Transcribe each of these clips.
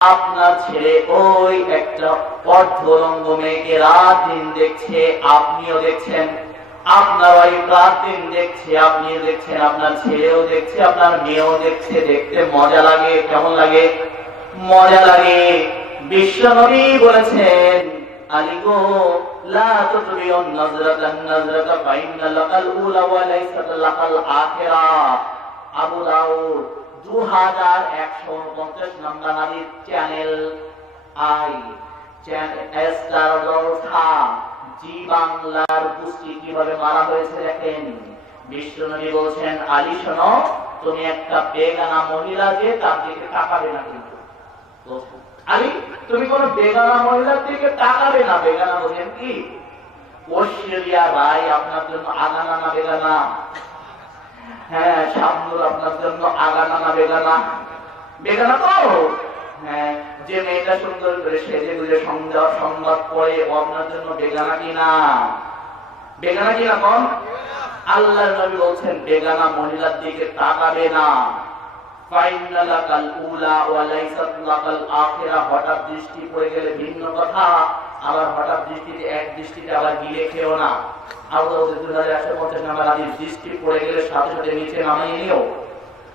আপনার ছেলে ওই একটা অর্ধলঙ্গ মেয়েকে রাত দিন দেখছে, আপনিও দেখছেন। আপনার ওয়াইফ রাত দিন দেখছে, আপনিও দেখছেন। আপনার ছেলেও দেখছে, আপনার মেয়েও দেখছে। দেখতে মজা লাগে। কেমন লাগে? মজা লাগে। বিশ্ব নবী বলেছেন, আলী গো লা তুতবিউন নাজরাতান নাজরাতা ফাইন্না লাকাল উলা ওয়া লাইসা লাকাল আখিরা। আবু দাউদ 2150 নম্বর হাদিস, চ্যানেল আই স্টার জি বাংলার পুষ্টি কিভাবে মারা হয়েছে দেখেন। বিশ্বনবী বলছেন, আলী শোনো, তুমি একটা বেগানা মহিলা যে তার দিকে তাকাবে না। কিন্তু আলী তুমি কোন বেগানা মহিলার দিকে তাকাবে না। বেগানা বলেন কি? ঐশ্বরিয়া রায় আপনার জন্য আগানা না বেগানা? হ্যাঁ, শামনুর আপনার জন্য আগানা না বেগানা? বেগানা তো। হ্যাঁ, যে মেয়েটা সুন্দর করে সেজে গুজে সংবাদ পড়ে ও আপনার জন্য বেগানা কিনা? বেগানা কিনা কোন? আল্লাহর নবী বলছেন, বেগানা মহিলার দিকে তাকাবে না। ফাইন্না লাকাল উলা ওয়া লাইসাত লাকাল আখিরা। হঠাৎ দৃষ্টি পড়ে গেলে ভিন্ন কথা, আবার হঠাৎ দৃষ্টিতে এক দৃষ্টিতে আবার গিলে খেও না। আবু দাউদ 2150 নম্বর হাদিস, দৃষ্টি পড়ে গেলে সাথে সাথে নিচে নামিয়ে নিও।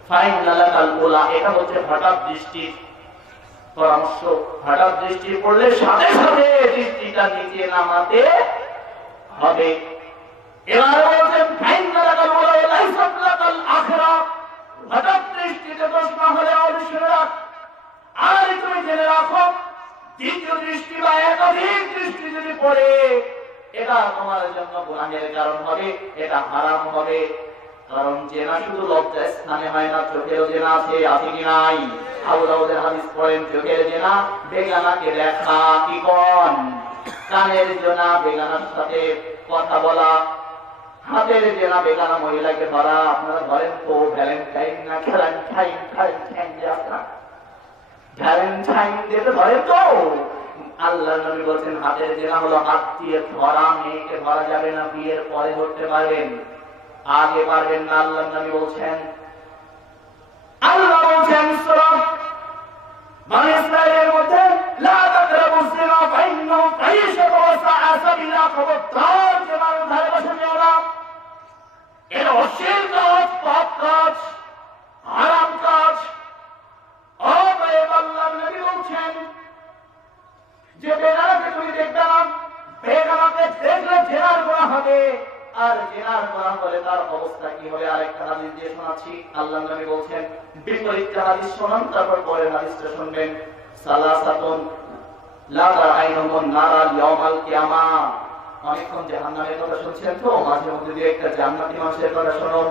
ফাইন্না লাকাল উলা, এটা হচ্ছে হঠাৎ দৃষ্টি পরামর্শ। হঠাৎ দৃষ্টি পড়লে সাথে সাথে দৃষ্টিটা নিচে নামাতে হবে। এবার বলছেন, ফাইন্না লাকাল উলা ওয়া লাইসাত লাকাল আখিরা। হঠাৎ দৃষ্টিতে দোষ না হলে অবশ্যই রাখ। আর তুমি জেনে রাখো, দ্বিতীয় দৃষ্টি বা একাধিক দৃষ্টি যদি পড়ে, এটা তোমার জন্য গুনাহের কারণ হবে, এটা হারাম হবে। কারণ জেনা শুধু লজ্জা স্থানে হয় না, চোখেরও জেনা আছে। আছে কি নাই? আবু দাউদের হাদিস পড়েন, চোখের জেনা বেগানাকে দেখা। কি কোন? কানের জেনা বেগানার সাথে কথা বলা। হাতের জেনা বেগানা মহিলাকে ধরা। আপনারা ধরেন তো ভ্যালেন্টাইন না ভ্যালেন্টাইন ভ্যালেন্টাইন দিতে ধরেন তো। আল্লাহর নবী বলেছেন, হাতের জেনা হলো হাত দিয়ে ধরা। মেয়েকে ধরা যাবে না, বিয়ের পরে ধরতে পারবেন, আগে পারবেন না। আল্লাহর নবী বলছেন, আল্লাহ বলছেন সূরা বনী ইসরাঈলের মধ্যে, লা তাকরাবুজ জিনা ফাইন্নাহু ফাহিশাতুন ওয়া সাআ সাবিলা। খবরদার জেনার ধারে বসে যেও না। এটা অশ্লীল কাজ, পাপ কাজ, হারাম কাজ। অতএব আল্লাহর নবী বলছেন যে বেগানাকে তুমি দেখবে না। বেগানাকে দেখলে জেনার গুনাহ হবে। আর জেনার গুনাহ হলে তার অবস্থা কি হবে? আরেকটা হাদিস দিয়ে শোনাচ্ছি। আল্লাহর নবী বলছেন, বিপরীত হাদিস শোনান, তারপর পরের হাদিসটা শুনবেন। সালাসাতুন লা তারাইনুহুম নারা ইয়াউমাল কিয়ামা। অনেকক্ষণ জাহান্নামের কথা শুনছেন তো, মাঝে মধ্যে দিয়ে একটা জান্নাতি মানুষের কথা শুনুন,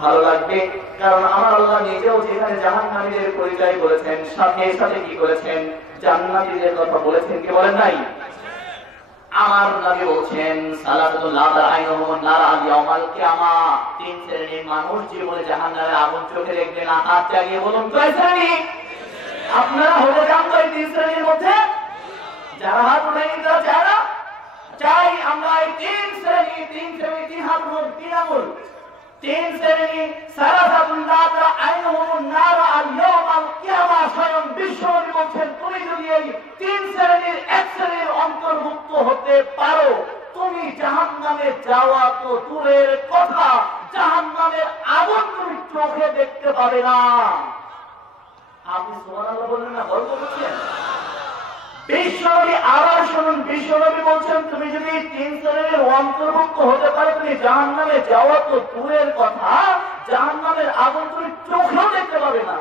ভালো লাগবে। কারণ আমার আল্লাহ নিজেও যেখানে জাহান্নামীদের পরিচয় বলেছেন, সাথে সাথে কি করেছেন? জান্নাতীদের কথা বলেছেন। কি বলেন নাই? আমার নবী বলছেন, সালাতুল লা তারাইনুহুম নারা ইয়াউমাল কিয়ামা। তিন শ্রেণীর মানুষ জীবনে জাহান্নামের আগুন চোখে দেখবে না। হাত জাগিয়ে বলুন, কয় শ্রেণী? আপনারা হলে যান তো এই তিন শ্রেণীর মধ্যে? যারা হাত উঠায়নি তারা যারা চাই আমরা এই তিন শ্রেণী, তিন হাত মুখ, তিন আঙুল, তিন শ্রেণী। সালাতুন লা তারাইনুহুম নারা ইয়াউমাল কিয়ামা। স্বয়ং বিশ্বনবী বলছেন, তুমি যদি এই তিন শ্রেণীর এক শ্রেণীর অন্তর্ভুক্ত হতে পারো, তুমি জাহান্নামে যাওয়া তো দূরের কথা, জাহান্নামের আগুন তুমি চোখে দেখতে পাবে না। আপনি সুবহানাল্লাহ বললেন না? গল্প করছেন? বিশ্বনবী আবার শুনুন, বিশ্বনবী বলছেন, তুমি যদি তিন শ্রেণীর অন্তর্ভুক্ত হতে পারো, তুমি জাহান্নামে যাওয়া তো দূরের কথা, জাহান্নামের আগুন তুমি চোখেও দেখতে পাবে না।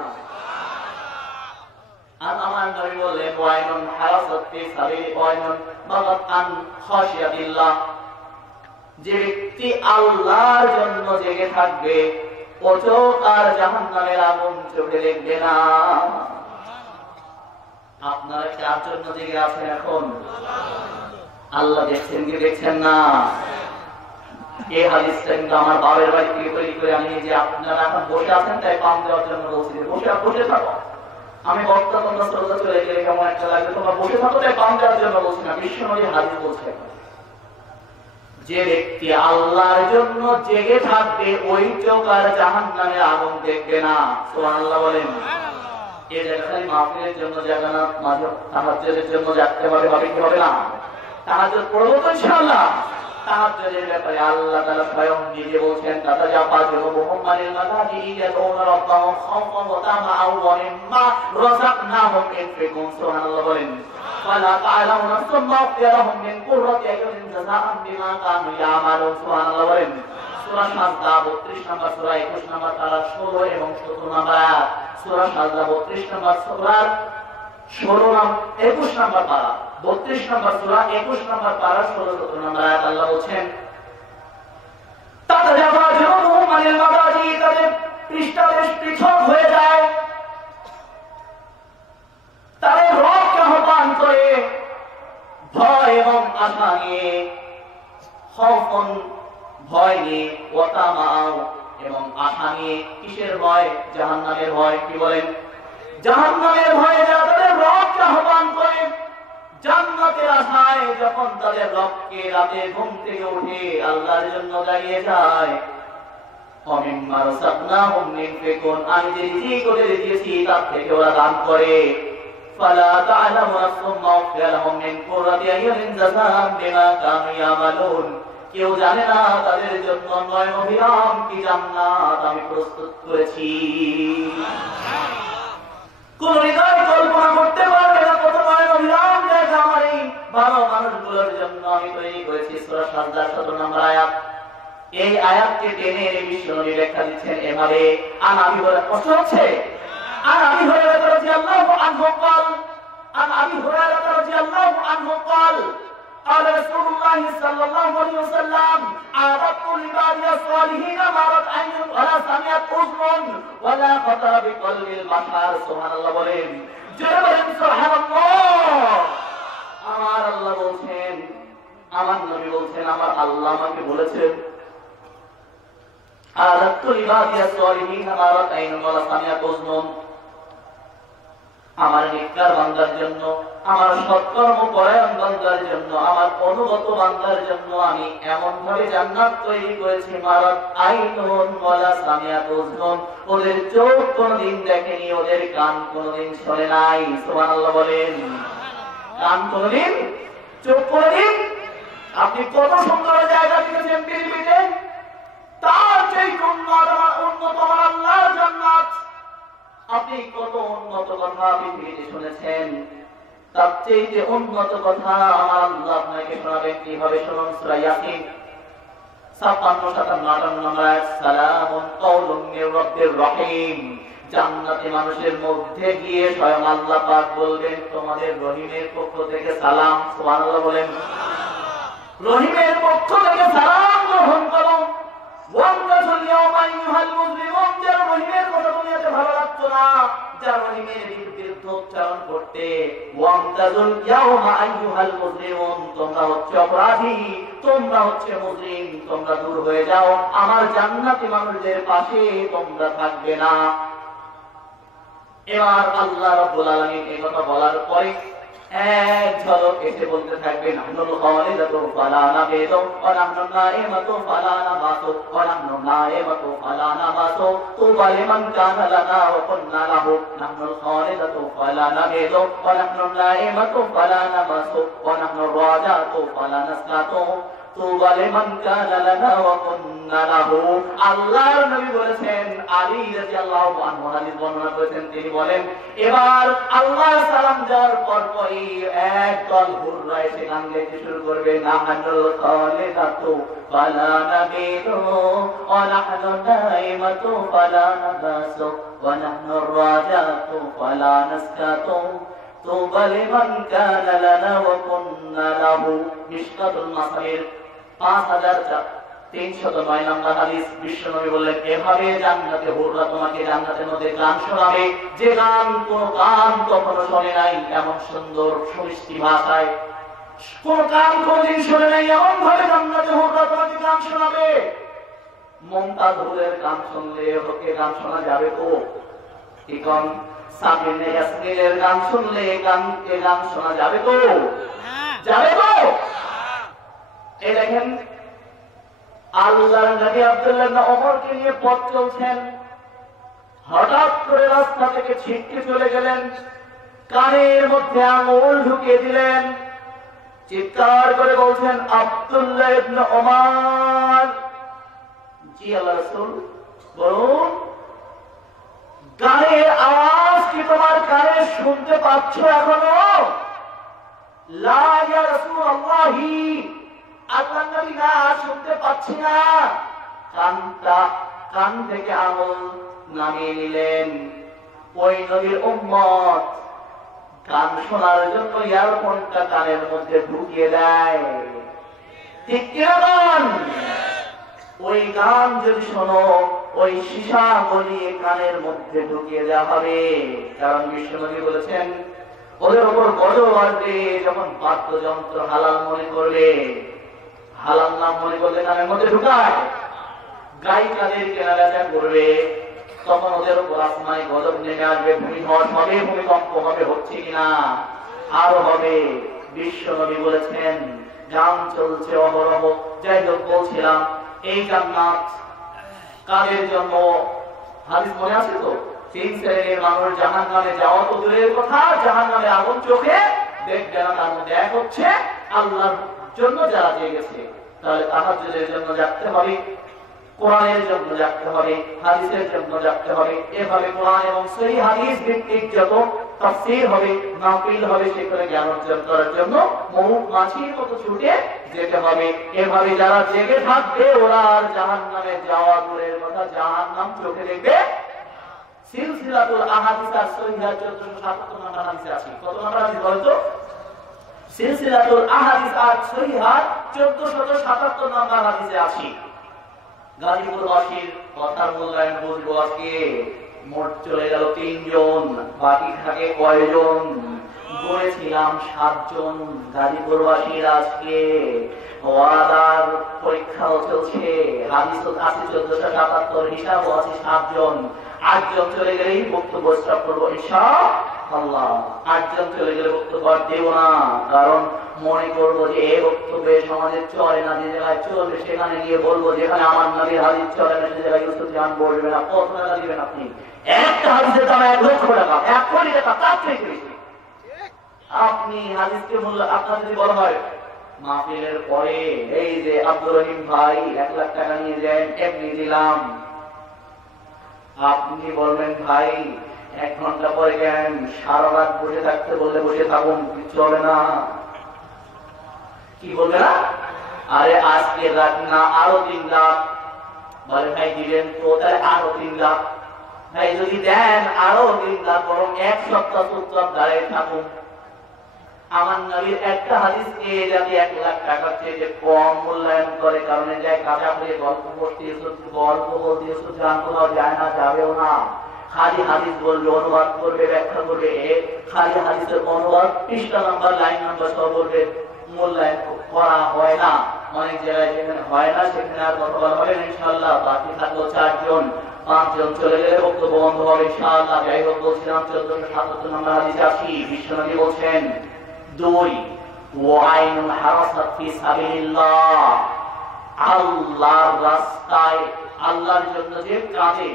আর আমার নবী বললেন, ওয়াইনুন হারাসাত ফি সাবিল ওয়াইনুন বাগাত আন খাশিয়াতিল্লাহ। যে ব্যক্তি আল্লাহর জন্য জেগে থাকবে, ও চোখ আর জাহান্নামের আগুন চোখে দেখবে না। আপনারা কার জন্য জেগে আছেন এখন? আল্লাহ দেখছেন কি দেখছেন না? এই হাদিসটা কিন্তু আমার বাবার বাড়ি থেকে তৈরি করে আমি, যে আপনারা এখন বসে আছেন তাই পাম দেওয়ার জন্য বলছি, বসে থাকো। আমি বক্তা তোমরা শ্রদ্ধা চলে গেলে কেমন একটা লাগবে, তোমরা বসে থাকো তাই পাম দেওয়ার জন্য বলছি না। বিশ্বনবী হাদিস বলছে, যে ব্যক্তি আল্লাহর জন্য জেগে থাকবে, ওই চোখ আর জাহান্নামের আগুন দেখবে না। সুবহানাল্লাহ বলেন। এই জায়গায় মাহফিলের জন্য জায়গা না, মাঝে তাহাজ্জুদের জন্য জাগতে হবে, হবে কি হবে না? তাহাজ্জুদ পড়বো তো ইনশাআল্লাহ। তাহাজ্জুদের ব্যাপারে আল্লাহ তাআলা স্বয়ং নিজে বলছেন, তাতাজাফা জুনুবুহুম আনিল মাদাজি ইয়াদউনা রাব্বাহুম খাওফান ওয়া তামাআন ওয়া মিম্মা রাযাকনাহুম ইনফিকুন। সুবহানাল্লাহ বলেন। ফালা তা'লামু নাফসুম মা উখফিয়া লাহুম মিন কুররাতি আ'য়ুনিন জাযাআন বিমা কানু ইয়া'মালুন। সুবহানাল্লাহ বলেন। সূরা সাজদা 32 নম্বর সূরা 21 নম্বর পারা 16 এবং 17 নম্বর আয়াত। সূরা সাজদা 32 নম্বর সূরার 21 নম্বর পারা, 32 নম্বর সূরা 21 নম্বর পারা 16 17 নম্বর আয়াত আল্লাহ বলেন, তাতাজাফা জুনুবুহুম আনিল মাদাজি, তাদের পৃষ্ঠদেশ পৃথক হয়ে যায়, তাদের রবকে আহ্বান করে ভয় এবং আশা নিয়ে, খাউফুন ভয় নিয়ে, ওয়া তামাআন এবং আশা নিয়ে। কিসের ভয়? জাহান্নামের ভয়। কি বলেন? জাহান্নামের ভয়ে যারা তাদের রবকে আহ্বান করে, জান্নাতের আশায় যখন তাদের রবকে রাতে ঘুম থেকে উঠে আল্লাহর জন্য দাঁড়িয়ে যায়, অমিম্মা রাযাকনাহুম ইনফিকুন, আমি যে রিজিক ওদের দিয়েছি তার থেকে ওরা দান করে। ফালা তা'লামু নাফসুম মা উখফিয়া লাহুম মিন কুররাতি আ'য়ুনিন জাযাআন বিমা কানু ইয়া'মালুন। কেউ জানে না তাদের জন্য নয়ন অভিরাম কি জান্নাত আমি প্রস্তুত করেছি। কোন হৃদয় কল্পনা করতে পারবে না কত নয়ন অভিরাম জায়গা আমার এই ভালো মানুষগুলোর জন্য আমি তৈরি করেছি। সূরা সাজদা 17 নম্বর আয়াত। এই আয়াতকে টেনে এনে বিশ্বনবী ব্যাখ্যা দিচ্ছেন এভাবে, আন আবি হুরায়রা, কষ্ট হচ্ছে? আন আবি হুরায়রা রাদিয়াল্লাহু আনহু قال, আন আবি হুরায়রা রাদিয়াল্লাহু আনহু قال, قال رسول الله صلى الله عليه وسلم, أعرضت لعبادي الصالحين ما رأت عين ولا سمعت أذن ولا خطر بقلب البشر। সুবহানাল্লাহ বলেন। জোরে বলেন সুবহানাল্লাহ। আমার আল্লাহ বলছেন, আমার নবী বলছেন, আমার আল্লাহ আমাকে বলেছেন, أعرضت لعبادي الصالحين ما رأت عين ولا سمعت أذن, আমার নেককার বান্দার জন্য, আমার সৎকর্ম পরায়ণ বান্দার জন্য, আমার অনুগত বান্দার জন্য আমি এমন ভাবে জান্নাত তৈরি করেছি, মারাত আইনুন ওয়ালা সামিয়াত উযনুন, ওদের চোখ কোনদিন দেখেনি, ওদের কান কোনদিন শোনে নাই। সুবহানাল্লাহ বলেন। কান কোনদিন, চোখ কোনদিন। আপনি কত সুন্দর জায়গা দেখেছেন পৃথিবীতে, তার চেয়ে উন্নত আমার আল্লাহর জান্নাত। আপনি কত উন্নত কথা পৃথিবীতে শুনেছেন, তার চেয়ে উন্নত কথা আমার আল্লাহ আপনাকে শোনাবেন। কিভাবে শুনুন। সূরা ইয়াসিন 56-57 নম্বর আয়াত, সালামুন কাওলুম মির রাব্বির রহিম, জান্নাতে মানুষের মধ্যে গিয়ে স্বয়ং আল্লাহ পাক বলবেন, তোমাদের রহিমের পক্ষ থেকে সালাম। সুবহানাল্লাহ বলেন। রহিমের পক্ষ থেকে সালাম গ্রহণ করো। ওয়ান্তাজুল ইয়াওমা আইয়ুহাল মুজরিমুন, যারা রহিমের কথা দুনিয়াতে ভালো লাগতো না, যারা রহিমের বিরুদ্ধে উচ্চারণ করতে, ওয়ান্তাজুল ইয়াওমা আইয়ুহাল মুজরিমুন, তোমরা হচ্ছে অপরাধী, তোমরা হচ্ছে মুজরিম, তোমরা দূর হয়ে যাও, আমার জান্নাতি মানুষদের পাশে তোমরা থাকবে না। এবার আল্লাহ রাব্বুল আলামিন এই কথা বলার পরে এক ঝলক এসে বলতে থাকবেন, নাহনুল খালিদাতু ফালা নাবিদু ওয়া নাহনুন নাইমাতু ফালা নামাতু ওয়া নাহনুন নাইমাতু ফালা নামাতু তুবা লিমান কানা লানা ওয়া কুননা লাহু, নাহনুল খালিদাতু ফালা নাবিদু ওয়া নাহনুন নাইমাতু ফালা নামাতু ওয়া নাহনুর রাজাতু ফালা নাসলাতু তুবা লিমান কানা লানা ওয়া কুননা লাহু। আল্লাহর নবী বলেছেন, আলী রাদিয়াল্লাহু আনহু হাদিস বর্ণনা করেছেন, তিনি বলেন, এবার আল্লাহ সালাম দেওয়ার পরপরই একদল হুররা এসে গান গাইতে শুরু করবে, নাহনুল খালিদাতু ফালা নাবিদু ওয়া নাহনুন নাইমাতু ফালা নাবাসু ওয়া নাহনুর রাজাতু ফালা নাসকাতু তুবা লিমান কানা লানা ওয়া কুননা লাহু। মিশকাতুল মাসাবির 5309 নম্বর হাদিস। বিশ্বনবী বললেন, এভাবে জান্নাতে হুররা তোমাকে জান্নাতের মধ্যে গান শোনাবে, যে গান কোন কান কখনো শোনে নাই, এমন সুন্দর সুমিষ্টি ভাষায় কোন কান কোনদিন শোনে নাই, এমন ভাবে জান্নাতে হুররা তোমাকে গান শোনাবে। মুমতাজ হুরের গান শুনলে ওকে গান শোনা যাবে তো? কি কোন সাবিনে ইয়াসমিনের গান শুনলে গান শোনা যাবে তো? যাবে তো? এই দেখেন, আল্লাহর নবী আব্দুল্লাহ ইবনে ওমরকে নিয়ে পথ চলছেন, হঠাৎ করে রাস্তা থেকে ছিটকে চলে গেলেন, কানের মধ্যে আঙুল ঢুকিয়ে দিলেন, চিৎকার করে বলছেন, আব্দুল্লাহ ইবনে ওমর। জি আল্লাহ রাসূল, বলুন, গানের আওয়াজ কি তোমার কানে শুনতে পাচ্ছ এখনো? লা ইয়া রাসূলুল্লাহি, আল্লাহর নবী, না, শুনতে পাচ্ছি না। কান থেকে আঙুল নামিয়ে নিলেন। ওই নবীর উম্মত গান শোনার জন্য ইয়ারফোনটা কানের মধ্যে ঢুকিয়ে দেয়, ঠিক কিনা বলেন? ওই গান যদি শোনো, ওই সীসা গলিয়ে কানের মধ্যে ঢুকিয়ে দেওয়া হবে। কারণ বিশ্বনবী বলেছেন, ওদের উপর গজব আসবে যখন বাদ্যযন্ত্র হালাল মনে করবে, হালাল নাম মনে করলে কানের মধ্যে ঢুকায়, গায়িকাদের কেনাবেচা করবে, তখন ওদের উপর আসমানে গজব নেমে আসবে, ভূমিধস হবে, ভূমিকম্প হবে, হচ্ছে কিনা? আরো হবে। বিশ্বনবী বলেছেন, গান চলছে অহরহ। যাই হোক, বলছিলাম, এই জান্নাত কাদের জন্য? হাদিস মনে আছে তো? 3 শ্রেণীর মানুষ জাহান্নামে যাওয়া তো দূরের কথা, জাহান্নামে আগুন চোখে দেখবে না। তার মধ্যে এক হচ্ছে আল্লাহর জন্য যারা জেগেছে। তাহলে তাহাজ্জুদের জন্য জাগতে হবে, কোরআনের জন্য জাগতে হবে, হাদিসের জন্য জাগতে হবে। এভাবে কোরআন এবং সহিহ হাদিস ভিত্তিক যত তাফসীর হবে, মাহফিল হবে, সেখানে জ্ঞান অর্জন করার জন্য মৌমাছির মতো ছুটে যেতে হবে। এভাবে যারা জেগে থাকবে, ওরা আর জাহান্নামে যাওয়া দূরের কথা, জাহান্নাম চোখে দেখবে। সিলসিলাতুল আহাদিস আর-সহিহা 1477 নম্বর হাদিসে আছে। কত নম্বর হাদিস বলতো? সিলসিলাতুল আহাদিস আর-সহিহা 1477 নম্বর হাদিসে আছে। গাজীপুরবাসীর কথার মূল্যায়ন বুঝবো আজকে। মোট চলে গেল 3 জন, বাকি থাকে কয়জন? বলেছিলাম 7 জন। গাজীপুরবাসীর আজকে ওয়াদার পরীক্ষাও চলছে, হাদিস আছে 1477, হিসাবও আছে 7 জন। 8 জন চলে গেলেই বক্তব্য স্টপ করবো ইনশাআল্লাহ। 8 জন চলে গেলে বক্তব্য দেব না, কারণ মনে করবো যে এই বক্তব্যে সমাজে চলে না, যে জায়গায় চলবে সেখানে গিয়ে বলবো। যেখানে আমার নবীর হাদিস চলে না, সে জায়গায় ইউসুফ জান বলবেন। কত টাকা দিবেন আপনি? একটা হাদিসের দাম 1 লক্ষ টাকা, 1 কোটি টাকা, তার থেকে বেশি। আপনি হাদিসকে মূল্য, আপনার যদি বলা হয় মাহফিলের পরে, এই যে আব্দুর রহিম ভাই 1 লাখ টাকা নিয়ে যান, এমনি দিলাম, আপনি বলবেন ভাই 1 ঘন্টা পরে গেলেন, সারা রাত বসে থাকতে বললে বসে থাকুন, চলে না। কি বলবে না? আরে আজকে রাত না, আরো 3 লাখ। বলে ভাই দিবেন তো, তাহলে আরো 3 লাখ। ভাই যদি দেন আরো 3 লাখ, বরং 1 সপ্তাহ চুপচাপ দাঁড়িয়ে থাকুন। আমার নবীর একটা হাদিসকে যদি 1 লাখ টাকার চেয়ে কম মূল্যায়ন করে, কারণে যায় কাজা করে গল্প করতে, গল্প বলতে গান কোথাও যায় না, যাবেও না। খালি হাদিস বলবে, অনুবাদ করবে, ব্যাখ্যা করবে, খালি হাদিসের অনুবাদ পৃষ্ঠা নাম্বার, লাইন নাম্বার সব বলবে, মূল্যায়ন করা হয় না। অনেক জায়গায় যেখানে হয় না, সেখানে আর কথা বলা হবে ইনশাআল্লাহ। বাকি থাকলো 4 জন। 5 জন চলে গেলে বক্তব্য বন্ধ হবে ইনশাআল্লাহ। যাই হোক, বলছিলাম 1477 নম্বর হাদিসে আসি, বিশ্বনবী বলছেন, 2 ওয়াইনুল হারাসাত ফি সাবিলিল্লাহ, আল্লাহর রাস্তায়, আল্লাহর জন্য যে কাজে,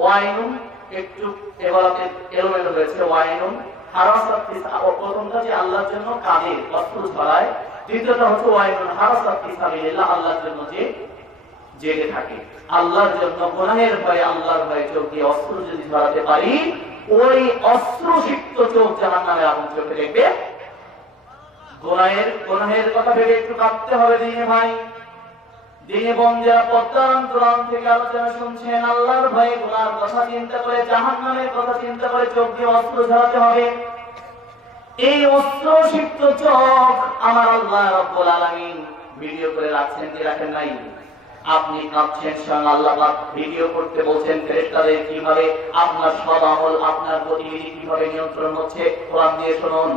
ওয়াইনুন একটু এবারে এলোমেলো হয়েছে, ওয়াইনুন হারাসাত ফি, প্রথমটা যে আল্লাহর জন্য কাজে অস্ত্র ছড়ায়, দ্বিতীয়টা হচ্ছে ওয়াইনুন হারাসাত ফি সাবিলিল্লাহ, আল্লাহর জন্য যে জেগে থাকে। আল্লাহর জন্য গুনাহের ভয়ে, আল্লাহর ভয়ে চোখ দিয়ে অস্ত্র যদি ছড়াতে পারি, ওই অস্ত্র সিক্ত চোখ জাহান্নামে আগুন চোখে দেখবে। গুনাহের কথা ভেবে একটু কাঁদতে হবে দিনে ভাই, দিনে বোন, যারা পদ্মার অন্তরান থেকে আলোচনা শুনছেন, আল্লাহর ভয়ে গুনার কথা চিন্তা করে, জাহান্নামের কথা চিন্তা করে চোখ দিয়ে অস্ত্র ঝরাতে হবে। এই অস্ত্র সিক্ত চোখ আমার আল্লাহ রাব্বুল আলামিন ভিডিও করে রাখছেন কি রাখেন নাই? আপনি কাঁদছেন, স্বয়ং আল্লাহ পাক ভিডিও করতে বলছেন ফেরেশতাদের, কিভাবে আপনার সব আমল, আপনার গতিবিধি কিভাবে নিয়ন্ত্রণ হচ্ছে। কোরআন দিয়ে শুনুন,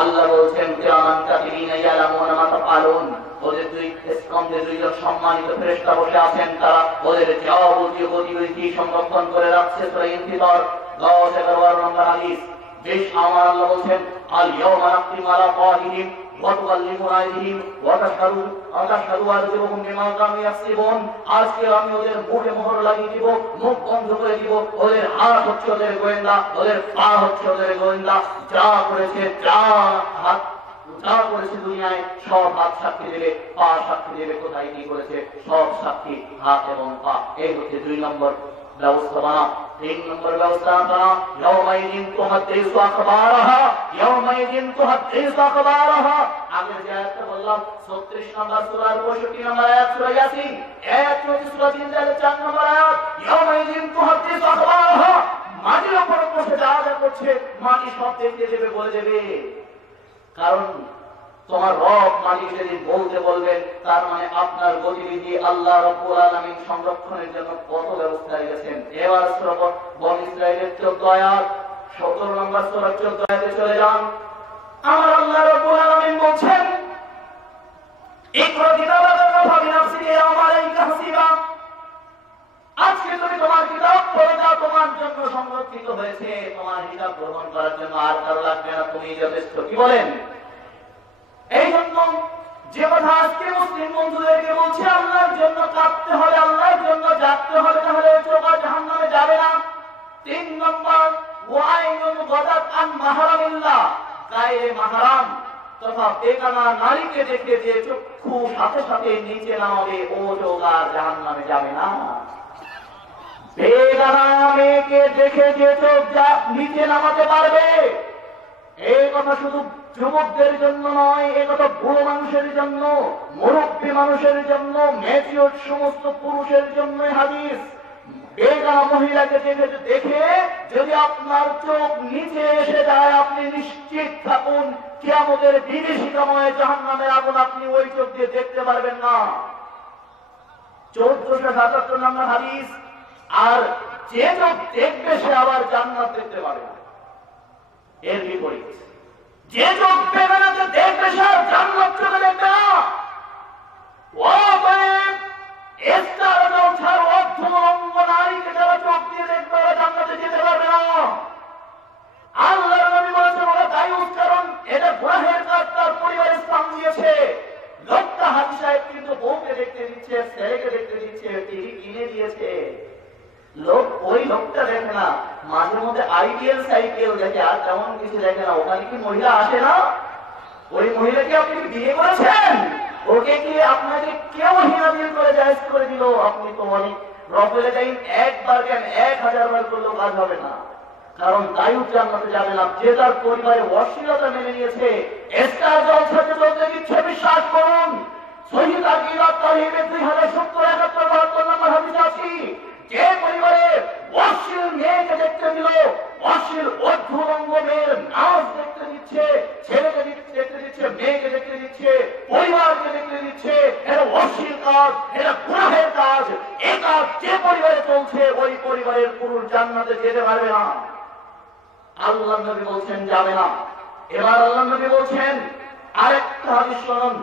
আল্লাহ বলছেন, কিরামান কাতিবিনা ইয়ালামুনা মা তাফআলুন, ওদের 2 স্কন্ধে 2 জন সম্মানিত ফেরেশতা বসে আছেন, তারা ওদের যাবতীয় গতিবিধি সংরক্ষণ করে রাখছে। সূরা ইনফিতার 10-11 নম্বর হাদিস। বেশ, আমার আল্লাহ বলছেন, আল ইয়াওমা নাখতিমু আলা আফওয়াহিহিম আজকে আমি ওদের মুখে মোহর লাগিয়ে দিব, মুখ বন্ধ করে দিব। ওদের হাত হচ্ছে ওদের গোয়েন্দা, ওদের পা হচ্ছে ওদের গোয়েন্দা। যা করেছে, যা করেছে দুনিয়ায় সব হাত সাক্ষী দেবে, পা সাক্ষী দেবে কোথায় কি করেছে, সব সাক্ষী হাত এবং পা। এই হচ্ছে 2 নম্বর ব্যবস্থাপনা। 3 নম্বর ব্যবস্থাপনা, ইয়াউমাইদিন তুহাদ্দিসু আখবারাহা, ইয়াউমাইদিন তুহাদ্দিসু আখবারাহা। আগে যে আয়াতটা বললাম 36 নম্বর সূরার 65 নম্বর আয়াত সূরা ইয়াসিন, আয়াত সূরা জিলজালের 4 নম্বর আয়াত, ইয়াউমাইদিন তুহাদ্দিসু আখবারাহা। মাটির উপর বসে যা যা করছে মাটি সব দেখতে দেবে, বলে দেবে। কারণ তোমার রব মালিক যেদিন বলতে বলবেন, তার মানে আপনার গতিবিধি আল্লাহ রাব্বুল আলামিন সংরক্ষণের জন্য কত ব্যবস্থা রেখেছেন। এবার সূরা বনী ইসরাঈলের 14 আয়াত, 17 নম্বর সূরা 14 আয়াতে চলে যান। আমার আল্লাহ রাব্বুল আলামিন বলছেন, ইকরা কিতাবাকা কাফা বিনাফসিকা ইয়াওমা আলাইকা হাসিবা। আজকে তুমি তোমার কিতাব পড়ে যাও, তোমার জন্য সংরক্ষিত হয়েছে, তোমার হিসাব গ্রহণ করার জন্য আর কারো লাগবে না, তুমি যথেষ্ট। কি বলেন? এই জন্য যে কথা আজকে মুসলিম বন্ধুদেরকে বলছে, আল্লাহর জন্য কাঁদতে হবে, আল্লাহর জন্য জাগতে হবে, তাহলে চোখ আর জাহান্নামে যাবে না। 3 নম্বর, ওয়াইনুন গাদাত আন মাহরামিল্লাহ, গায়রে মাহরাম তথা বেগানা নারীকে দেখে যে চক্ষু সাথে সাথে নিচে নামাবে, ও চোখ আর জাহান্নামে যাবে না। বেগানা মেয়েকে দেখে যে চোখ নিচে নামাতে পারবে, এই কথা শুধু যুবকদের জন্য নয়, এই কথা বুড়ো মানুষের জন্য, মুরব্বী মানুষের জন্য, ম্যাচিওর সমস্ত পুরুষের জন্য হাদিস। বেগানা মহিলাকে দেখে যদি আপনার চোখ নিচে এসে যায়, আপনি নিশ্চিত থাকুন কিয়ামতের বিভীষিকাময় জাহান্নামের আগুন আপনি ওই চোখ দিয়ে দেখতে পারবেন না। 1477 নম্বর হাদিস। আর যে চোখ দেখবে সে আবার জান্নাত দেখতে পাবে না। এর বিপরীত, যে চোখ বেগানাতে দেখবে সে আর জান্নাত চোখে দেখবে না। ও অর্ধ নারীকে যারা চোখ দিয়ে দেখবে ওরা জান্নাতে যেতে পারবে না। আল্লাহর নবী বলেছেন ওরা দায়ুস, কারণ এটা গুনাহের কাজ, তার পরিবারের স্থান দিয়েছে। লোকটা হাজি সাহেব কিন্তু বউকে দেখতে দিচ্ছে, ছেলেকে দেখতে দিচ্ছে, টিভি কিনে দিয়েছে। লোক ওই লোকটা দেখে না, মাঝে মধ্যে আইপিএল সাইপিএল দেখে, আর তেমন কিছু দেখে না। ওখানে কি মহিলা আসে না? ওই মহিলাকে আপনি বিয়ে করেছেন, ওকে কি আপনাকে কেউ হিনাদিল করে জায়েজ করে দিল? আপনি তো অনেক রফেলে যাই, একবার কেন 1000 বার করলেও কাজ হবে না। কারণ দায়ুস জান্নাতে যাবে না। যে তার পরিবারে অশ্লীলতা মেনে নিয়েছে, স্টার জলসাতে চলতে দিচ্ছে, বিশ্বাস করুন। সহিহ তাকিয়াত তাহিমে 2070-71 নম্বর হাদিসে আছে, যে পরিবারে অশ্লীল মেয়েকে দেখতে দিল, অশ্লীল অর্ধরঙ্গ মেয়ের নাচ দেখতে দিচ্ছে, ছেলেকে দেখতে দিচ্ছে, মেয়েকে দেখতে দিচ্ছে, পরিবারকে দেখতে দিচ্ছে, এটা অশ্লীল কাজ, এটা গুনাহের কাজ। এই কাজ যে পরিবারে চলছে, ওই পরিবারের পুরুষ জান্নাতে যেতে পারবে না। আল্লাহ নবী বলছেন যাবে না। এবার আল্লাহ নবী বলছেন আরেকটা হাদিস শুনুন,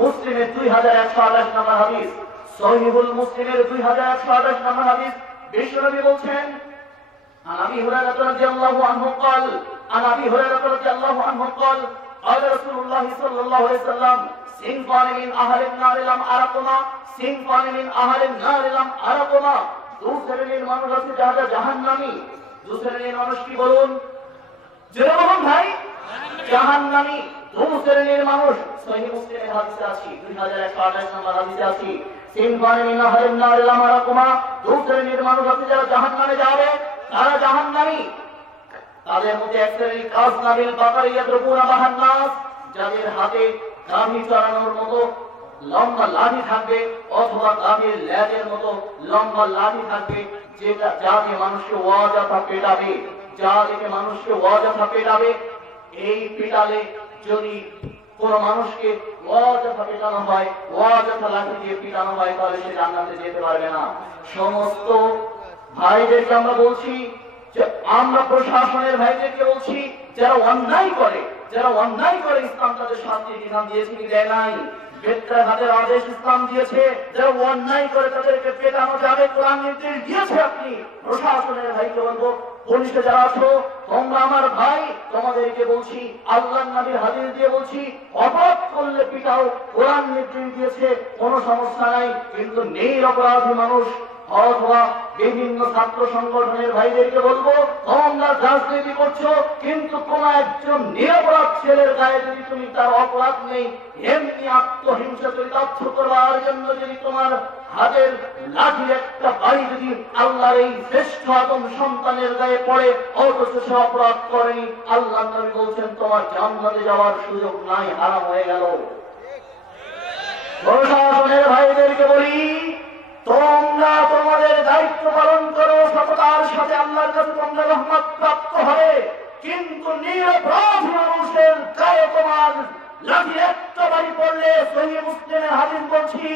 মুসলিমের 2128 নম্বর হাদিস, সহিহুল মুসলিমের 2128 নম্বর হাদিস। বিশ্বনবী বলছেন, عن ابي هريره رضي الله عنه قال عن ابي هريره رضي الله عنه قال قال رسول الله صلى الله عليه وسلم صنفان من اهل النار لم ارقما صنفان من اهل النار لم ارقما। দু শ্রেণীর মানুষ আছে যারা জাহান্নামী। দু শ্রেণীর মানুষ কি বলুন? জোরে বলুন ভাই। জাহান্নামী। দু শ্রেণীর মানুষ সহিহ মুসলিমের হাদিসে আছে, 2128 নম্বর হাদিসে আছে, সিনফান মিন আহলিন নার লাম আরাকুমা। দু শ্রেণীর মানুষ আছে যারা জাহান্নামে যাবে, তারা জাহান্নামী। তাদের মধ্যে এক শ্রেণীর কাসনাবিল বাকারিয়া দ্রুকুনা বাহান্নাস, যাদের হাতে গাভী চড়ানোর মতো লম্বা লাঠি থাকবে, অথবা গাভীর লেজের মতো লম্বা লাঠি থাকবে, যেটা যা দিয়ে মানুষকে অযথা পেটাবে, যা দিয়ে মানুষকে অযথা পেটাবে। এই পেটালে যদি কোন মানুষকে অযথা পেটানো হয়, অযথা লাঠি দিয়ে পিটানো হয়, তাহলে সে জান্নাতে যেতে পারবে না। সমস্ত ভাইদেরকে আমরা বলছি, যে আমরা প্রশাসনের ভাইদেরকে বলছি, যারা অন্যায় করে, যারা অন্যায় করে ইসলাম তাদের শাস্তির বিধান দিয়েছে কি দেয় নাই? বেত্রাঘাতের আদেশ ইসলাম দিয়েছে। যারা অন্যায় করে তাদেরকে পেটানো যাবে, কোরআন নির্দেশ দিয়েছে। আপনি প্রশাসনের ভাইকে বলবো, পুলিশে যারা আছো তোমরা আমার ভাই, তোমাদেরকে বলছি, আল্লাহর নবীর হাদিস দিয়ে বলছি, অপরাধ করলে পিটাও, কোরআন নির্দেশ দিয়েছে, কোনো সমস্যা নাই। কিন্তু নিরপরাধী মানুষ অথবা বিভিন্ন ছাত্র সংগঠনের ভাইদেরকে বলবো, তোমরা রাজনীতি করছো, কিন্তু কোন একজন নিরপরাধ ছেলের গায়ে যদি তুমি তার অপরাধ নেই এমনি আত্মহিংসা চরিতার্থ করবার জন্য যদি তোমার হাতের লাঠির একটা বাড়ি যদি আল্লাহর এই শ্রেষ্ঠ আদম সন্তানের গায়ে পড়ে অথচ সে অপরাধ করেনি, আল্লাহ নবী বলছেন তোমার জান্নাতে যাওয়ার সুযোগ নাই, হারাম হয়ে গেল। প্রশাসনের ভাইদেরকে বলি, তোমরা তোমাদের দায়িত্ব পালন করো, সততার সাথে আল্লাহর কাছে তোমরা রহমত প্রাপ্ত হবে, কিন্তু নিরপরাধী মানুষের গায়ে তোমার লাঠি একটা বাড়ি পড়লে, সহিহ মুসলিমের হাদিস বলছি,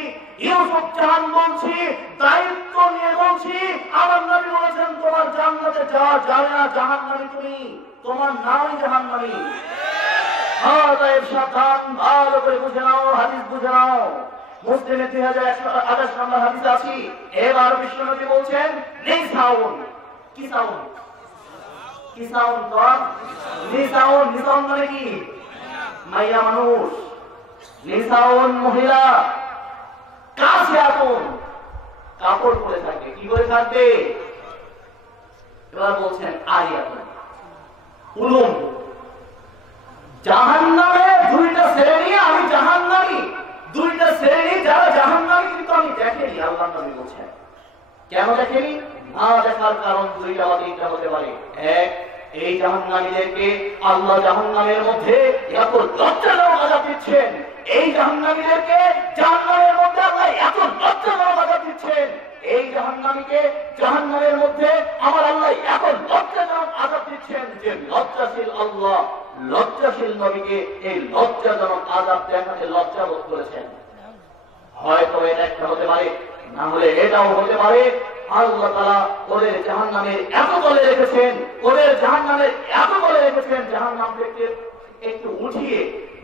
ইউসুফ জাহান বলছি, দায়িত্ব নিয়ে বলছি, আমার নবী বলেছেন তোমার জান্নাতে যাওয়া যাবে না, জাহান্নামী তুমি, তোমার নামই জাহান্নামী। সাবধান, ভালো করে বুঝে নাও, হাদিস বুঝে নাও। মুসলিমে 2128 নম্বর হাদিস আছে। এবার বিশ্বনবী বলছেন নিসাউন, কি সাউন, কি সাউন, নিসাউন, নিসাউন মানে কি? মাইয়া মানুষ, নিসাউন মহিলা, কাসিয়াতুন, কাপড় পরে থাকে, কি করে থাকবে? এবার বলছেন আরিয়াতুন, উলঙ্গ। জাহান্নামে দুইটা শ্রেণী, আমি জাহান্নামী, দুইটা শ্রেণী যারা জাহান্নামী কিন্তু আমি দেখেনি, আল্লাহ নবী বলছেন। কেন দেখেনি? না দেখার কারণ দুইটা বা তিনটা হতে পারে। এক, এই জাহান্নামীদেরকে আল্লাহ জাহান্নামের মধ্যে এত লজ্জাজনক আযাব দিচ্ছেন, এই জাহান্নামীদেরকে জাহান্নামের মধ্যে আল্লাহ এত লজ্জাজনক আযাব দিচ্ছেন, এই জাহান্নামীকে জাহান্নামের মধ্যে আমার আল্লাহ এত লজ্জাজনক আযাব দিচ্ছেন যে লজ্জাশীল আল্লাহ লজ্জাশীল নবীকে এই লজ্জাজনক আযাব দেখাতে লজ্জাবোধ করেছেন। হয়তো এটা একটা হতে পারে, না হলে এটাও হতে পারে আল্লাহ তাআলা ওদের জাহান্নামের এত তলে রেখেছেন, ওদের জাহান্নামের এত তলে রেখেছেন, জাহান্নাম থেকে একটু উঠিয়ে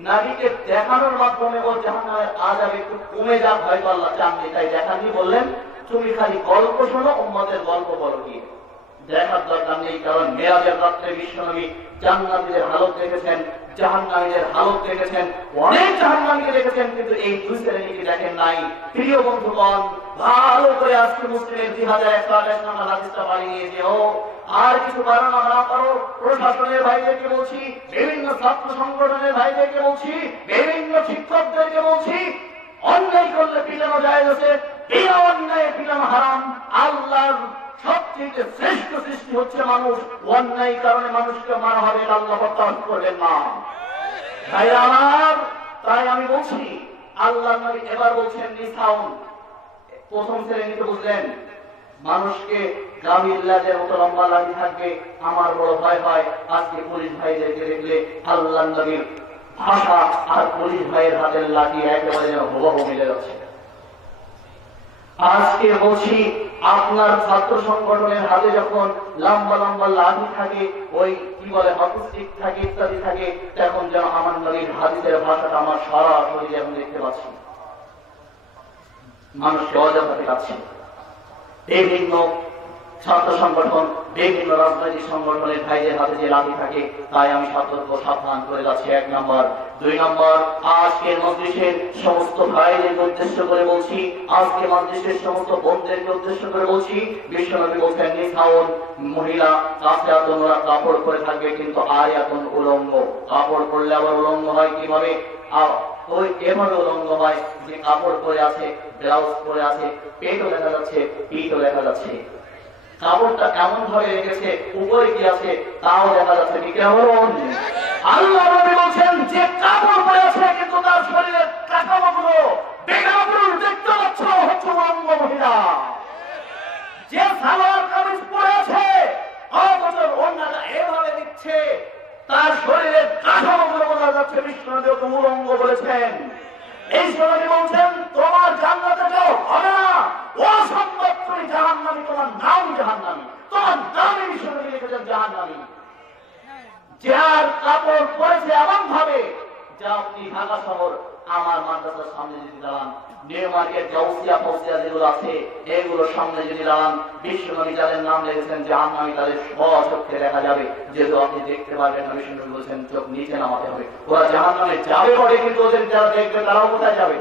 নবীকে দেখানোর মাধ্যমে ওর জাহান্নামের আযাব একটু কমে যাক, হয়তো আল্লাহ চাননি, তাই দেখানি বললেন তুমি খালি গল্প শোনো, উম্মতের গল্প বলো গিয়ে, দেখার দরকার নেই। কারণ মেরাজের রাত্রে বিশ্বনবী জান্নাতীদের হালত দেখেছেন, জাহান্নামীদের হালত দেখেছেন, অনেক জাহান্নামীকে দেখেছেন, কিন্তু এই দুই শ্রেণীকে দেখেন নাই। প্রিয় বন্ধুগণ, ভালো করে আজকে মুসলিমের 2128 নম্বর হাদিসটা বাড়িয়ে যেও, আর কিছু বাড়ানো না পারো, প্রশাসনের ভাইদেরকে বলছি, বিভিন্ন ছাত্র সংগঠনের ভাইদেরকে বলছি, বিভিন্ন শিক্ষকদেরকে বলছি, অন্যায় করলে পিটানো জায়েজ আছে, বিনা অন্যায় পিটানো হারাম। আল্লাহর সবচেয়ে শ্রেষ্ঠ সৃষ্টি হচ্ছে মানুষ, অন্যায় কারণে মানুষকে মারা হবে, আল্লাহ বরদাস্ত করবেন না। ভাইরা আমার, তাই আমি বলছি, আল্লাহ নবী এবার বলছেন নিসাউন, প্রথম শ্রেণীতে বুঝলেন মানুষকে গাভীর মতো লম্বা লাঠি থাকবে, আমার বড় ভয় হয় আজকে পুলিশ ভাইদেরকে দেখলে আল্লাহ নবীর ভাষা আর পুলিশ ভাইয়ের হাতের লাঠি একেবারে যেন হুবহু মিলে যাচ্ছে। আজকে বলছি, আপনার ছাত্র সংগঠনের হাতে যখন লম্বা লম্বা লাঠি থাকে, ওই কি বলে হকস্টিক থাকে, ইত্যাদি থাকে, তখন যেন আমার নবীর হাদিসের ভাষাটা আমার সরাসরি যেমন দেখতে পাচ্ছি, মানুষকে অজানা দেখাচ্ছে। বিভিন্ন ছাত্র সংগঠন, বিভিন্ন রাজনৈতিক সংগঠনের ভাইদের হাতে যে লাঠি থাকে, তাই আমি সতর্ক সাবধান করে যাচ্ছি। 1 নম্বর। 2 নম্বর, আজকের মজলিসের সমস্ত ভাইদেরকে উদ্দেশ্য করে বলছি, আজকে মজলিসের সমস্ত বোনদেরকে উদ্দেশ্য করে বলছি, বিশ্বনবী বলছেন নিসাউন, মহিলা, কাসিয়াতুন, ওরা কাপড় পরে থাকবে, কিন্তু আরিয়াতুন, উলঙ্গ। কাপড় পরলে আবার উলঙ্গ হয় কিভাবে? ওই এভাবে উলঙ্গ হয় যে কাপড় পরে আছে, ব্লাউজ পরে আছে, পেটও দেখা যাচ্ছে, পিঠও দেখা যাচ্ছে, কাপড়টা কেমন ভাবে রেখেছে, উপরে কি আছে তাও দেখা যাচ্ছে। কি কেমন? আল্লাহ নবী বলছেন যে কাপড় পরে আছে কিন্তু তার শরীরের কাঠামোগুলো বেনাপুরুষ দেখতে পাচ্ছ হচ্ছে উলঙ্গ মহিলা। যে সালোয়ার কামিজ পরে আছে অথচ ওড়নাটা এভাবে দিচ্ছে, তার শরীরের কাঠামোগুলো বোঝা যাচ্ছে, বিশ্বনবী ওকে উলঙ্গ বলেছেন। এই সময় বলছেন তোমার জান্নাতে যাও হবে না, অসম্ভব, তুমি জাহান্নামী, তোমার নাম জাহান্নামী, তোমার নামে বিশ্বনবী লিখেছেন জাহান্নামী। যার কাপড় পরেছে এমন ভাবে যা আপনি ঢাকা শহর আমার মাদ্রাসার সামনে যদি নিউ মার্কেট গাউসিয়া ফাউসিয়া যেগুলো আছে এগুলোর সামনে যদি দাঁড়ান, বিশ্বনবী যাদের নাম লিখেছেন জাহান্নামী তাদের স্বচক্ষে দেখা যাবে, যেহেতু আপনি দেখতে পারবেন না, বিশ্বনবী বলেছেন চোখ নিচে নামাতে হবে। ওরা জাহান্নামে যাবে বটে, কিন্তু ওদের যারা দেখবে তারাও কোথায় যাবে?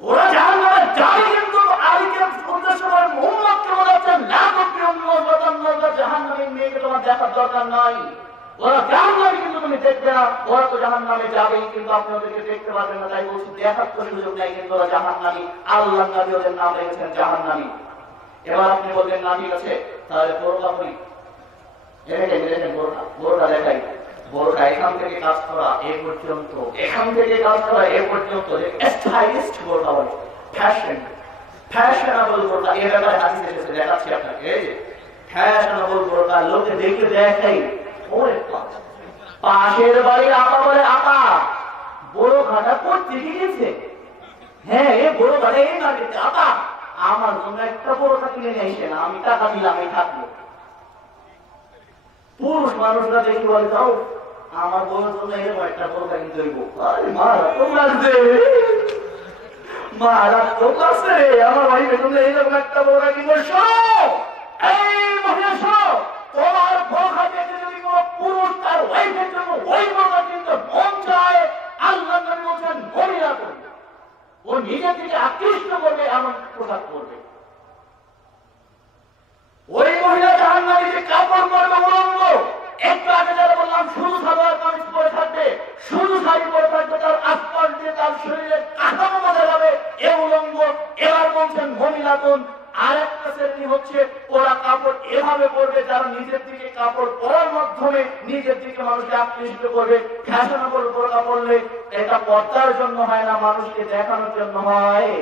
ওরা জাহান্নামে যাবে, কিন্তু আলীকে উদ্দেশ্য করে মুহাম্মদকে বলেছেন লা তুকরিমু ওয়াতান্নাল্লাহ, জাহান্নামীর মেয়েকে তোমার দেখার দরকার নাই। ওরা জাহান্নামী কিন্তু তুমি দেখবে না, ওরা তো জাহান্নামে যাবেই, কিন্তু আপনি ওদেরকে দেখতে পারবেন না। তাই বলছি দেখার তো সুযোগ নাই, কিন্তু ওরা জাহান্নামী। আল্লাহর নবী ওদের নাম রেখেছেন জাহান্নামী। এবার আপনি বলবেন না ঠিক আছে, তাহলে বোরকা পরি, দেখেন বোরকা দেখাই, বোরকা এখান থেকে কাজ করা এ পর্যন্ত, এখান থেকে কাজ করা এ পর্যন্ত, স্টাইলিস্ট বোরকা বলে, ফ্যাশনেবল বোরকা। এর ব্যাপারে হাদিস এসেছে, দেখাচ্ছি আপনাকে। এই যে ফ্যাশনেবল বোরকা, লোকে দেখে দেখাই, ওরে পাশের বাড়ির আপা বলে আপা বোরকাটা করতে গিয়েছে, হ্যাঁ এ বোরকাটা এই মাটিতে, আপা আমার জন্য একটা বোরকা কিনে নিয়ে আসে না, আমি টাকা দিলাম এই থাকবো। পুরুষ মানুষরা দেখি বলে যাও আমার বোনের জন্য এরকম একটা বোরকা কিনতে হইব। আরে মারাত্মক লাগছে, মারাত্মক লাগছে, আমার ওয়াইফের জন্য এইরকম একটা বোরকা কিনবো। শোনো এই মহিলা, শোনো, তোমার বোরকা দেখে যদি কোনো পুরুষ তার ওয়াইফের জন্য ওই বোরকা কিনতে মন চায়, আল্লাহর নবী বলেছেন মহিলা করবে, ও নিজে থেকে আকৃষ্ট করবে, এমন পোশাক করবে। ওই মহিলা জাহান্নামী যে কাপড় পরবে উলঙ্গ, একটু আগে যারা বললাম শুধু সালোয়ার কামিজ পরে থাকবে, শুধু শাড়ি পরে থাকবে, তার আশপাশ দিয়ে তার শরীরের কাঠামো বোঝা যাবে এ উলঙ্গ। এবার বলছেন মহিলাতুন, আর একটা শ্রেণী হচ্ছে ওরা কাপড় এভাবে পরবে যারা নিজের দিকে কাপড় পরার মাধ্যমে নিজের দিকে মানুষকে আকৃষ্ট করবে। ফ্যাশনেবল বোরকা পরলে এটা পর্দার জন্য হয় না, মানুষকে দেখানোর জন্য হয়।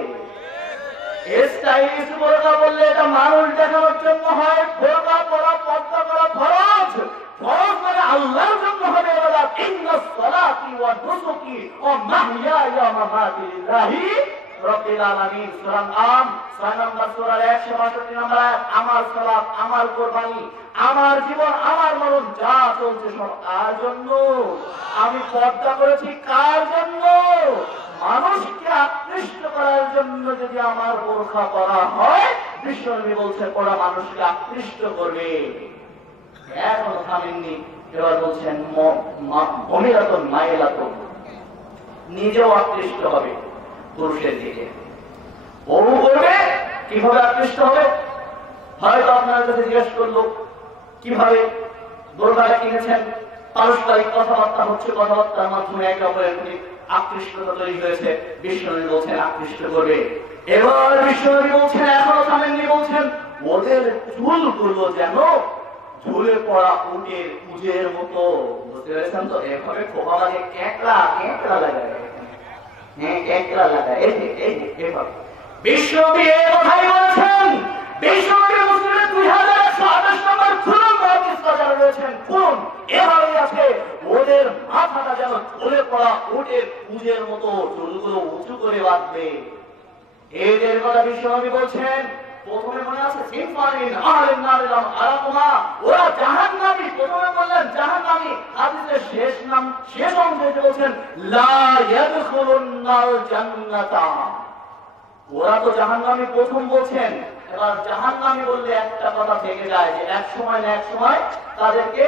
স্টাইলিশ বোরকা বললে এটা মানুষ দেখানোর জন্য হয়। বোরকা পরা, পর্দা করা ফরজ, ফরজ মানে আল্লাহর জন্য হবে। ইন্নাস সালাতি ওয়া নুসুকি ওয়া মাহইয়ায়া ওয়া মামাতি লিল্লাহি রাব্বিল আলামিন। সূরা আম 6 নম্বর সূরা 162 নম্বর আয়াত। আমার সালাত, আমার কুরবানি, আমার জীবন, আমার মরণ যা চলছে সব কার জন্য? আমি পর্দা করেছি কার জন্য? মানুষকে আকৃষ্ট করার জন্য। যদি আমার বোরকা পরা হয়, বিশ্বনবী বলছেন ওরা মানুষকে আকৃষ্ট করবে। এখনো থামেননি, এবার বলছেন মহিলাতুন মাইলাতুন, নিজেও আকৃষ্ট হবে পুরুষের দিকে। ও করবে কিভাবে আকৃষ্ট হবে? হয়তো আপনার কাছে জিজ্ঞেস করলো কিভাবে বোরকাটা কিনেছেন, পারস্পরিক কথাবার্তা হচ্ছে, কথাবার্তার মাধ্যমে একে অপরের প্রতি আকৃষ্টতা তৈরি হয়েছে। বিশ্বনবী বলছেন আকৃষ্ট করবে। এবার বিশ্বনবী বলছেন, এখনো থামেননি, বলছেন ওদের চুলগুলো যেন ঝুলে পড়া উটের কুজের মতো। বুঝতে পেরেছেন তো? এভাবে খোপা লাগে, ক্যাঁকড়া লাগায়, হ্যাঁ ক্যাঁকড়া লাগায়, এই এভাবে বিশ্বনবী এই কথাই বলেছেন। বিশ্বনবী মুসলিমের 2128 নম্বর খুলুন হাদিস কাজার রয়েছেন, খুলুন এভাবেই আছে, ওদের মাথাটা যেন ঝুলে পড়া উটের কুজের মতো, চুলগুলো উঁচু করে বাঁধবে। এদের কথা বিশ্বনবী বলছেন। প্রথমে মনে আছে সিনফানিন আহলিন নারিলাম আলাকুমা, ওরা জাহান্নামী। প্রথমে বললেন জাহান্নামী, হাদিসের শেষ অংশে বলছেন লা ইয়াদখুলুন্নাল জান্নাতা, ওরা তো জাহান্নামী প্রথম বলছেন। এবার জাহান্নামী বললে একটা কথা থেকে যায় যে এক সময় না এক সময় তাদেরকে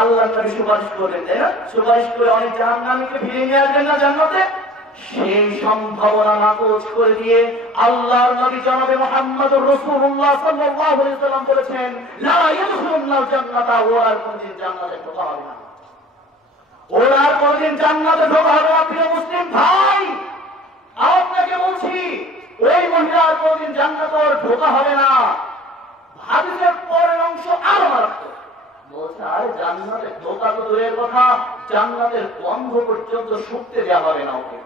আল্লাহর নবী সুপারিশ করবেন, তাই না? সুপারিশ করে অনেক জাহান্নামীকে ফিরিয়ে নিয়ে আসবেন না জান্নাতে। সেই সম্ভাবনা নাকচ করে দিয়ে আল্লাহর নবী জনাবে মুহাম্মদুর রাসূলুল্লাহ সাল্লাল্লাহু আলাইহি ওয়াসাল্লাম বলেছেন লা ইয়াদখুলুন্নাল জান্নাতা, ওরা কোনদিন জান্নাতে ঢোকা হবে না, ওরা কোনদিন জান্নাতে ঢোকা হবে না। প্রিয় মুসলিম ভাই, আপনাকে বলছি ওই মহিলার কোনদিন জান্নাতে ঢোকা হবে না। হাদিসের পরের অংশ আরো মারাত্মক, বলছে আরে জান্নাতে ঢোকা তো দূরের কথা, জান্নাতের গন্ধ পর্যন্ত শুকতে দেওয়া হবে না ওকে।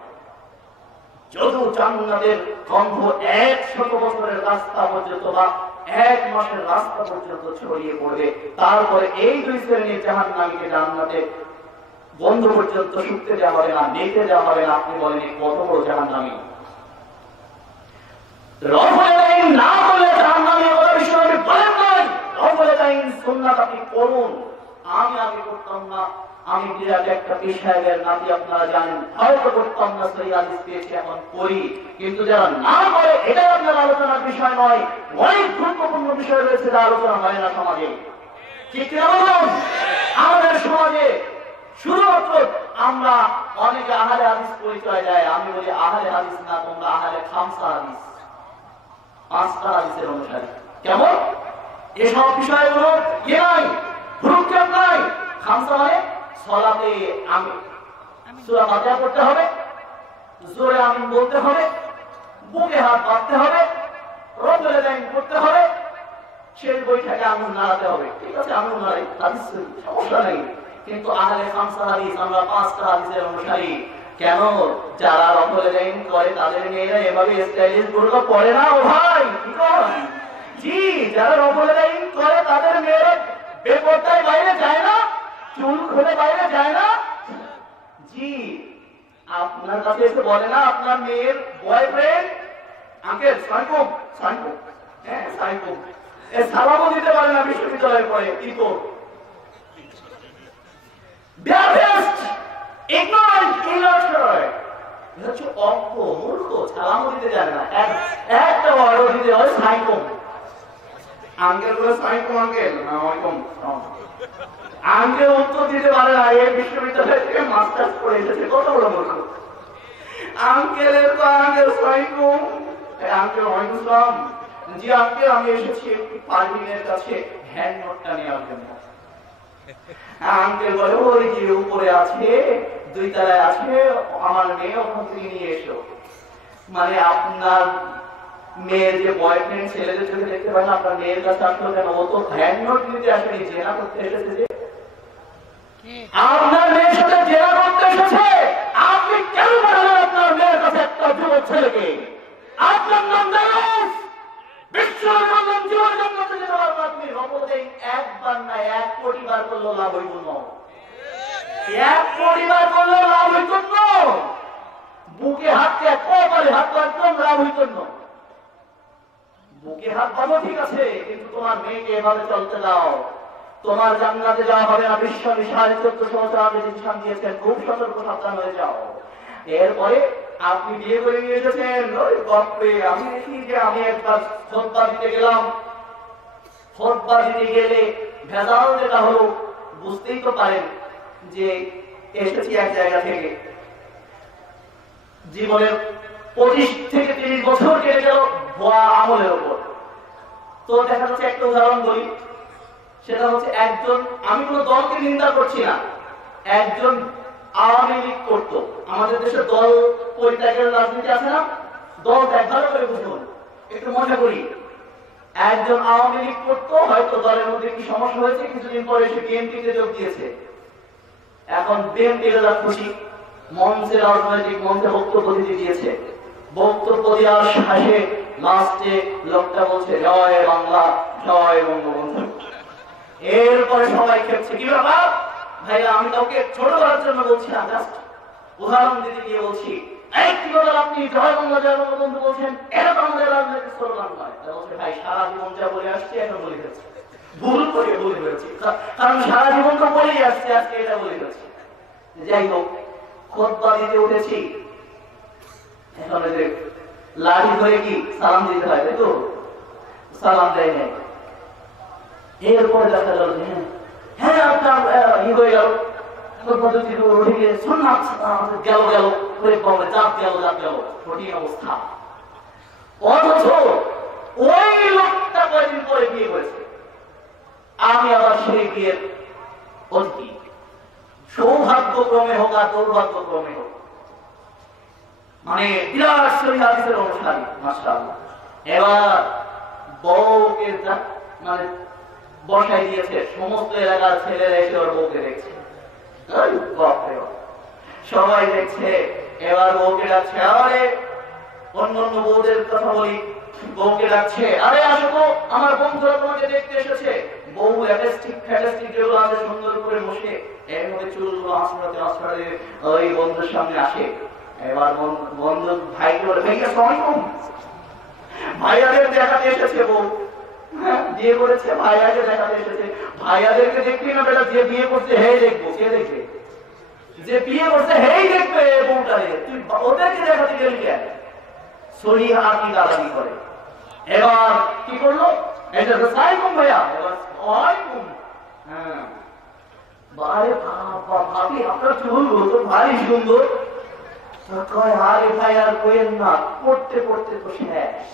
যদিও জান্নাতের গন্ধ 100 বছরের রাস্তা পর্যন্ত বা 1 মাসের রাস্তা পর্যন্ত ছড়িয়ে পড়বে, তারপরে এই দুই শ্রেণীর জাহান্নামীকে জান্নাতে গন্ধ পর্যন্ত শুকতে দেওয়া হবে না, নিতে দেওয়া হবে না। আপনি বলেন কত বড় জাহান্নামী! রফুল আইন না বলে জাহান্নামী ওরা বিশ্বনবী বলেন নাই। রফুল আইন সুন্নাত আপনি করুন, আমি আগে করতাম না, আমি বিরাট একটা পীর সাহেবের নাতি, আপনারা জানেন, হয়তো করতাম না, সহি হাদিস পেয়েছি, এখন করি, কিন্তু যারা না করে এটাই আপনার আলোচনার বিষয় নয়। অনেক গুরুত্বপূর্ণ বিষয় রয়েছে যা আলোচনা হয় না সমাজে। ঠিক বলুন, আমাদের সমাজে শুধুমাত্র আমরা অনেকে আহলে হাদিস পরিচয় দেয়, আমি বলি আহলে হাদিস না, তোমরা আহলে খামসা হাদিস, পাঁচটা হাদিসের অনুসারী। কেমন এসব বিষয়গুলো কি নাই, ভ্রুক্ষেপ নাই। খামসা মানে সালাতে আমি সূরা ফাতিহা পড়তে হবে, জোরে আমিন বলতে হবে, বুকে হাত বাঁধতে হবে, রব্বুল আলামিন পড়তে হবে, শেষ বৈঠকে আঙুল নাড়াতে হবে। ঠিক আছে, আঙুল নাড়াই, হাদিস সমস্যা নেই। কিন্তু আহলে খামসা হাদিস, আমরা পাঁচটা হাদিসের অনুসারী। কেন? যারা রব্বুল আলামিন করে তাদের মেয়েরা এভাবে স্টাইলিশ বোরকা পরে না। ও ভাই কি করেন? জি, যারা রব্বুল আলামিন করে তাদের মেয়েরা বেপরদায় বাইরে যায় না, চুল খুলে বাইরে যায় না। জি, আপনার কাছে এসে বলে না আপনার মেয়ের বয়ফ্রেন্ড, আঙ্কেল সাইকুম সাইকুম, হ্যাঁ সাইকুম, সালামও দিতে পারে না বিশ্ববিদ্যালয়ে পড়ে, কি তো অজ্ঞ মূর্খ, সালামও দিতে জানে না, একটা অর্ডার দিতে হয় সাইকুম, আঙ্কেল বলে সাইকুম আঙ্কেল, আঙ্কেল উত্তর দিতে পারে না। এই বিশ্ববিদ্যালয় থেকে মাস্টার্স করে এসেছে, কত বড় মূর্খ। আঙ্কেলের তো আঙ্কেল সাইকুম, আঙ্কেল ওয়ালাইকুম আসসালাম, জি আঙ্কেল আমি এসেছি পারভিনের কাছে হ্যান্ড নোটটা নেওয়ার জন্য। আঙ্কেল বলে ওই যে উপরে আছে, 2 তলায় আছে, আমার মেয়ে, ওখান থেকে নিয়ে এসো। মানে আপনার মেয়ের যে বয়ফ্রেন্ড ছেলেদের চোখে দেখতে পায় না, আপনার মেয়ের কাছে আসলো কেন? ও তো হ্যান্ড নোট নিতে আসেনি, জেনা করতে এসেছে। যে আপনার মেয়ের সাথে জেনা করতে এসেছে, আপনি কেন পাঠালেন আপনার মেয়ের কাছে একটা যুবক ছেলেকে? আপনার নাম দায়ুস, বিশ্বের নাম জীবন জগতে যেতে পারবো আপনি। রবতে একবার না 1 কোটি বার করলেও লাভ হইব না, 1 কোটি বার করলেও লাভ হইত না। বুকে হাতকে কপালে হাত একদম লাভ হইত না। বুকে হাত বাঁধো ঠিক আছে, কিন্তু তোমার মেয়েকে এভাবে চলতে দাও, তোমার জান্নাতে যাওয়া হবে না। বিশ্ব 1450 বছর আগে ডিসিশন দিয়েছেন, খুব সতর্ক সাবধান হয়ে যাও। এরপরে আপনি বিয়ে করে নিয়ে এসেছেন, ওই বাপরে, আমি দেখি যে আমি একবার খুতবা দিতে গেলাম, খুতবা দিতে গেলে ভেজাল যেটা হলো বুঝতেই তো পারেন যে এসেছি এক জায়গা থেকে, জীবনের 25 থেকে 30 বছর কেটে গেল ভুয়া আমলের উপর। তো দেখা যাচ্ছে একটা উদাহরণ বলি, সেটা হচ্ছে একজন, আমি কোনো দলকে নিন্দা করছি না, একজন আওয়ামী লীগ করতো। আমাদের দেশে দল পরিত্যাগের রাজনীতি আছে না, দল ভালো করে বুঝুন, একটু মজা করি। একজন আওয়ামী লীগ করতো, হয়তো দলের মধ্যে কি সমস্যা হয়েছে, কিছুদিন পরে সে বিএনপিতে যোগ দিয়েছে। এখন বিএনপি খুশি, মঞ্চে, রাজনৈতিক মঞ্চে বক্তব্য দিতে দিয়েছে। বক্তব্য দেওয়ার শেষে লাস্টে লোকটা বলছে জয় বাংলা, জয় বঙ্গবন্ধু। এরপরে সবাই খেপছে, কি ব্যাপার ভাইরা? আমি কাউকে ছোট করার জন্য বলছি না, জাস্ট উদাহরণ দিতে গিয়ে বলছি, এই কি ব্যাপার আপনি জয় বাংলা, জয় বঙ্গবন্ধু বলছেন? এটা তো আমাদের রাজনৈতিক স্লোগান নয়। বলছে ভাই সারা জীবন যা বলে আসছি এখন বলে ফেলছি, ভুল করে বলে ফেলছি, কারণ সারা জীবন তো বলেই আসছে, আজকে এটা বলে ফেলছি। যাই হোক, খুতবা দিতে উঠেছি, এখন লাঠি ধরে কি সালাম দিতে হয়, তাই তো? সালাম দেয় নাই। এরপরে দেখা গেল যে হ্যাঁ আপনার ই হয়ে গেল, গেল গেল করে কমে চাপ গেল, চাপ গেল, কঠিন অবস্থা। অথচ ওই লোকটা কয়েকদিন পরে বিয়ে করেছে, আমি আবার সেই বিয়ের অতিথি। সৌভাগ্যক্রমে হোক আর দুর্ভাগ্যক্রমে হোক, মানে বিরাট সহি হাদিসের অনুসারী, মাশাআল্লাহ। এবার বউকে মানে বসাই দিয়েছে, সমস্ত এলাকার ছেলেরা এসে ওর বউকে দেখছে, সবাই দেখছে। এবার বউকে ডাকছে, আরে অন্য অন্য বউদের কথা বলি, বউকে ডাকছে, আরে আসো তো, আমার বন্ধুরা তোমাকে দেখতে এসেছে। বউ অ্যাটেস্টিক ফ্যাটাস্টিক যেগুলো আছে সুন্দর করে বসে, এর মধ্যে চুলগুলো আঁচড়াতে আঁচড়াতে ওই বন্ধুর সামনে আসে। এবার বন্ধু ভাইকে বলে, ভাইয়া আসসালামু, ভাইয়াদের দেখাতে এসেছে বউ, বিয়ে করেছে, ভাইয়াকে দেখাতে এসেছে। ভাইয়াদেরকে দেখবি না বেটা, যে বিয়ে করছে হে দেখবো, কে দেখবে? যে বিয়ে করছে হেই দেখবে বউটারে, তুই ওদেরকে দেখাতে গেলি কেন? সহি হাকি গালামি করে। এবার কি করলো, এটা তো সাইকুম ভাইয়া, এবার সাইকুম, হ্যাঁ বারে বাবা ভাবি আপনার চুল তো ভারী সুন্দর। কয় আরে ভাই আর কোয়েন না, পড়তে পড়তে তো শেষ।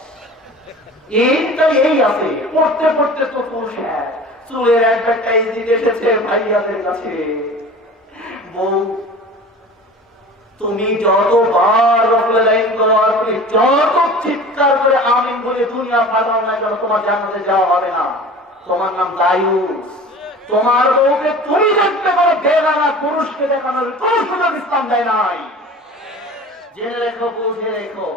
এইটা এই আছে, পড়তে পড়তে তো ফুল শেষ। চুলের অ্যাডভার্টাইজ দিতে এসেছে ভাইয়াদের কাছে। বউ তুমি যতবার রফলে লাইন করো আর তুমি যত চিৎকার করে আমিন বলে দুনিয়া ফাটাও না কেন, তোমার জান্নাতে যাওয়া হবে না। তোমার নাম দায়ুস। তোমার বউকে তুমি দেখতে পারো, বেগানা পুরুষকে দেখানোর কোন সুযোগ ইসলাম দেয় নাই। জেনে রেখো, বুঝে রেখো।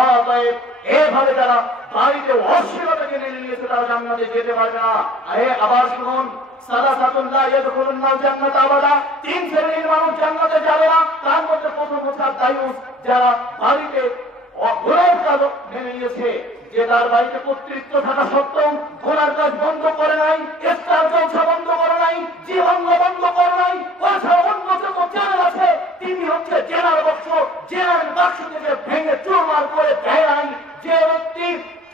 অতএব এভাবে যারা বাড়িতে অশ্লীলতাকে মেনে নিয়েছে তারা জান্নাতে যেতে পারবে না। আবার শুনুন, সালাসাতুল্লাহ ইয়াদখুলুনাল জান্নাত আবাদা, তিন শ্রেণীর মানুষ জান্নাতে যাবে না। তার মধ্যে প্রথম হচ্ছে দায়ুস, যারা বাড়িতে গুনার কাজ মেনে নিয়েছে, যে তার বাড়িতে কর্তৃত্ব থাকা সত্ত্বেও গুনার কাজ বন্ধ করে নাই, ইফতার জলসা বন্ধ করে নাই, জীবন বন্ধ করে নাই, তাছাড়া অন্য যত চ্যানেল আছে তিনি হচ্ছে জেনার বাক্স, জেনার বাক্স থেকে ভেঙে চুরমার করে দেয় নাই। যে ব্যক্তি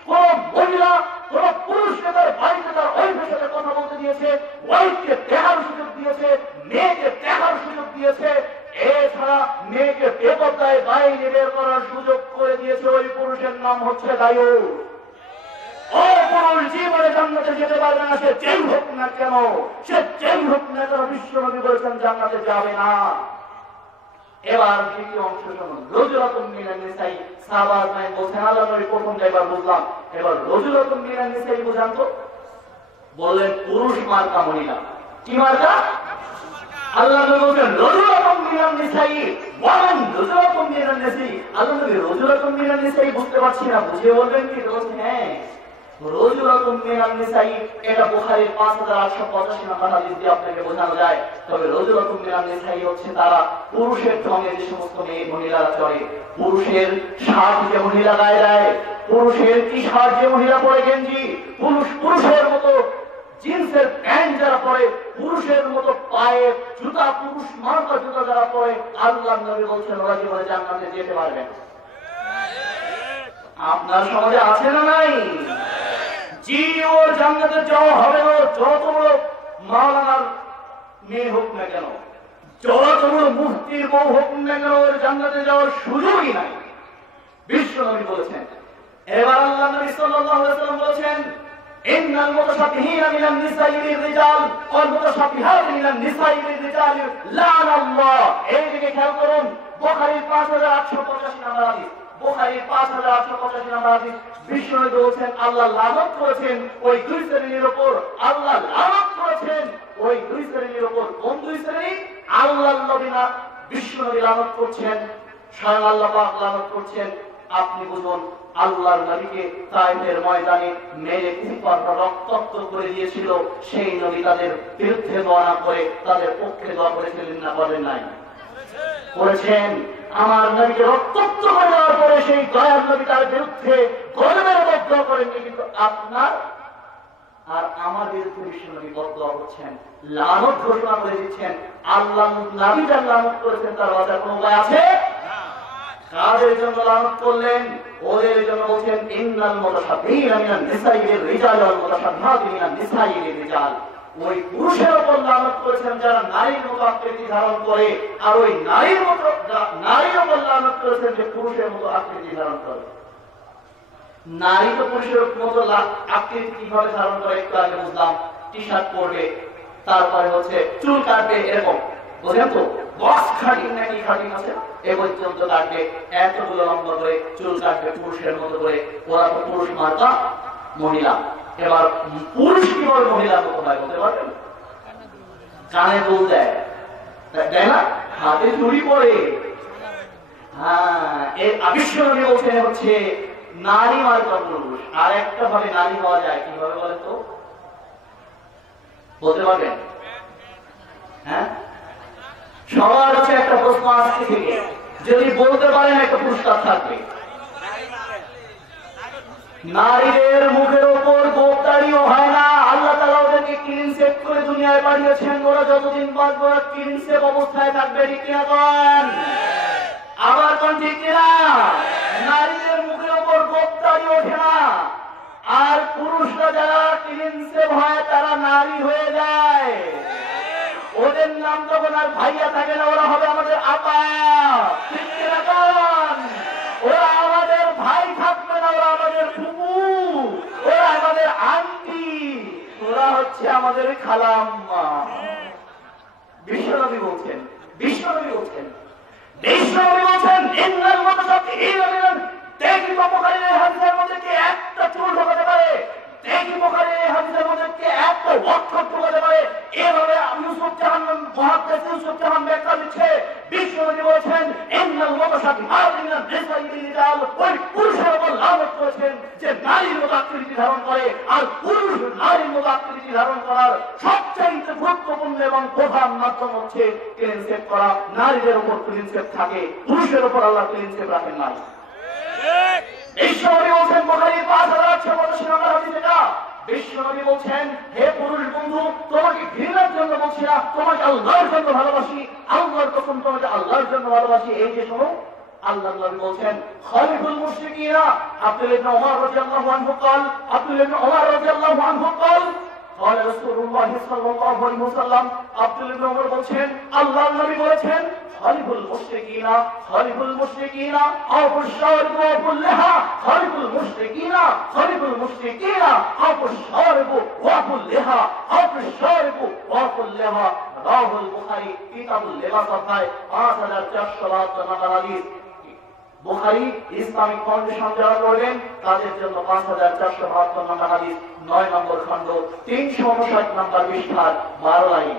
কোন মহিলা কোন পুরুষকে তার বাড়িতে তার ওয়াইফের সাথে কথা বলতে দিয়েছে, ওয়াইফকে দেখার সুযোগ দিয়েছে, মেয়েকে দেখার সুযোগ দিয়েছে, এছাড়া মেয়েকে বেপরদায় বাইরে বের করার সুযোগ করে দিয়েছে, ওই পুরুষের নাম হচ্ছে দায়ুস। ও পুরুষ জীবনে জান্নাতে যেতে পারবে না, সে যেই হোক না কেন, সে যেই হোক না কেন, বিশ্বনবী বলেছেন জান্নাতে যাবে না। এবার দ্বিতীয় অংশ শুনুন, রজুলাতুন মিনান নিসাই। সাহাবায়ে কেরাম বলছেন আল্লাহ নবী প্রথমটা এবার বুঝলাম, এবার রজুলাতুন মিনান নিসাই বুঝান তো। বললেন পুরুষ মার্কা মহিলা। কি মার্কা? আল্লাহ নবী বলেন রজুলাতুন মিনান নিসাই, ওয়ামান রজুলাতুন মিনান নিসাই। আল্লাহ নবী রজুলাতুন মিনান নিসাই বুঝতে পারছি না, বুঝিয়ে বলবেন কি? বলছেন হ্যাঁ, রজুলাতুন মিনান নিসাই, এটা বুখারীর 5885 নম্বর হাদিস দিয়ে আপনাকে বোঝানো যায়। তবে রজুলাতুন মিনান নিসাই হচ্ছে তারা পুরুষের ঢঙে যে সমস্ত মেয়ে মহিলারা চলে, পুরুষের শার্ট যে মহিলা গায়ে দেয়, পুরুষের টি শার্ট যে মহিলা পরে, গেঞ্জি, পুরুষের মতো জিন্সের প্যান্ট যারা পরে, পুরুষের মতো পায়ে জুতা, পুরুষ মার্কা জুতা যারা পরে, আল্লাহ নবী বলছেন ওরা জীবনে জান্নাতে যেতে পারবে। আপনার সমাজে আছে না নাই? জি, ওর জান্নাতে যাওয়া হবে না, যত বড় মাওলানার মেয়ে হোক না কেন, যত বড় মুফতির বউ হোক না কেন, ওর জান্নাতে যাওয়ার সুযোগই নাই। বিশ্ব নবী বলেছেন। এবার আল্লাহ নবী সাল্লাল্লাহু আলাইহি ওয়াসাল্লাম বলেছেন ইন্নাল মুতাশাবিহিনা মিনান নিসাই লির-রিজাল ওয়াল মুতাশাবিহাতু মিনান নিসাই লির-রিজাল লানাল্লাহ। এই দিকে খেয়াল করুন, বুখারীর 5885 নম্বর হাদিস, বুখারীর 5885 নম্বর হাদিস। বিশ্বনবী বলেছেন আল্লাহ লানত করেছেন ওই দুই শ্রেণীর উপর, আল্লাহ লানত করেছেন ওই দুই শ্রেণীর উপর। কোন দুই শ্রেণী? আল্লাহর নবী না, বিশ্বনবী লানত করছেন, স্বয়ং আল্লাহ পাক লানত করছেন। আপনি বুঝুন, আল্লাহর নবীকে তায়েফের ময়দানে মেরে কুফাররা রক্তাক্ত করে দিয়েছিল, সেই নবী তাদের বিরুদ্ধে দোয়া না করে তাদের পক্ষে দোয়া করেছিলেন না? বলেন নাই? করেছেন। আমার নবীকে রক্তাক্ত করে দেওয়ার পরে সেই দয়ার নবী তার বিরুদ্ধে গরমের বদয়া করেননি, কিন্তু আপনার আর আমার বিরুদ্ধে বিশ্ব নবী বদয়া করছেন, লানত ঘোষণা করে দিচ্ছেন। আল্লাহ নবী যার লানত করেছেন তার বাঁচার কোনো উপায় আছে? কাদের জন্য লানত করলেন? ওদের জন্য বলছেন ইন্নাল মুতাশাবিহিনা মিনান নিসাই লির-রিজাল ওয়াল মুতাশাবিহাতু মিনান নিসাই লির-রিজাল। ওই পুরুষের উপর লানত করেছেন যারা নারীর মতো আকৃতি ধারণ করে, আর ওই নারীর মতো নারীর উপর লানত করেছেন যে পুরুষের মতো আকৃতি ধারণ করে। নারী তো পুরুষের মতো আকৃতি কিভাবে ধারণ করে একটু আগে বুঝলাম। টি শার্ট পরবে, তারপরে হচ্ছে চুল কাটবে, এরকম বোঝেন তো? বক্স কাটিং নাকি কাটিং আছে, এ পর্যন্ত কাটবে, এতগুলো লম্বা করে চুল কাটবে পুরুষের মতো করে। ওরা তো পুরুষ মার্কা মহিলা। এবার পুরুষ কিভাবে মহিলার মতো হয় বলতে পারবেন? কানে দুল দেয়, তাই না? হাতে চুড়ি পরে। হ্যাঁ, এই আবিষ্কার বলছে হচ্ছে নারী মার্কা পুরুষ। আর একটা ভাবে নারী হওয়া যায়, কিভাবে বলে তো? বলতে পারবেন? হ্যাঁ, সবার কাছে একটা প্রশ্ন আসছে থেকে, যদি বলতে পারেন একটা পুরস্কার থাকবে। নারীদের মুখের উপর গোপদারিও হয় না, আল্লাহ তাআলা ওদেরকে ক্লিন সেট করে করে দুনিয়ায় পাঠিয়েছেন, ওরা যতদিন বাঁচবে ওরা ক্লিনসেপ অবস্থায় থাকবে, ঠিক কিনা বলেন? আবার কোন ঠিক কিনা? নারীদের মুখের ওপর গোপদারি ওঠে না, আর পুরুষরা যারা ক্লিনসেপ হয় তারা নারী হয়ে যায়। ওদের নাম তখন আর ভাইয়া থাকে না, ওরা হবে আমাদের আপা, ঠিক কিনা বলেন? ওরা আমাদের ভাই থাকবে না, ওরা আমাদের ফুপু, ওরা আমাদের আন্টি, ওরা হচ্ছে আমাদের খালাম্মা। বিশ্বনবী বলছেন, বিশ্বনবী বলছেন, বিশ্বনবী বলছেন ইন্নাল মুতাসাফফিহিনা মিনাল, দেখি বুখারীর এই হাদিসের মধ্যে কি একটা চুল ঢোকাতে পারে, দেখি বুখারীর এই হাদিসের মধ্যে কি একটা অক্ষর ঢোকাতে পারে। এভাবে ইউসুফ জাহান মুহাদ্দিস ইউসুফ জাহান ব্যাখ্যা দিচ্ছে। বিশ্বনবী বলেছেন ইন্নাল মুতাসাফফিহিনা মিনাল নিসাই রিজাল, ওই পুরুষের উপর লানত করেছেন যে নারীর মতো আকৃতি ধারণ করে, আর পুরুষ নারীর মতো আকৃতি ধারণ করার সবচেয়ে গুরুত্বপূর্ণ এবং প্রধান মাধ্যম হচ্ছে ক্লিনসেপ করা। নারীদের উপর ক্লিনসেপ থাকে, পুরুষের উপর আল্লাহ ক্লিনসেপ রাখেন নাই। বিশ্বনবী বলছেন বুখারীর 5885 নম্বর হাদিস এটা, বিশ্বনবী বলছেন হে পুরুষ বন্ধু, তোমাকে ঘৃণার জন্য বলছি না, তোমাকে আল্লাহর জন্য ভালোবাসি, আল্লাহর কসম তোমাকে আল্লাহর জন্য ভালোবাসি। এই যে শোনো, আল্লাহর নবী বলছেন খালিফুল মুশরিকিনা আব্দুল্লাহ ইবনে ওমর রাদিয়াল্লাহু আনহু قال, আব্দুল্লাহ ইবনে ওমর রাদিয়াল্লাহু আনহু قال قال রাসূলুল্লাহ সাল্লাল্লাহু আলাইহি ওয়াসাল্লাম, আব্দুল্লাহ ইবনে ওমর বলছেন আল্লাহর নবী বলেছেন খালিফুল মুশরিকিনা, খালিফুল মুশরিকিনা আবুশ শারিব ওয়া আবুল লিহা, খালিফুল মুশরিকিনা, খালিফুল মুশরিকিনা আবুশ শারিব ওয়া আবুল লিহা, আবুশ শারিব ওয়া আবুল লিহা। রাহুল বুখারী কিতাবুল লিবাস অধ্যায় 5472 নম্বর হাদিস। বুখারী ইসলামিক ফাউন্ডেশন যারা করবেন তাদের জন্য 5472 নম্বর হাদিস, 9 নম্বর খণ্ড, 359 নম্বর পৃষ্ঠার 12 লাইন।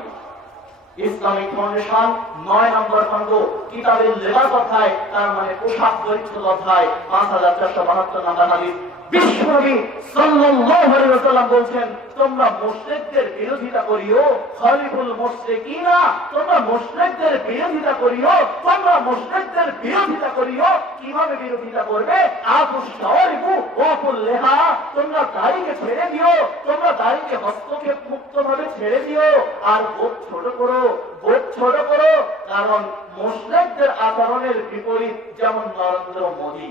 ইসলামিক ফাউন্ডেশন 9 নম্বর খণ্ড, কিতাবের লিবাস অধ্যায়, তার মানে পোশাক পরিচ্ছদ অধ্যায়, 5472 নম্বর হাদিস। বিশ্বনবী সাল্লাল্লাহু আলাইহি ওয়াসাল্লাম বলছেন তোমরা মুশরিকদের বিরোধিতা করিও, খালিফুল মুশরিকিনা, তোমরা মুশরিকদের বিরোধিতা করিও, তোমরা মুশরিকদের বিরোধিতা করিও। কিভাবে বিরোধিতা করবে? আবুশ শারিব ওয়া আবুল লিহা, তোমরা দাড়িকে ছেড়ে দিও, তোমরা দাড়িকে হস্তক্ষেপ মুক্তভাবে ছেড়ে দিও, আর গোঁফ ছোট করো, গোঁফ ছোট করো। কারণ মুশরিকদের আচরণের বিপরীত, যেমন নরেন্দ্র মোদী,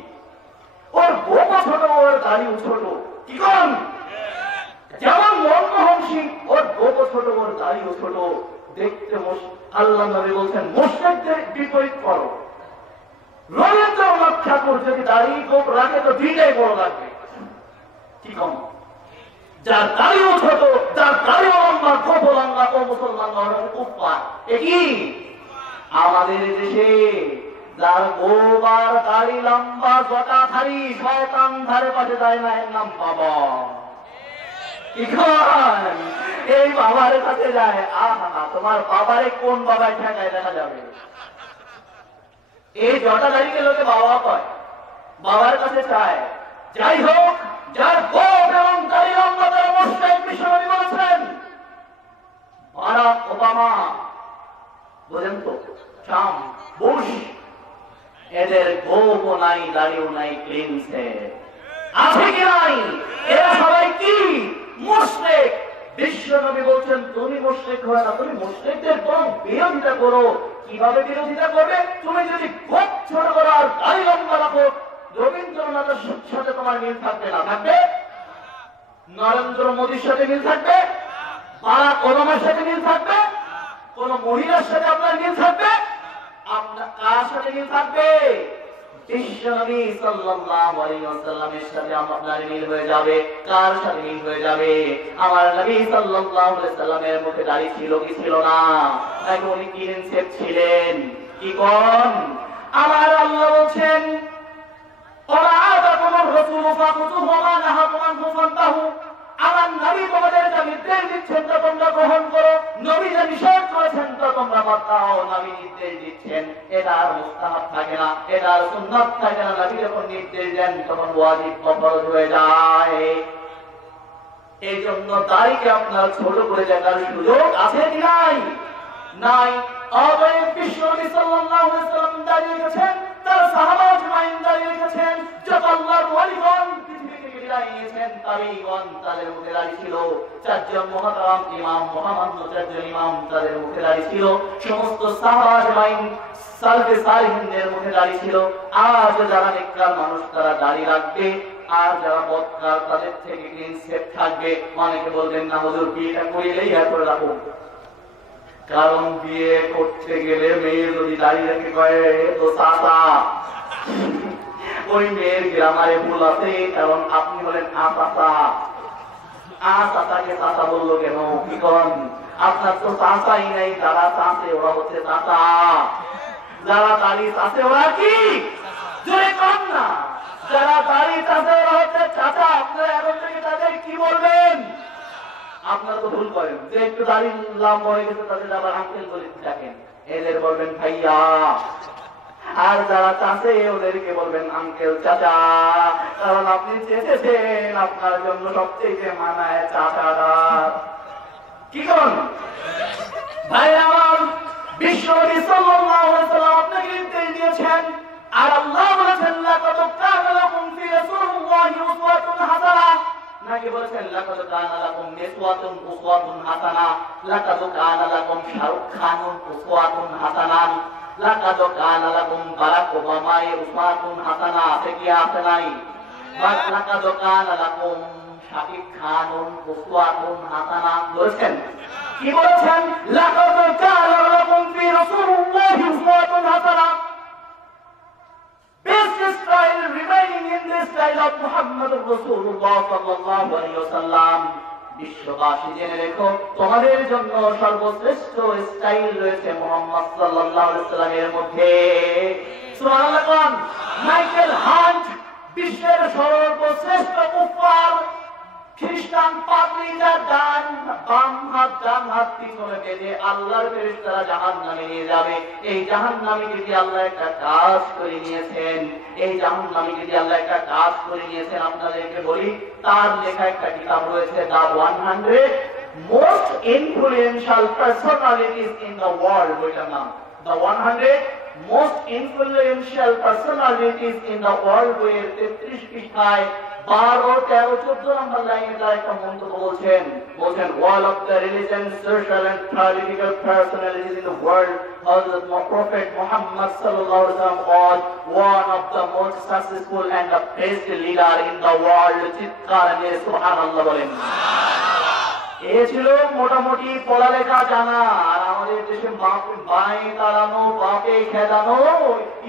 ওর গোপ ছোট, ওর দাড়িও ছোট, কি কোন? যেমন মনমোহন সিং, ওর গোপ ছোট, ওর দাড়িও ছোট, দেখতে আল্লাহ নবী বলছেন মুশরিকদের বিপরীত করো। রবীন্দ্রনাথ ঠাকুর যদি দাড়ি গোপ রাখে তো দুইটাই বড় লাগবে, কি কম? যার দাড়িও ছোট, যার দাড়িও লম্বা, গোপ লম্বা, ও মুসলমান কুফফার। একই আমাদের দেশে যার গোবার দাড়ি লম্বা, জটাধারী, শয়তান ধারে পাশে যায় না, এর নাম বাবা। এই বাবার কাছে যায়, আহা তোমার বাবারে কোন বাবায় ঠেকায় দেখা যাবে। এই জটাধারীকে লোকে বাবা কয়, বাবার কাছে চায়। যাই হোক, যার গোপ এবং দাড়ি লম্বা তারা মুশরিক, বিশ্বনবী বলেছেন। বারাক ওবামা, বুঝেন তো, ট্রাম্প, বুশ, এদের গোপও নাই, দাড়িও নাই, ক্লিনসেপ আছে কি নাই? এরা সবাই কি? মুশরিক। বিশ্বনবী বলছেন তুমি মুশরিক হয় না, তুমি মুশরিকদের বরং বিরোধিতা করো। কিভাবে বিরোধিতা করবে? তুমি যদি গোপ ছোট করো আর দাড়ি লম্বা রাখো, রবীন্দ্রনাথের সাথে তোমার মিল থাকবে না, থাকবে? নরেন্দ্র মোদীর সাথে মিল থাকবে? বারাক ওবামার সাথে মিল থাকবে? কোন মহিলার সাথে আপনার মিল থাকবে? আপনার কার সাথে মিল থাকবে? বিশ্বনবী সাল্লাল্লাহু আলাইহি ওয়াসাল্লামের সাথে আপনার মিল হয়ে যাবে। কার সাথে মিল হয়ে যাবে? আমার নবী সাল্লাল্লাহু আলাইহি ওয়াসাল্লামের মুখে দাড়ি ছিল কি ছিল না? নাকি উনি ক্লিনসেপ ছিলেন? কি কোন? আমার আল্লাহ বলছেন ওয়া'আদাকুমুর রাসূলু ফাকুতুহু ওয়া মা নাহাকুম আনহু ফান্তাহু। আমার নবী তোমাদের যা নির্দেশ দিচ্ছেন তা তোমরা গ্রহণ করো, নবী যা নিষেধ করেছেন তা তোমরা বাদ দাও। নবী নির্দেশ দিচ্ছেন, এটা আর মুস্তাহাব থাকে না, এটা আর সুন্নাত থাকে না। নবী যখন নির্দেশ দেন তখন ওয়াজিব বা ফরজ হয়ে যায়। এই জন্য দাড়িকে আপনার ছোট করে দেখার সুযোগ আছে কি নাই? নাই। অতএব বিশ্বনবী সাল্লাল্লাহু আলাইহি ওয়াসাল্লাম দাঁড়িয়ে গেছেন, তার সাহাবা আজমাইন দাঁড়িয়ে গেছেন, যত আল্লাহর ওয়ালিগণ পৃথিবী থেকে বিদায় নিয়েছেন তাবেঈগণ, তাদের মুখে দাঁড়িয়ে ছিল চারজন মুহতারাম ইমাম, মহামান্য চারজন ইমাম, তাদের মুখে দাঁড়িয়ে ছিল সমস্ত সাহাবায়ে সালফে সালিহিনদের মুখে দাঁড়িয়ে ছিল। আজ যারা নেককার মানুষ তারা দাঁড়িয়ে রাখবে, আর যারা বদকার তাদের থেকে ক্লিন সেফ থাকবে। অনেকে বলবেন না হুজুর বিয়েটা করিলেই আর করে রাখো, কারণ বিয়ে করতে গেলে মেয়ে যদি দাঁড়িয়ে রেখে কয়ে তো চাচা, ওই মেয়ের গ্রামারে ভুল আছে, কারণ আপনি বলেন চাচা, চাচাকে চাচা বললো কেন? কি কন আপনার তো চাচাই নাই, যারা চাচে ওরা হচ্ছে চাচা, যারা দাঁড়িয়ে চাচে ওরা কি জোরে কন না, যারা দাঁড়িয়ে চাচে ওরা হচ্ছে চাচা। আপনারা এখন থেকে তাদের কি বলবেন? আপনারা তো ভুল করেন যে একটু দাঁড়িয়ে লম্বা হয়ে গেছে তাদের আবার আঙ্কেল বলে ডাকেন, এদের বলবেন ভাইয়া, আর যারা চাচে ওদেরকে বলবেন আঙ্কেল চাচা, কারণ আপনি চেয়েছেন আপনার জন্য সবচেয়ে মানায় চাচাটা। কি করুন ভাই আমার, বিশ্বনবী সাল্লাল্লাহু আলাইহি ওয়াসাল্লাম আপনাকে নির্দেশ দিয়েছেন, আর আল্লাহ বলেছেন লাকাদ কানা লাকুম ফি রাসূলিল্লাহি উসওয়াতুন হাসানাহ, নাকি বলেছেন লাকাদ কানা লাকুম উসওয়াতুন হাসানাহ, লাকাদ কানা লাকুম শাহরুখ খানুন উসওয়াতুন হাসানাহ, লাকাদ কানা লাকুম বারাক ওবামায়ের উসওয়াতুন হাসানাহ, আছে কি আছে নাই? বাট লাকাদ কানা লাকুম শাকিব খানুন উসওয়াতুন হাসানাহ বলেছেন। কি বলেছেন? লাকাদ কানা লাকুম ফি রাসূলিল্লাহি উসওয়াতুন হাসানাহ, best style remaining in the style of Muhammadur Rasulullah sallallahu alaihi wasallam। বিশ্ববাসী জেনে রেখো তোমাদের জন্য সর্বশ্রেষ্ঠ স্টাইল রয়েছে মুহাম্মদ সাল্লাল্লাহু আলাইহি ওয়াসাল্লামের মধ্যে। সুবহানাল্লাহ। মাইকেল হান্ট বিশ্বের সর্বশ্রেষ্ঠ কুফার খ্রিস্টান পাদ্রী, যার বাম হাত পিছনে বেঁধে আল্লাহর ফেরেশতারা জাহান্নামে নিয়ে যাবে। এই জাহান্নামীকে দিয়ে আল্লাহ একটা কাজ করে নিয়েছেন, এই জাহান্নামীকে দিয়ে আল্লাহ একটা কাজ করে নিয়েছেন। আপনাদেরকে বলি, তার লেখা একটা কিতাব রয়েছে, the 100 most influential personalities in the world. বইটার নাম the 100 most influential personalities in the world. বইয়ের 33 পৃষ্ঠায় 12, 13, 14 নম্বর লাইনে তার একটা মন্তব্য বলছেন, all of the religious, social and political personalities in the world, Hazrat Prophet Muhammad sallallahu alaihi wasallam was one of the most successful and the best leader in the world। চিৎকার দিয়ে সুবহানাল্লাহ বলেন। এ ছিল মোটামুটি পড়ালেখা জানা, আর আমাদের দেশে বাই তাড়ানো, বাপে খেদানো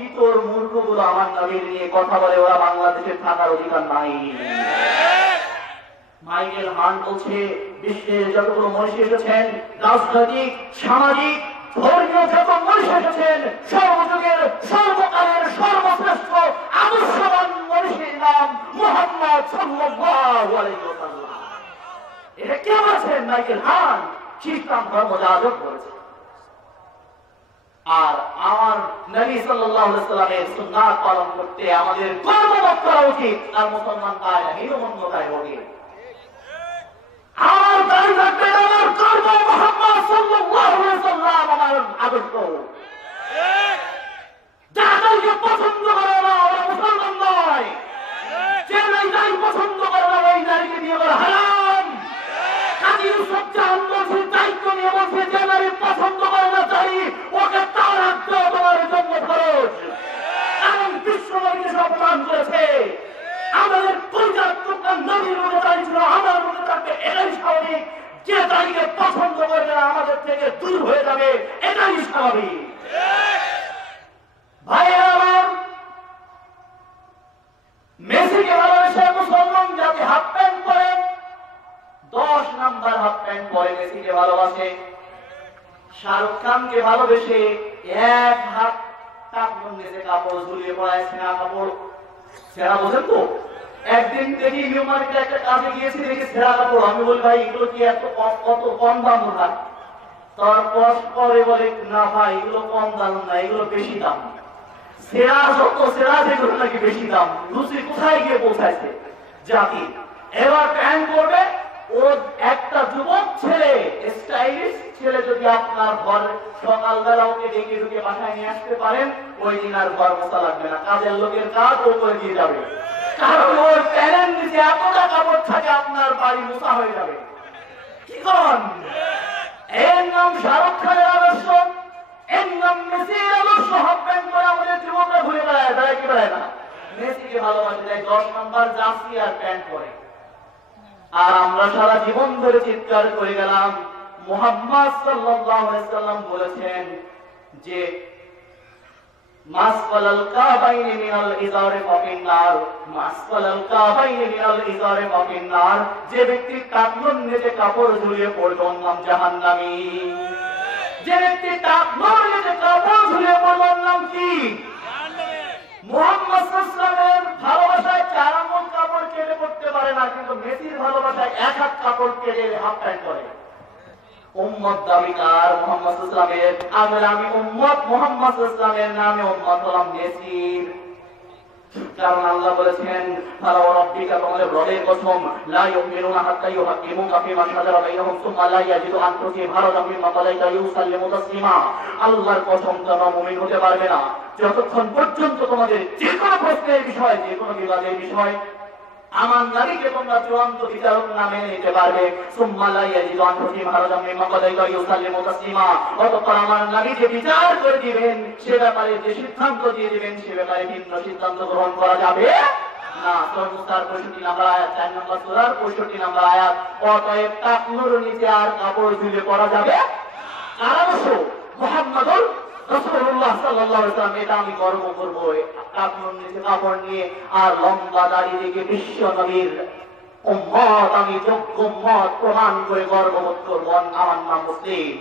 ইতর মূর্খগুলো আমার নবীর নিয়ে কথা বলে, ওরা বাংলাদেশে থাকার অধিকার নাই। মাইকেল হান্ট বলছে, বিশ্বের যতগুলো মনীষী এসেছেন, রাজনৈতিক, সামাজিক, ধর্মীয় যত মনীষী এসেছেন, সর্বযুগের সর্বকালের সর্বশ্রেষ্ঠ আদর্শবান মনীষীর নাম মুহাম্মদ সাল্লাল্লাহু আলাইহি ওয়াসাল্লাম। এটা কে বলেছেন? মাইকেল হান্ট, খ্রিস্টান ধর্ম যাজক বলেছে। আর আমার নবী সাল্লাল্লাহু আলাইহি ওয়াসাল্লামের সুন্নাত পালন করতে আমাদের গর্ববোধ করা উচিত, আর মুসলমান তাই না, হিন্দুমন্যতায় ভোগে। আমার দাবি থাকবে, আমার গর্ব মুহাম্মদ সাল্লাল্লাহু আলাইহি ওয়াসাল্লাম আমার আদর্শ। যাদেরকে পছন্দ করে না ওরা মুসলমান নয়, যে নারী পছন্দ করে না ওই নারীকে দিয়ে বলা হারাম। কাজী ইউসুফ জাহাঙ্গীর দায়িত্ব নিয়ে বলছে, যে নারী পছন্দ করে না তাই ওকে তালাক দেওয়া তোমার জন্য ফরজ। কারণ বিশ্বনবী অপমান করেছে, আমাদের পরিচালক নবীর মধ্যে দাঁড়িয়ে ছিল, আমার মধ্যে থাকবে, এটাই স্বাভাবিক। যে তারিখে পছন্দ করবে না আমাদের থেকে দূর হয়ে যাবে, এটাই স্বাভাবিক। ভাইয়েরা আমার, মেসিকে ভালোবেসে মুসলমান জাতি হাফ প্যান্ট পরে, 10 নাম্বার হাফ প্যান্ট পরে মেসিকে ভালোবাসে। শাহরুখ খানকে ভালোবেসে এক হাত কাপড় নিচে কাপড় ঝুলিয়ে পড়ায়, সেনা কাপড়। সেরা বোঝেন তো? একদিন দেখি নিউ মার্কেটে একটা কাজে গিয়েছি, দেখি সেরা কাপড়। আমি বলি, ভাই এগুলো কি এত কত কম দাম হয়? তারপর পরে বলে, না ভাই এগুলো কম দাম না, এগুলো বেশি দাম। সেরা যত সেরা যেগুলো নাকি বেশি দাম। রুচি কোথায় গিয়ে পৌঁছাইছে জাতি। এবার প্যান্ট করবে, ও একটা যুবক ছেলে, স্টাইলিশ ছেলে যদি আপনার ঘর সকালবেলা ওকে ডেকে ঢুকে বাসায় নিয়ে আসতে পারেন, ওই দিন আর ঘর মোছা লাগবে না, কাজের লোকের কাজ ও করে দিয়ে যাবে। কারণ ওর প্যান্টের নিচে এতটা আপনার বাড়ি মোছা হয়ে যাবে। কি করেন? এর নাম শাহরুখ খানের আদর্শ, এর নাম মেসির আদর্শ। হাফ প্যান্ট করে আমাদের জীবনটা ঘুরে বেড়ায়, বেড়ায় কি বেড়ায় না? মেসিকে ভালোবাসে যায় 10 নম্বর জার্সি আর প্যান্ট পরে। আর আমরা সারা জীবন ধরে চিৎকার করে গেলাম। মুহাম্মদ সাল্লাল্লাহু আলাইহি সাল্লাম বলেছেন যে মাসফালাল কাবাইনি মিনাল ইজারে ফাফিন নার, মাসফালাল কাবাইনি মিনাল ইজারে ফাফিন নার। যে ব্যক্তি টাকনুর নিচে কাপড় ঝুলিয়ে পড়বে ওর নাম জাহান্নামী। যে ব্যক্তি টাকনুর নিচে কাপড় ঝুলিয়ে পড়বে ওর নাম কি? মুহাম্মদ সাল্লাল্লাহু আলাইহি ওয়াসাল্লামের ভালোবাসায় 4 আঙ্গুল কাপড় কেটে পড়তে পারে না, কিন্তু মেসির ভালোবাসায় 1 হাত কাপড় কেটে হাফ প্যান্ট পরে। উম্মত দাবিদার মুহাম্মদ সাল্লাল্লাহু আলাইহি ওয়াসাল্লামের, আমি উম্মত মুহাম্মদ সাল্লাল্লাহু আলাইহি ওয়াসাল্লামের নামে উম্মত হলাম মেসির। কারণ আল্লাহ বলেছেন ফালা রাব্বিকা, তোমাদের রবের কসম, লা ইউমিনুনা হাত্তা ইউহাক্কিমুকা ফিমা শাজারা বাইনাহুম সুম্মা লা ইয়াজিদু আনফুসিহিম হারাজাম মিম্মা কাযাইতা ইউসাল্লিমু তাসলিমা। আল্লাহর কসম, তোমরা মুমিন হতে পারবে না যতক্ষণ পর্যন্ত তোমাদের যে কোনো প্রশ্নের বিষয়, যে কোনো বিবাদের বিষয় আমার নবীকে তোমরা চূড়ান্ত বিচারক না মেনে নিতে পারবে। সুম্মা লা ইয়াজিদু আনফুসিহিম হারাজাম মিম্মা কাযাইতা ইউসাল্লিমু তাসলিমা। অতঃপর আমার নবী যে বিচার করে দিবেন, সে ব্যাপারে যে সিদ্ধান্ত দিয়ে দিবেন, সে ব্যাপারে ভিন্ন সিদ্ধান্ত গ্রহণ করা যাবে না। সূরা মুসার 65 নম্বর আয়াত, 4 নম্বর সূরার 65 নম্বর আয়াত। অতএব টাকনুর নিচে আর কাপড় ঝুলে পড়া যাবে আরামশ মুহাম্মদুর রাসূলুল্লাহ সাল্লাল্লাহু আলাইহি ওয়াসাল্লাম। এটা আমি গর্ব করব, টাকনুর নিচে কাপড় নিয়ে আর লম্বা দাড়ি রেখে বিশ্ব নবীর উম্মত আমি যোগ্য উম্মত প্রমাণ করে গর্ববোধ করব। আমার নাম মুসলিম।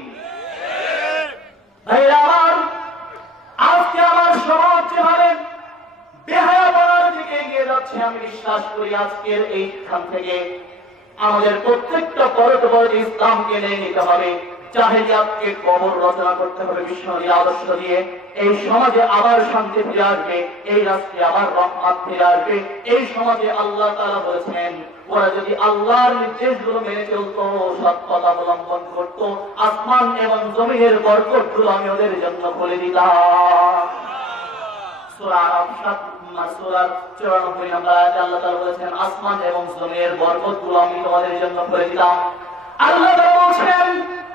ভাইরা আমার, আজকে আমার সমাজ যেভাবে বেহায়াপনার দিকে এগিয়ে যাচ্ছে, আমি বিশ্বাস করি আজকের এইখান থেকে আমাদের প্রত্যেকটা পরবর্তী ইসলামকে নিয়ে নিতে হবে, জাহেলিয়াতকে কবর রচনা করতে হবে বিশ্বনবীর আদর্শ দিয়ে। এই সমাজে আবার শান্তি ফিরে আসবে, এই রাষ্ট্রে আবার রহমত ফিরে আসবে। এই সমাজে আল্লাহ তাআলা বলেছেন ওরা যদি আল্লাহর নির্দেশগুলো মেনে চলতো, সৎ পথ অবলম্বন করত, আসমান এবং জমিনের বরকতগুলো আমি ওদের জন্য খুলে দিতাম। সূরা আরাফ 94 নম্বর আয়াতে আল্লাহ তাআলা বলেছেন আসমান এবং জমিনের বরকতগুলো আমি তোমাদের জন্য খুলে দিলাম। আল্লাহ তাআলা বলেছেন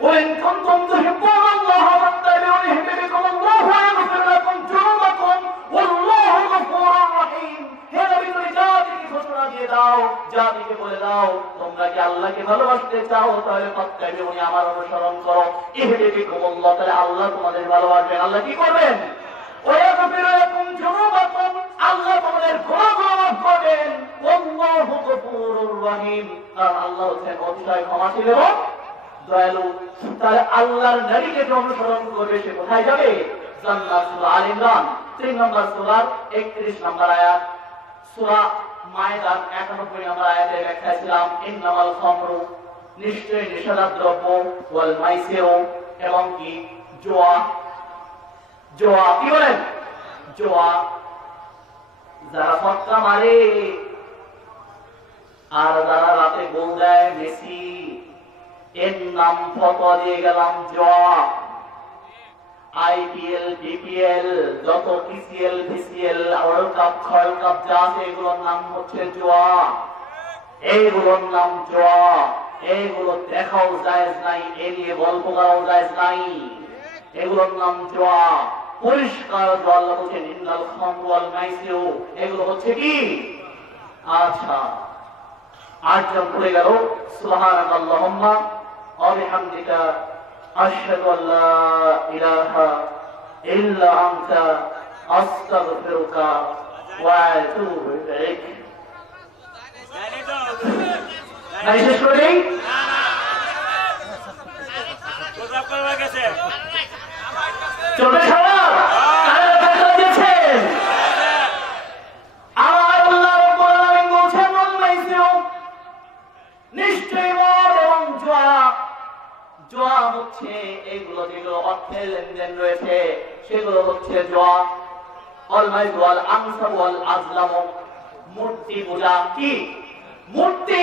وإن كنتم تحبون الله فاتبعوني يحببكم الله ويغفر لكم ذنوبكم والله غفور رحيم। হে নবী, তুমি জাতিকে ঘোষণা দিয়ে দাও, জাতিকে বলে দাও তোমরা কি আল্লাহকে ভালোবাসতে চাও, তাহলে ফাত্তাবিউনি, আমার অনুসরণ করো। ইহবিবিকুম আল্লাহ, তাহলে আল্লাহ তোমাদের ভালোবাসবেন। আল্লাহ কি করবেন? ওয়াগফির লাকুম যুনুবাকুম, আল্লাহ তোমাদের গুনাহগুলো মাফ করবেন। আল্লাহু গফুরুর রহিম, আর আল্লাহ হচ্ছেন অতিশয় ক্ষমাশীল এবং দয়ালু। তাহলে আল্লাহর নবীকে যে অনুসরণ করবে সে কোথায় যাবে? জান্নাত। সূরা আল ইমরান 3 নম্বর সূরার 31 নম্বর আয়াত। সূরা মায়েদার 91 নম্বর আয়াতে ব্যাখ্যা ছিলাম ইন্নামাল খামরু, নিশ্চয়ই নেশাদার দ্রব্য, ওয়াল মাইসিরু, এবং কি জুয়া। জুয়া কি বলেন? জুয়া যারা ফটকা মারে আর যারা রাতে গোল দেয়, মেসি, এর নাম ফতোয়া দিয়ে গেলাম জুয়া। আইপিএল, বিপিএল, যত PCL, VCL, world cup, world cup যা আছে এগুলোর নাম হচ্ছে জুয়া। এইগুলোর নাম জুয়া। এইগুলো দেখাও জায়েজ নাই, এ নিয়ে গল্প করাও জায়েজ নাই, এগুলোর নাম জুয়া। পরিষ্কার আল্লাহ বলেছেন ইন্নাল খামরু ওয়াল মাইসিরু, এগুলো হচ্ছে কি? আচ্ছা, আটজন পড়ে গেল সুবহানাকাল্লাহুম্মা ওয়া বিহামদিকা আশহাদু আল্লা ইলাহা ইল্লা আনতা আস্তাগফিরুকা ওয়া আতুবু ইলাইক। শেষ করে দেই। চলবে সবার? নিশ্চয়ই মদ এবং জুয়া হচ্ছে এইগুলো, যেগুলো অর্থের লেনদেন রয়েছে সেগুলো হচ্ছে জুয়া। ওয়াল মাইসির ওয়াল আনসাব ওয়াল আজলাম, মূর্তি পূজা। কি মূর্তি?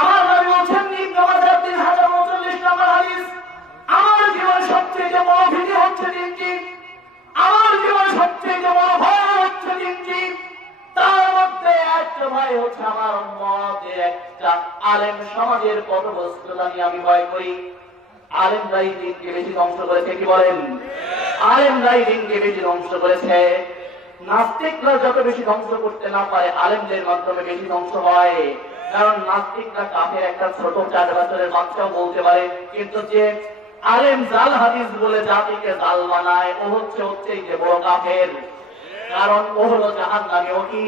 আমার নবী বলেছেন ইবনে মাজাহ 3039 নম্বর হাদিস, আমার জীবনের সবচেয়ে বড় ভীতি হচ্ছে দিনটি, আমার জীবনের সবচেয়ে বড় ভয় হচ্ছে দিনটি। তার মধ্যে একটা ভয় হচ্ছে আমার উম্মতের একটা আলেম সমাজের পথভ্রষ্টতা নিয়ে আমি ভয় করি। আলেমরাই দিনকে বেশি ধ্বংস করেছে, কি বলেন? আলেমরাই দিনকে বেশি ধ্বংস করেছে। নাস্তিকরা যত বেশি ধ্বংস করতে না পারে, আলেমদের মাধ্যমে বেশি ধ্বংস হয়। কারণ নাস্তিকরা কাফের, একটা ছোট 4 বছরের বাচ্চাও বলতে পারে, কিন্তু যে আলেম জাল হাদিস বলে জাতিকে জাল বানায়, ও হচ্ছে যে বড় কাফের। কারণ ও হলো জাহান্নামী। ও কি?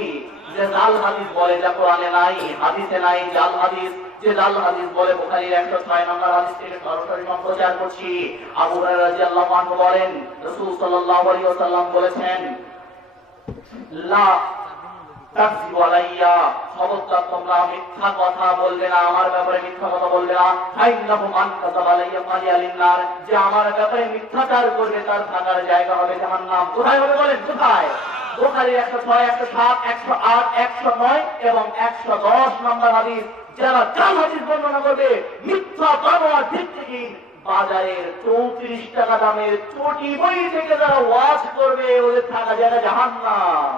যে জাল হাদিস বলে, যা কোরআনে নাই, হাদিসে নাই, জাল হাদিস। যে জাল হাদিস বলে, বুখারীর 106 নম্বর হাদিস থেকে সরাসরি সম্প্রচার করছি। আবু হুরায়রা রাদিয়াল্লাহু আনহু বলেন, রাসূল সাল্লাল্লাহু আলাইহি ওয়াসাল্লাম বলেছেন, লা তাকযিবু আলাইয়া, খবরদার তোমরা মিথ্যা কথা বলবে না, আমার ব্যাপারে মিথ্যা কথা বলবে না। ফাইন্নাহু মান কাযাবা আলাইয়া ফালিয়ালিন নার, যে আমার ব্যাপারে মিথ্যাচার করবে তার থাকার জায়গা হবে জাহান্নাম। কোথায় হবে বলেন? কোথায়? বুখারীর 106, 107, 108, 109 এবং 110 নম্বর হাদিস। যারা জাল হাদিস বর্ণনা করবে, মিথ্যা বানোয়ার ভিত্তিহীন, বাজারের 34 টাকা দামের চটি বই থেকে যারা ওয়াজ করবে, ওদের থাকা জায়গা জাহান্নাম।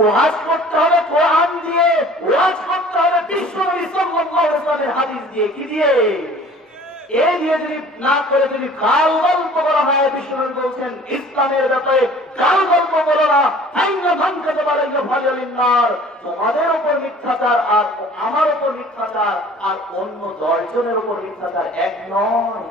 ওয়াজ করতে হবে কোরআন দিয়ে, ওয়াজ করতে হবে বিশ্বনবী সাল্লাল্লাহু আলাইহি ওয়াসাল্লামের হাদিস দিয়ে। কি দিয়ে? এই দিয়ে যদি না করে যদি গাল গল্প করা হয়, বিশ্বনবী বলছেন ইসলামের ব্যাপারে গাল গল্প করো না। আইনা ভাঙতে পারে ফালিয়ালিন নার, তোমাদের উপর মিথ্যাচার আর আমার উপর মিথ্যাচার আর অন্য 10 জনের উপর মিথ্যাচার এক নয়।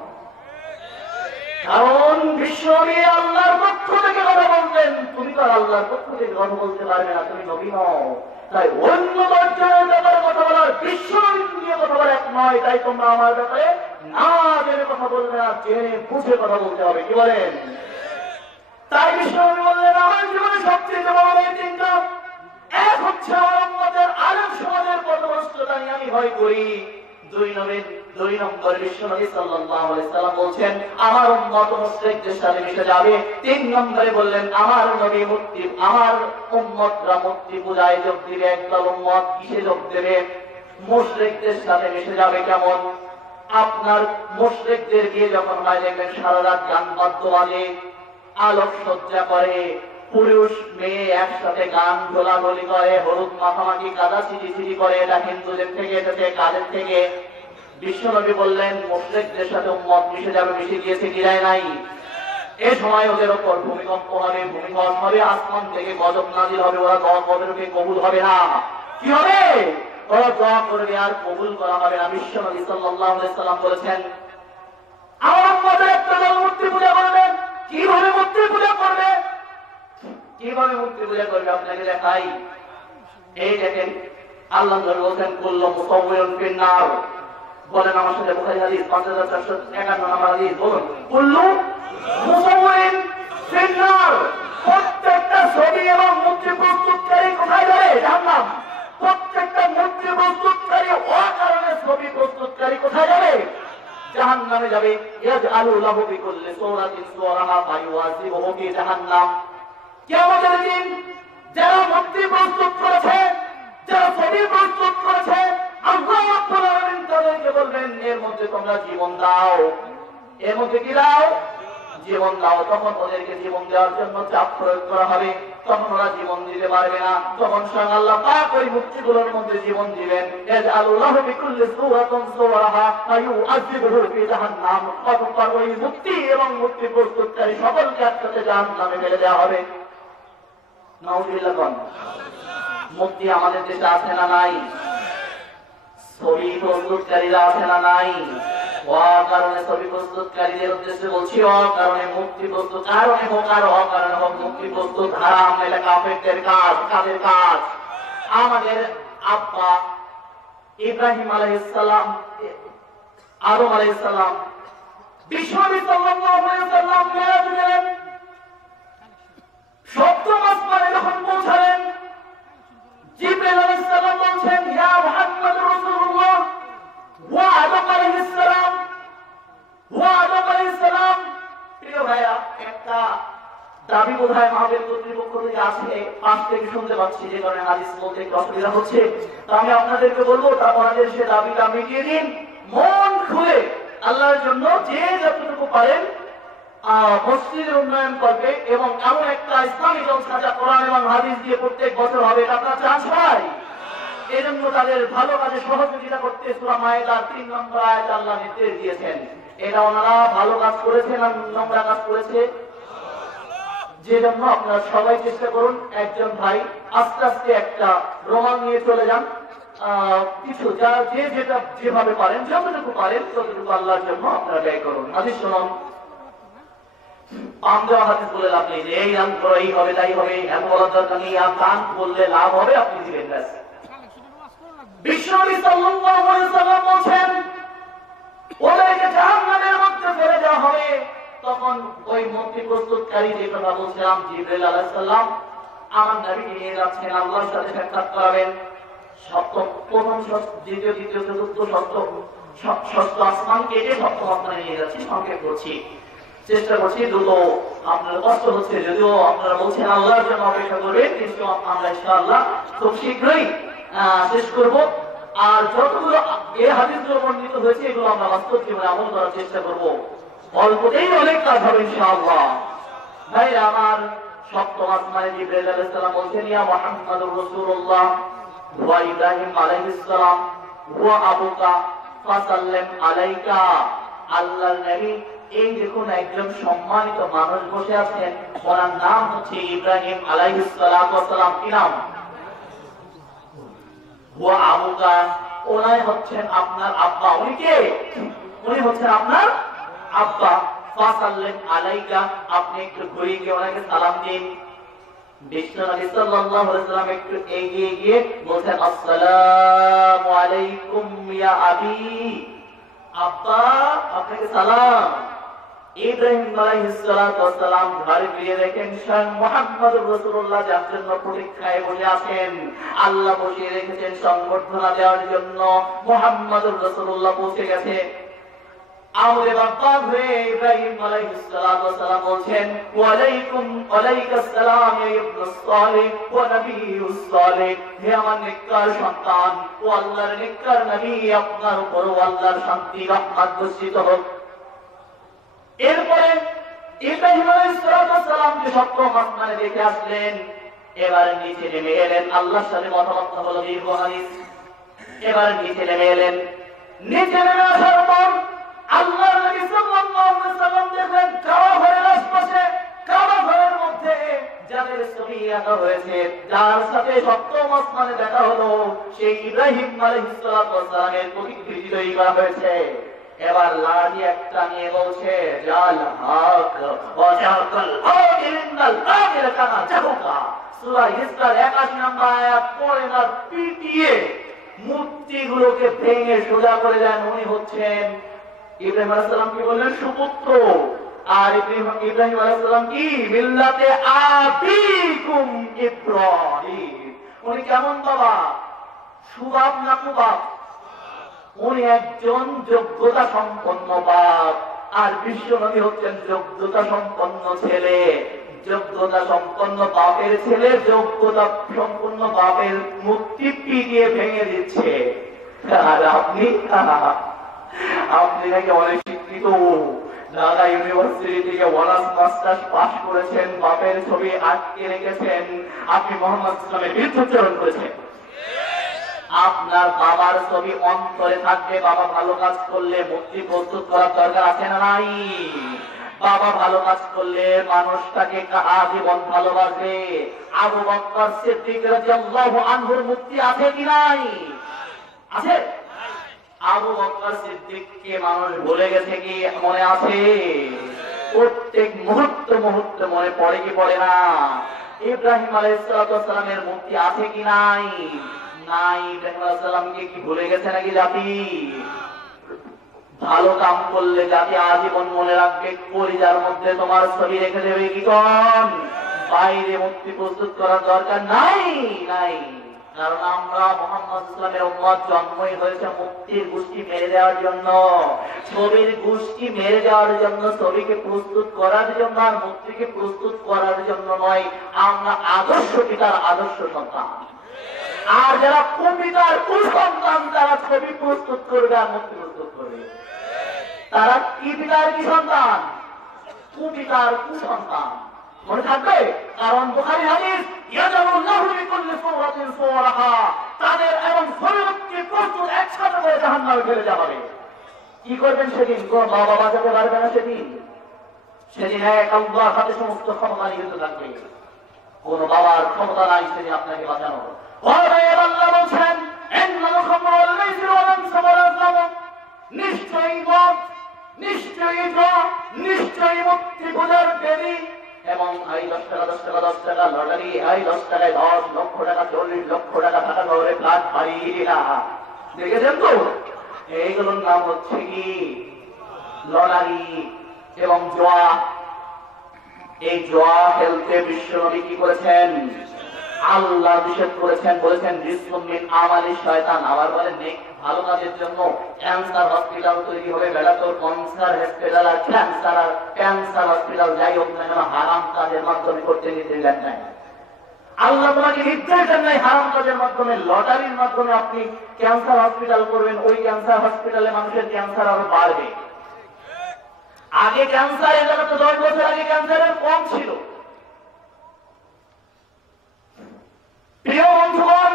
কারণ বিশ্বনবী আল্লাহর পক্ষ থেকে কথা বলতেন, তুমি তো আল্লাহর পক্ষ থেকে কথা বলতে পারবে না, তুমি নবী নও। তাই অন্য 10 জনের ব্যাপারে কথা বলার বিশ্বনবী নিয়ে কথা বলা এক নয়। তাই তোমরা আমার ব্যাপারে না জেনে কথা বলবে না, জেনে বুঝে কথা বলতে হবে। কি বলেন? তাই বিশ্বনবী বললেন, আমার জীবনে সবচেয়ে বড় চিন্তা এক হচ্ছে আমার উম্মতের আলেম সমাজের পথভ্রষ্টতা নিয়ে আমি ভয় করি। 2 নম্বর বিশ্বনবী সাল্লাল্লাহু আলাইহি সাল্লাম বলছেন, আমার উম্মত মুশরিকদের সাথে মিশে যাবে। 3 নম্বরে বললেন, আমার নবী আমার উম্মতরা মূর্তি পূজায় যোগ দিবে। একদল উম্মত কিসে যোগ দেবে? মুশরিকদের সাথে মিশে যাবে। কেমন? আপনার মুশরিকদের গিয়ে যখন হয় দেখবেন সারা রাত গান বাদ্য বাজে, আলোকসজ্জা করে, পুরুষ মেয়ে একসাথে গান ঢোলাঢলি করে, হলুদ মাখামাখি, কাদা ছিটিছিটি করে। এটা হিন্দুদের থেকে এসেছে, কাদের থেকে? বিশ্বনবী বললেন মুশরিকদের সাথে উম্মত মিশে যাবে। মিশে গিয়েছে কি যায় নাই? এ সময় ওদের উপর ভূমিকম্প হবে, ভূমিকম্প হবে, আসমান থেকে গজব নাজিল হবে। ওরা দোয়া করবে, কবুল হবে না। কি হবে? ওরা দোয়া করবে আর কবুল করা হবে না। বিশ্বনবী সাল্লাল্লাহু আলাইহি সাল্লাম বলেছেন, আমার উম্মতের একটা দল মূর্তি পূজা করবে। কিভাবে মূর্তি পূজা করবে? কিভাবে মূর্তি পূজা করবে আপনাকে দেখাই। এই দেখেন, আল্লাহ নবী বলেন, কুল্লু মুসাওওয়িরুন ফিন নার। বলেন আমার সাথে, বুখারী হাদিস 5451 নম্বর হাদিস। বলুন, কুল্লু মুসাওওয়িরুন ফিন নার। প্রত্যেকটা ছবি এবং মূর্তি প্রস্তুতকারী কোথায় যাবে? জাহান্নাম। প্রত্যেকটা মূর্তি প্রস্তুতকারী, অকারণে ছবি প্রস্তুতকারী কোথায় যাবে? জাহান্নামে যাবে। ইয়াজআলু লাহু বিকুল্লি সূরাতিন সূরাহা ফায়ুআযিবুহু ফি জাহান্নাম। কিয়ামতের দিন যারা মূর্তি প্রস্তুত করেছে, যারা ছবি প্রস্তুত করেছে, আল্লাহ রাব্বুল আলামিন তাদেরকে বলবেন, এর মধ্যে তোমরা জীবন দাও। এর মধ্যে কি দাও? জীবন দাও। তখন ওদেরকে জীবন দেওয়ার জন্য চাপ প্রয়োগ করা হবে। তখন ওরা জীবন দিতে পারবে না। তখন স্বয়ং আল্লাহ পাক ওই মূর্তিগুলোর মধ্যে জীবন দিবেন। ইয়াজআলু লাহু বিকুল্লি সূরাতিন সূরাহা ফায়ুআযিবুহু ফি জাহান্নাম। অতঃপর ওই মূর্তি এবং মূর্তি প্রস্তুতকারী সকলকে একসাথে জাহান্নামে ফেলে দেওয়া হবে। নাউযুবিল্লাহ। কোন মূর্তি আমাদের দেশে আছে না নাই? ছবি প্রস্তুতকারীরা আছে না নাই? অকারণে ছবি প্রস্তুতকারীদের উদ্দেশ্যে বলছি, অকারণে মূর্তি প্রস্তুত, কারণে হোক আর অকারণে হোক মূর্তি প্রস্তুত হারাম। এটা কাফেরদের কাজ। কাদের কাজ? আমাদের আব্বা ইব্রাহিম আলাইহিস সালাম, আদম আলাইহিস সালাম, বিশ্বনবী সাল্লাল্লাহু আলাইহি ওয়াসাল্লাম মেরাজ গেলেন। সপ্তম আসমানে যখন পৌঁছালেন, জিবরাইল আলাইহিস সালাম বলছেন, ইয়া মুহাম্মদ রাসূলুল্লাহ ওয়া আদম আলাইহিস সালাম, ওয়া আদম আলাইহিস সালাম। প্রিয় ভাইরা, একটা দাবি বোধহয় মাহফিল কর্তৃপক্ষ থেকে আসে, পাশ থেকে শুনতে পাচ্ছি, যে কারণে হাদিস বলতে একটু অসুবিধা হচ্ছে। তো আমি আপনাদেরকে বলবো, আপনাদের সে দাবিটা মিটিয়ে দিন, মন খুলে আল্লাহর জন্য যে যতটুকু পারেন মসজিদের উন্নয়ন করবে এবং এমন একটা ইসলামী জলসা যা কোরআন এবং হাদিস দিয়ে প্রত্যেক বছর হবে। এটা আপনারা চান সবাই? জন্য তাদের ভালো কাজে সহযোগিতা করতে সূরা মায়েদার 3 নম্বর আয়াতে আল্লাহ নির্দেশ দিয়েছেন। এটা ওনারা ভালো কাজ করেছে না নোংরা কাজ করেছে? যে জন্য আপনারা সবাই চেষ্টা করুন, একজন ভাই আস্তে আস্তে একটা রোমাল নিয়ে চলে যান, কিছু যা যে যেটা যেভাবে পারেন, যতটুকু পারেন ততটুকু আল্লাহর জন্য আপনারা ব্যয় করুন। হাদিস শুনুন, আমদেওয়া হাদিস বলে লাভ নেই যে এই দান করো, এই হবে তাই হবে, এত বলার দরকার নেই। আর দান বললে লাভ হবে, আপনি দিবেন। বিশ্বনবী সাল্লাল্লাহু আলাইহি ওয়াসাল্লাম বলেন ওদেরকে জাহান্নামের মধ্যে ফেলে দেওয়া হবে। তখন ওই মূর্তি প্রস্তুতকারী যে কথা বলছিলাম, জিবরাইল আলাইহিস সালাম আমার নবীকে নিয়ে যাচ্ছেন, আল্লাহর সাথে সাক্ষাৎ করাবেন। সপ্তম, প্রথম, দ্বিতীয়, তৃতীয়, চতুর্থ, ষষ্ঠ আসমান কেটে সপ্তম আসমানে নিয়ে যাচ্ছি। সংক্ষেপ করছি, চেষ্টা করছি দ্রুত, আপনার কষ্ট হচ্ছে যদিও আপনারা বলছেন আল্লাহর জন্য অপেক্ষা করবেন, কিন্তু আমরা ইনশাআল্লাহ খুব শীঘ্রই শেষ করব। আর যতগুলো এই হাদিসগুলো বর্ণিত হয়েছে এগুলো আমরা বাস্তব জীবনে আমল করার চেষ্টা করব। অল্পতেই অনেক কাজ হবে ইনশাআল্লাহ। ভাই আমার, সপ্তম আসমানে জিবরাইল আলাইহিস সালাম বলছেন ইয়া মুহাম্মাদুর রাসূলুল্লাহ ওয়া ইব্রাহিম আলাইহিস সালাম ওয়া আবুকা ফাসাল্লাম আলাইকা। আল্লাহর নবী, এই দেখুন একজন সম্মানিত মানুষ বসে আছেন, ওনার নাম হচ্ছে ইব্রাহিম আলাইহিস সালাম। কি নাম? ওয়া আবুকা, ওনাই হচ্ছেন আপনার আব্বা। উনি কে? উনি হচ্ছেন আপনার আব্বা। ফাসাল্লাম আলাইকা, আপনি একটু ঘুরে গিয়ে ওনাকে সালাম দিন। বিশ্বনবী সাল্লাল্লাহু আলাইহি ওয়াসাল্লাম একটু এগিয়ে গিয়ে বলেন আসসালামু আলাইকুম ইয়া আবি। আব্বা, আপনাকে সালাম। ইব্রাহিম আলাইহিস সালাম ঘরে ফিরে দেখেন স্বয়ং মুহাম্মদুর রাসূলুল্লাহ যার জন্য প্রতীক্ষায় বসে আছেন, আল্লাহ বসিয়ে রেখেছেন সংবর্ধনা দেওয়ার জন্য। মুহাম্মদুর রাসূলুল্লাহ পৌঁছে গেছে। আমরে বাবা হয়ে ইব্রাহিম আলাইহিস সালাম বলছেন ওয়ালাইকাস সালাম ইয়া ইবনুস সালিহ ওয়া নাবিয়্যুস সালিহ। হে আমার নেককার সন্তান, ও আল্লাহর নেককার নবী, আপনার উপর আল্লাহর শান্তি রহমত বর্ষিত হোক। এরপরে ইব্রাহিম আলাইহিস সালামকে সপ্তম আসমানে দেখে আসলেন। এবার নিচে নেমে এলেন, আল্লাহর সাথে কথাবার্তা হলো দীর্ঘ হাদিস। এবার নিচে নেমে এলেন। নিচে নেমে আসার পর আল্লাহর নবী সাল্লাল্লাহু আলাইহি ওয়াসাল্লাম দেখলেন কাবা ঘরের আশপাশে, কাবা ঘরের মধ্যে যাদের ছবি আঁকা হয়েছে, যার সাথে সপ্তম আসমানে দেখা হলো, সেই ইব্রাহিম আলাইহিস সালামের প্রতিকৃতি তৈরি করা হয়েছে। এবার লাঠি একটা নিয়ে বলছে জাল হক ওয়া জাকাল আকিরাল আকিরা কানা জাহুকা। সূরা ইসরার 81 নম্বর আয়াত পড়ে না, পিটিয়ে মূর্তিগুলোকে ভেঙে সোজা করে দেন। উনি হচ্ছেন ইব্রাহিম আলাইহিস সালাম, কি বললেন? সুপুত্র। আর ইব্রাহিম আলাইহিস সালাম কি? মিল্লাতে আবিকুম ইব্রাহিম। উনি কেমন বাবা? সুবাব না কুবাব? উনি একজন যোগ্যতা সম্পন্ন বাপ, আর বিশ্বনবী হচ্ছেন যোগ্যতা সম্পন্ন ছেলে। যোগ্যতা সম্পন্ন বাপের ছেলে যোগ্যতা সম্পন্ন বাপের মূর্তি পিটিয়ে ভেঙে দিচ্ছে। আর আপনি নাকি অনেক শিক্ষিত, ঢাকা ইউনিভার্সিটি থেকে অনার্স মাস্টার্স পাস করেছেন, বাপের ছবি আটকে রেখেছেন, আপনি মুহাম্মদ ইসলামের বিরুদ্ধোচ্চারণ করেছেন। আপনার বাবার ছবি অন্তরে থাকবে। বাবা ভালো কাজ করলে মূর্তি প্রস্তুত করার দরকার আছে না নাই? বাবা ভালো কাজ করলে মানুষটাকে আজীবন ভালোবাসবে। আবু বকর সিদ্দিক রাদিয়াল্লাহু আনহুর মূর্তি আছে কি নাই? আছে। আবু বকর সিদ্দিককে মানুষ ভুলে গেছে কি মনে আছে? প্রত্যেক মুহূর্তে মনে পড়ে কি পড়ে না? ইব্রাহিম আলাইহিস সালামের মূর্তি আছে কি নাই? নাই। ইব্রাহিম আলাইহিস সালামকে কি ভুলে গেছে নাকি জাতি? ভালো কাম করলে জাতি আজীবন মনে রাখবে। কলিজার মধ্যে তোমার ছবি রেখে দেবে কি কোন? বাইরে মূর্তি প্রস্তুত করার দরকার নাই। কারণ আমরা মুহাম্মদ ইসলামের উম্মত, জন্মই হয়েছে মুক্তির গোষ্ঠী মেরে দেওয়ার জন্য, ছবির গোষ্ঠী মেরে দেওয়ার জন্য, ছবিকে প্রস্তুত করার জন্য, আর মূর্তিকে প্রস্তুত করার জন্য নয়। আমরা আদর্শ পিতার আদর্শ সন্তান। আর যারা কুপিতার কুসন্তান, তারা ছবি প্রস্তুত করবে আর মূর্তি প্রস্তুত করবে। তারা কি পিতার কি সন্তান? কুপিতার কুসন্তান। মনে থাকবে, কারণ বুখারী হাদিস ইয়াজালুল্লাহু লিকুল্লি সূরাতিন সূরাহা, তাদের এবং ছবি জাহান্নামে ফেলে দেওয়া হবে। কি করবেন সেদিন? কোন বাবা বাঁচাতে পারবে না সেদিন। সেদিন এক আল্লাহর হাতে সমস্ত ক্ষমতা নিহিত থাকবে। কোন বাবার ক্ষমতা নাই সেদিন আপনাকে বাঁচানোর। আল্লাহ বলছেন নিশ্চয়ই মত, নিশ্চয়ই নিশ্চয়ই মুক্তি পূজার দেবী এবং এই 10 টাকা 10 টাকা 10 টাকা লটারি, এই 10 টাকায় 10 লক্ষ টাকা 40 লক্ষ টাকা টাকা শহরে ফ্ল্যাট বাড়ি দেখেছেন তো? এইগুলোর নাম হচ্ছে কি লটারি এবং জোয়া। এই জোয়া খেলতে বিশ্বনবী কি করেছেন? আল্লাহ নিষেধ করেছেন, বলেছেন রিজকুম মিন আমালি শয়তান। আবার বলেন নেক ভালো কাজের জন্য ক্যান্সার হসপিটাল তৈরি হবে, বেলা তোর ক্যান্সার হসপিটাল আর ক্যান্সার হসপিটাল যাই হোক না কেন হারাম কাজের মাধ্যমে করতে নির্দেশ নাই। আল্লাহ তোমাকে নির্দেশ দেন নাই হারাম কাজের মাধ্যমে, লটারির মাধ্যমে আপনি ক্যান্সার হসপিটাল করবেন। ওই ক্যান্সার হসপিটালে মানুষের ক্যান্সার আরো বাড়বে। আগে ক্যান্সার এর জন্য তো 10 বছর আগে ক্যান্সারের কম ছিল। প্রিয় বন্ধুগণ,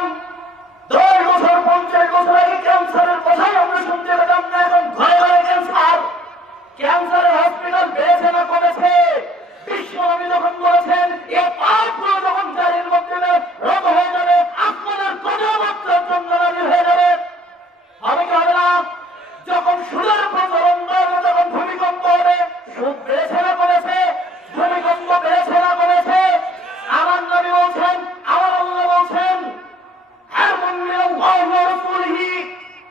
10 বছর 50 বছর আগে ক্যান্সারের কথাই আমরা শুনতে পেতাম না। এখন ঘরে ঘরে ক্যান্সার। ক্যান্সারের হসপিটাল বেড়েছে না কমেছে? বিশ্বনবী যখন বলেছেন এ পাপগুলো যখন জারির মধ্যে রোগ হয়ে যাবে, আপনাদের কথাবার্তার জন্য নাজিল হয়ে যাবে, হবে কি হবে না? যখন সুদের প্রচলন বাড়বে, যখন ভূমিকম্প হবে, সুদ বেড়েছে না কমেছে? ভূমিকম্প বেড়েছে না কমেছে? আমার নবী বলছেন, আমার আল্লাহ বলছেন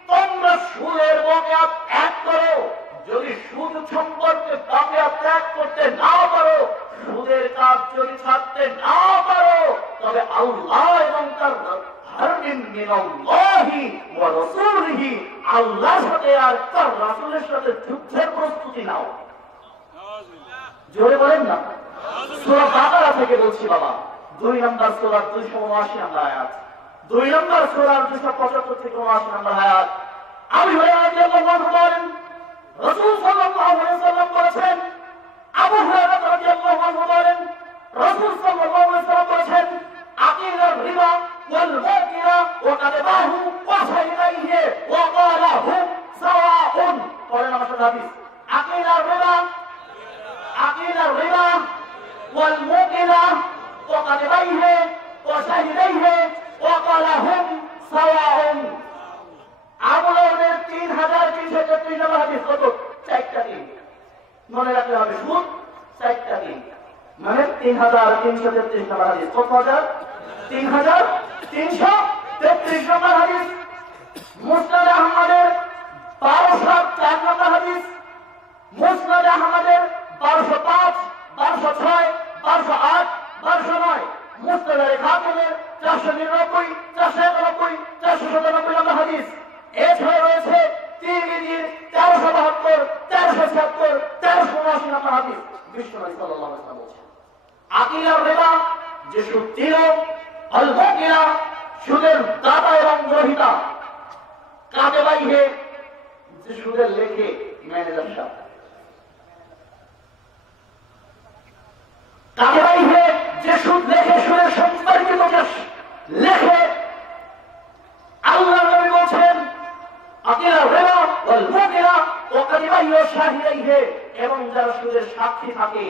তোমরা সুদের বকেয়া ত্যাগ করো। যদি সুদ সম্পর্কে বকেয়া ত্যাগ করতে না পারো, সুদের কাজ যদি ছাড়তে না পারো, তবে আল্লাহ এবং তার আল্লাহর সাথে আর তার রাসূলের সাথে যুদ্ধের প্রস্তুতি নাও। জোরে বলেন না। সূরা বাকারা থেকে বলছি বাবা, 2 নম্বর সূরা 279 নম্বর আয়াত, 2 নম্বর সূরা 275 থেকে 79 নম্বর আয়াত। আবু হুরায়রা রাদিয়াল্লাহু আনহু বলেন রাসূল সাল্লাল্লাহু আলাইহি ওয়াসাল্লাম বলেছেন, আবু হুরায়রা রাদিয়াল্লাহু আনহু বলেন রাসূল সাল্লাল্লাহু আলাইহি ওয়াসাল্লাম বলেছেন আকিলার রিবা ওয়াল মুকিরা ওয়া কাদাবাহু ওয়া শাইরাইহি ওয়া ক্বালাহু সাওয়াউন। পড়েন আমার সাথে হাদিস। আকিলার রিবা ওয়াল মুকিরা ওয়া কাদাবাহু ওয়া শাইরাইহি ওয়া ক্বালাহু সাওয়াউন। আমলের 3333 নম্বর হাদিস। কত? 4টা দিন মনে রাখতে হবে। সুদ 4টা দিন মানে 3333 নম্বর হাদিস। কত হাজার? 3333 নম্বর হাদিস। মুসনাদ আহমদের 1204 নম্বর হাদিস। মুসনাদ আহমদের 1205, 1206, 1208, 1209। মুসনাদ হাকিমের 499, 491, 497 নম্বর হাদিস। এছাড়া রয়েছে তিরমিজির 1372, 1376, 1379 নম্বর হাদিস। বিশ্বনবী সাল্লাল্লাহু আলাইহি ওয়াসাল্লাম বলেছেন আকিলার রিবা, যে সুদ দিল, আল মুকিরা, সুদের দাতা এবং গ্রহীতা, কাদেবাইহে, যে সুদের লেখে ম্যানেজার সাহেব, কাদেবাইহে, যে সুদ লেখে, সুদের সম্পর্কিত লেখে। আল্লাহ নবী বলেছেন আকিলার রিবা ওয়াল মুকিরা ওয়া কাদেবাইহি ওয়া শাহিদাইহি, এবং যারা সুদের সাক্ষী থাকে।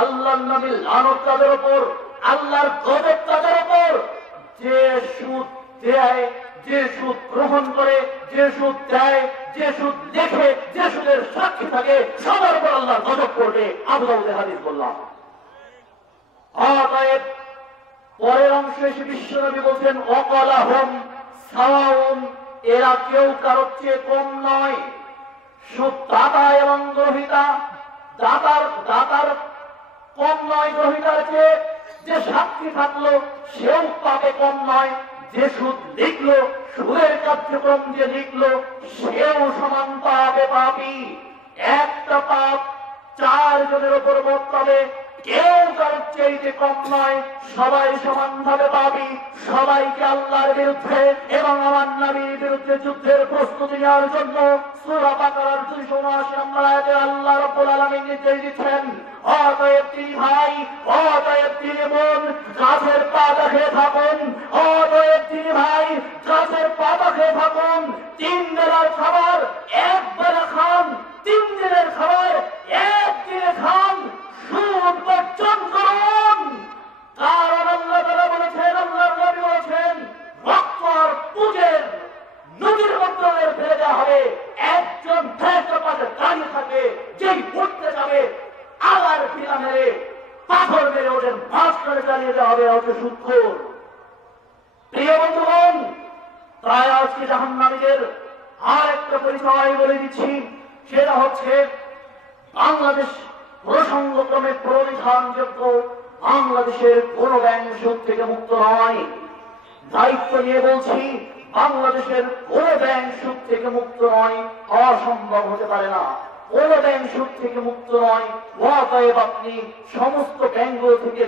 আল্লাহর নবী লানত তাদের উপর, আল্লাহর গজব তাদের উপর, যে সুদ দেয়, যে সুদ গ্রহণ করে, যে সুদ দেয়, যে সুদ লেখে, যে সুদের সাক্ষী থাকে, সবার উপর আল্লাহর গজব করবে। আবু দাউদের হাদিস বললাম। অতএব পরের অংশে এসে বিশ্বনবী বলছেন ওয়াকালাহুম সাওয়াউন, এরা কেউ কারোর চেয়ে কম নয়। সুদ দাতা এবং গ্রহীতা, দাতার কম নয় গ্রহীতার চেয়ে। যে সাক্ষী থাকলো সেও পাবে কম নয়। যে সুদ লিখলো, সুদের কার্যক্রম যে লিখলো, সেও সমান পাবে পাপী। একটা পাপ 4 জনের উপর বর্তাবে, কেউ কারোর চাইতে কম নয়, সবাই সমানভাবে পাবি। সবাইকে আল্লাহর বিরুদ্ধে এবং আমার নবীর বিরুদ্ধে যুদ্ধের প্রস্তুতি নেওয়ার জন্য সূরা বাকারার 279 নম্বর আয়াতে আল্লাহ রাব্বুল আলামিন নির্দেশ দিচ্ছেন, অতএব তিনি ভাই, অতএব তিনি বোন, গাছের পাতা খেয়ে থাকুন। অতএব তিনি ভাই, গাছের পাতা খেয়ে থাকুন। 3 বেলার খাবার একবেলা খান, 3 দিনের খাবার একদিনে খান, সুদ বর্জন করুন। কারণ আল্লাহ তাআলা বলেছেন, আল্লাহর নবী বলেছেন, রক্ত আর পুঁজের নদীর মধ্যে ফেলে দেওয়া হবে। একজন ফেরেশতার পাশে দাঁড়িয়ে থাকে, যেই উঠতে যাবে আবার ফিরা মেরে পাথর মেরে ওদের মাঝখানে চালিয়ে দেওয়া হবে, ওদের সুদখোর। প্রিয় বন্ধুগণ, তাই আজকে জাহান্নামীদের আর একটা পরিচয় বলে দিচ্ছি, সেটা হচ্ছে বাংলাদেশ প্রসঙ্গক্রমে প্রবিধানযোগ্য বাংলাদেশের কোন ব্যাংক সুদ থেকে মুক্ত নয়। দায়িত্ব নিয়ে বলছি, বাংলাদেশের কোন ব্যাংক সুদ থেকে মুক্ত নয়, অসম্ভব হতে পারে না। কোন ব্যাংক সুদ থেকে মুক্ত নয়। অতএব আপনি সমস্ত ব্যাংকগুলো থেকে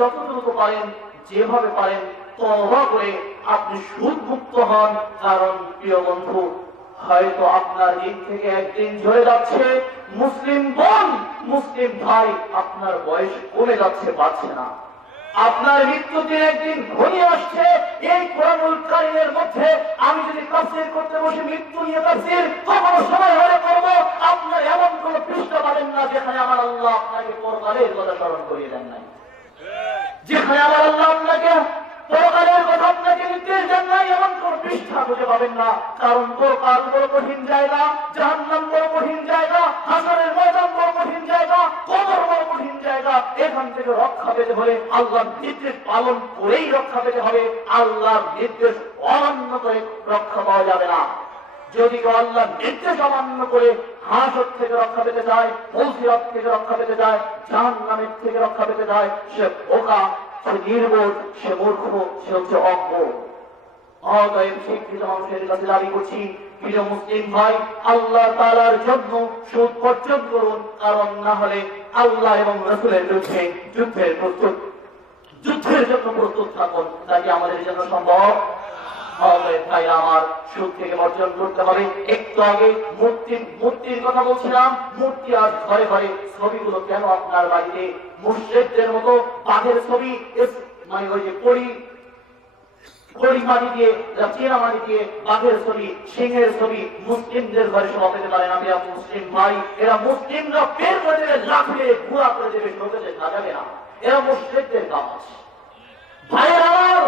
যত দ্রুত পারেন, যেভাবে পারেন তওবা করে আপনি সুদ মুক্ত হন। কারণ প্রিয় বন্ধু, হয়তো আপনার দিক থেকে একদিন ঝরে যাচ্ছে, মুসলিম বোন, মুসলিম ভাই, আপনার বয়স কমে যাচ্ছে, বাড়ছে না। আপনার মৃত্যু দিন একদিন ঘনিয়ে আসছে। এই কোরআনুল কারীমের মধ্যে আমি যদি তাফসীর করতে বসে মৃত্যু নিয়ে তাফসীর, কখনো সময় হলে করব, আপনার এমন কোন পৃষ্ঠা পাবেন না যেখানে আমার আল্লাহ আপনাকে পরকালের কথা স্মরণ করিয়ে দেন নাই, যেখানে আমার আল্লাহ আপনাকে পরকালের কথা আপনাকে নির্দেশ দেন নাই, এমন কোন পৃষ্ঠা খুঁজে পাবেন না। কারণ পরকাল বড় কঠিন জায়গা, জাহান্নাম বড় কঠিন জায়গা, হাসরের ময়দান বড় কঠিন জায়গা, কবর বড় কঠিন জায়গা। এখান থেকে রক্ষা পেতে হলে আল্লাহর নির্দেশ পালন করেই রক্ষা পেতে হবে। আল্লাহর নির্দেশ অমান্য করে রক্ষা পাওয়া যাবে না। যদি কেউ আল্লাহর নির্দেশ অমান্য করে হাসর থেকে রক্ষা পেতে চায়, মুসিবত থেকে রক্ষা পেতে চায়, জাহান্নামের থেকে রক্ষা পেতে চায়, সে বোকা, সে নির্বোধ, সে মূর্খ, সে হচ্ছে অজ্ঞ। অতএব শিক্ষিত মানুষের কাছে দাবি করছি, প্রিয় মুসলিম ভাই, আল্লাহ তাআলার জন্য সুদ বর্জন করুন। কারণ না হলে আল্লাহ এবং রাসূলের বিরুদ্ধে যুদ্ধের জন্য প্রস্তুত থাকুন। তাই আমাদের জন্য সম্ভব হবে। ভাই আমার, সুদ থেকে বর্জন করতে হবে। একটু আগে মূর্তির কথা বলছিলাম। মূর্তি আর ঘরে ঘরে ছবিগুলো কেন আপনার বাড়িতে মুশরিকদের মতো বাঘের ছবি, মানে ওই যে কড়ি মাটি দিয়ে, চেনা মাটি দিয়ে বাঘের ছবি, সিংহের ছবি মুসলিমদের ঘরে শোভা পেতে পারে না। মুসলিম ভাই, এরা মুসলিমরা বের করে দেবে, লাফিয়ে ঘুরা করে দেবে, ঢোকে সাজাবে না। এরা মুশরিকদের কাজ। ভাইয়ের আমার,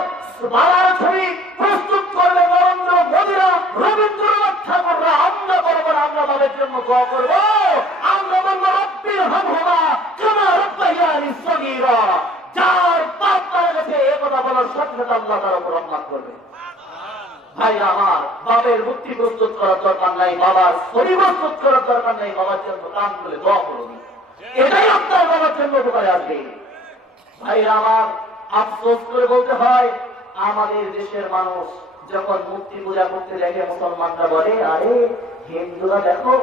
বাবার ছবি প্রস্তুত করবে নরেন্দ্র মোদীরা, রবীন্দ্রনাথ ঠাকুররা। আমরা করবো না, আমরা তাদের জন্য দোয়া করবো। আমরা বলবো রব্বির হামহুমা কামা রাব্বায়ানি সগীরা। যার পাপ তারা গেছে, এ কথা বলার সাথে সাথে আল্লাহ তার উপর রহমত করবে। ভাই আমার, বাবার মূর্তি প্রস্তুত করার দরকার নাই, বাবার ছবি প্রস্তুত করার দরকার নাই। বাবার জন্য কান করে দোয়া করুন, এটাই আপনার বাবার জন্য উপকারে আসবে। ভাই আমার, আফসোস করে বলতে হয়, আমাদের দেশের মানুষ যখন মূর্তি পূজা করতে দেখে, মুসলমানরা বলে, আরে হিন্দুরা দেখো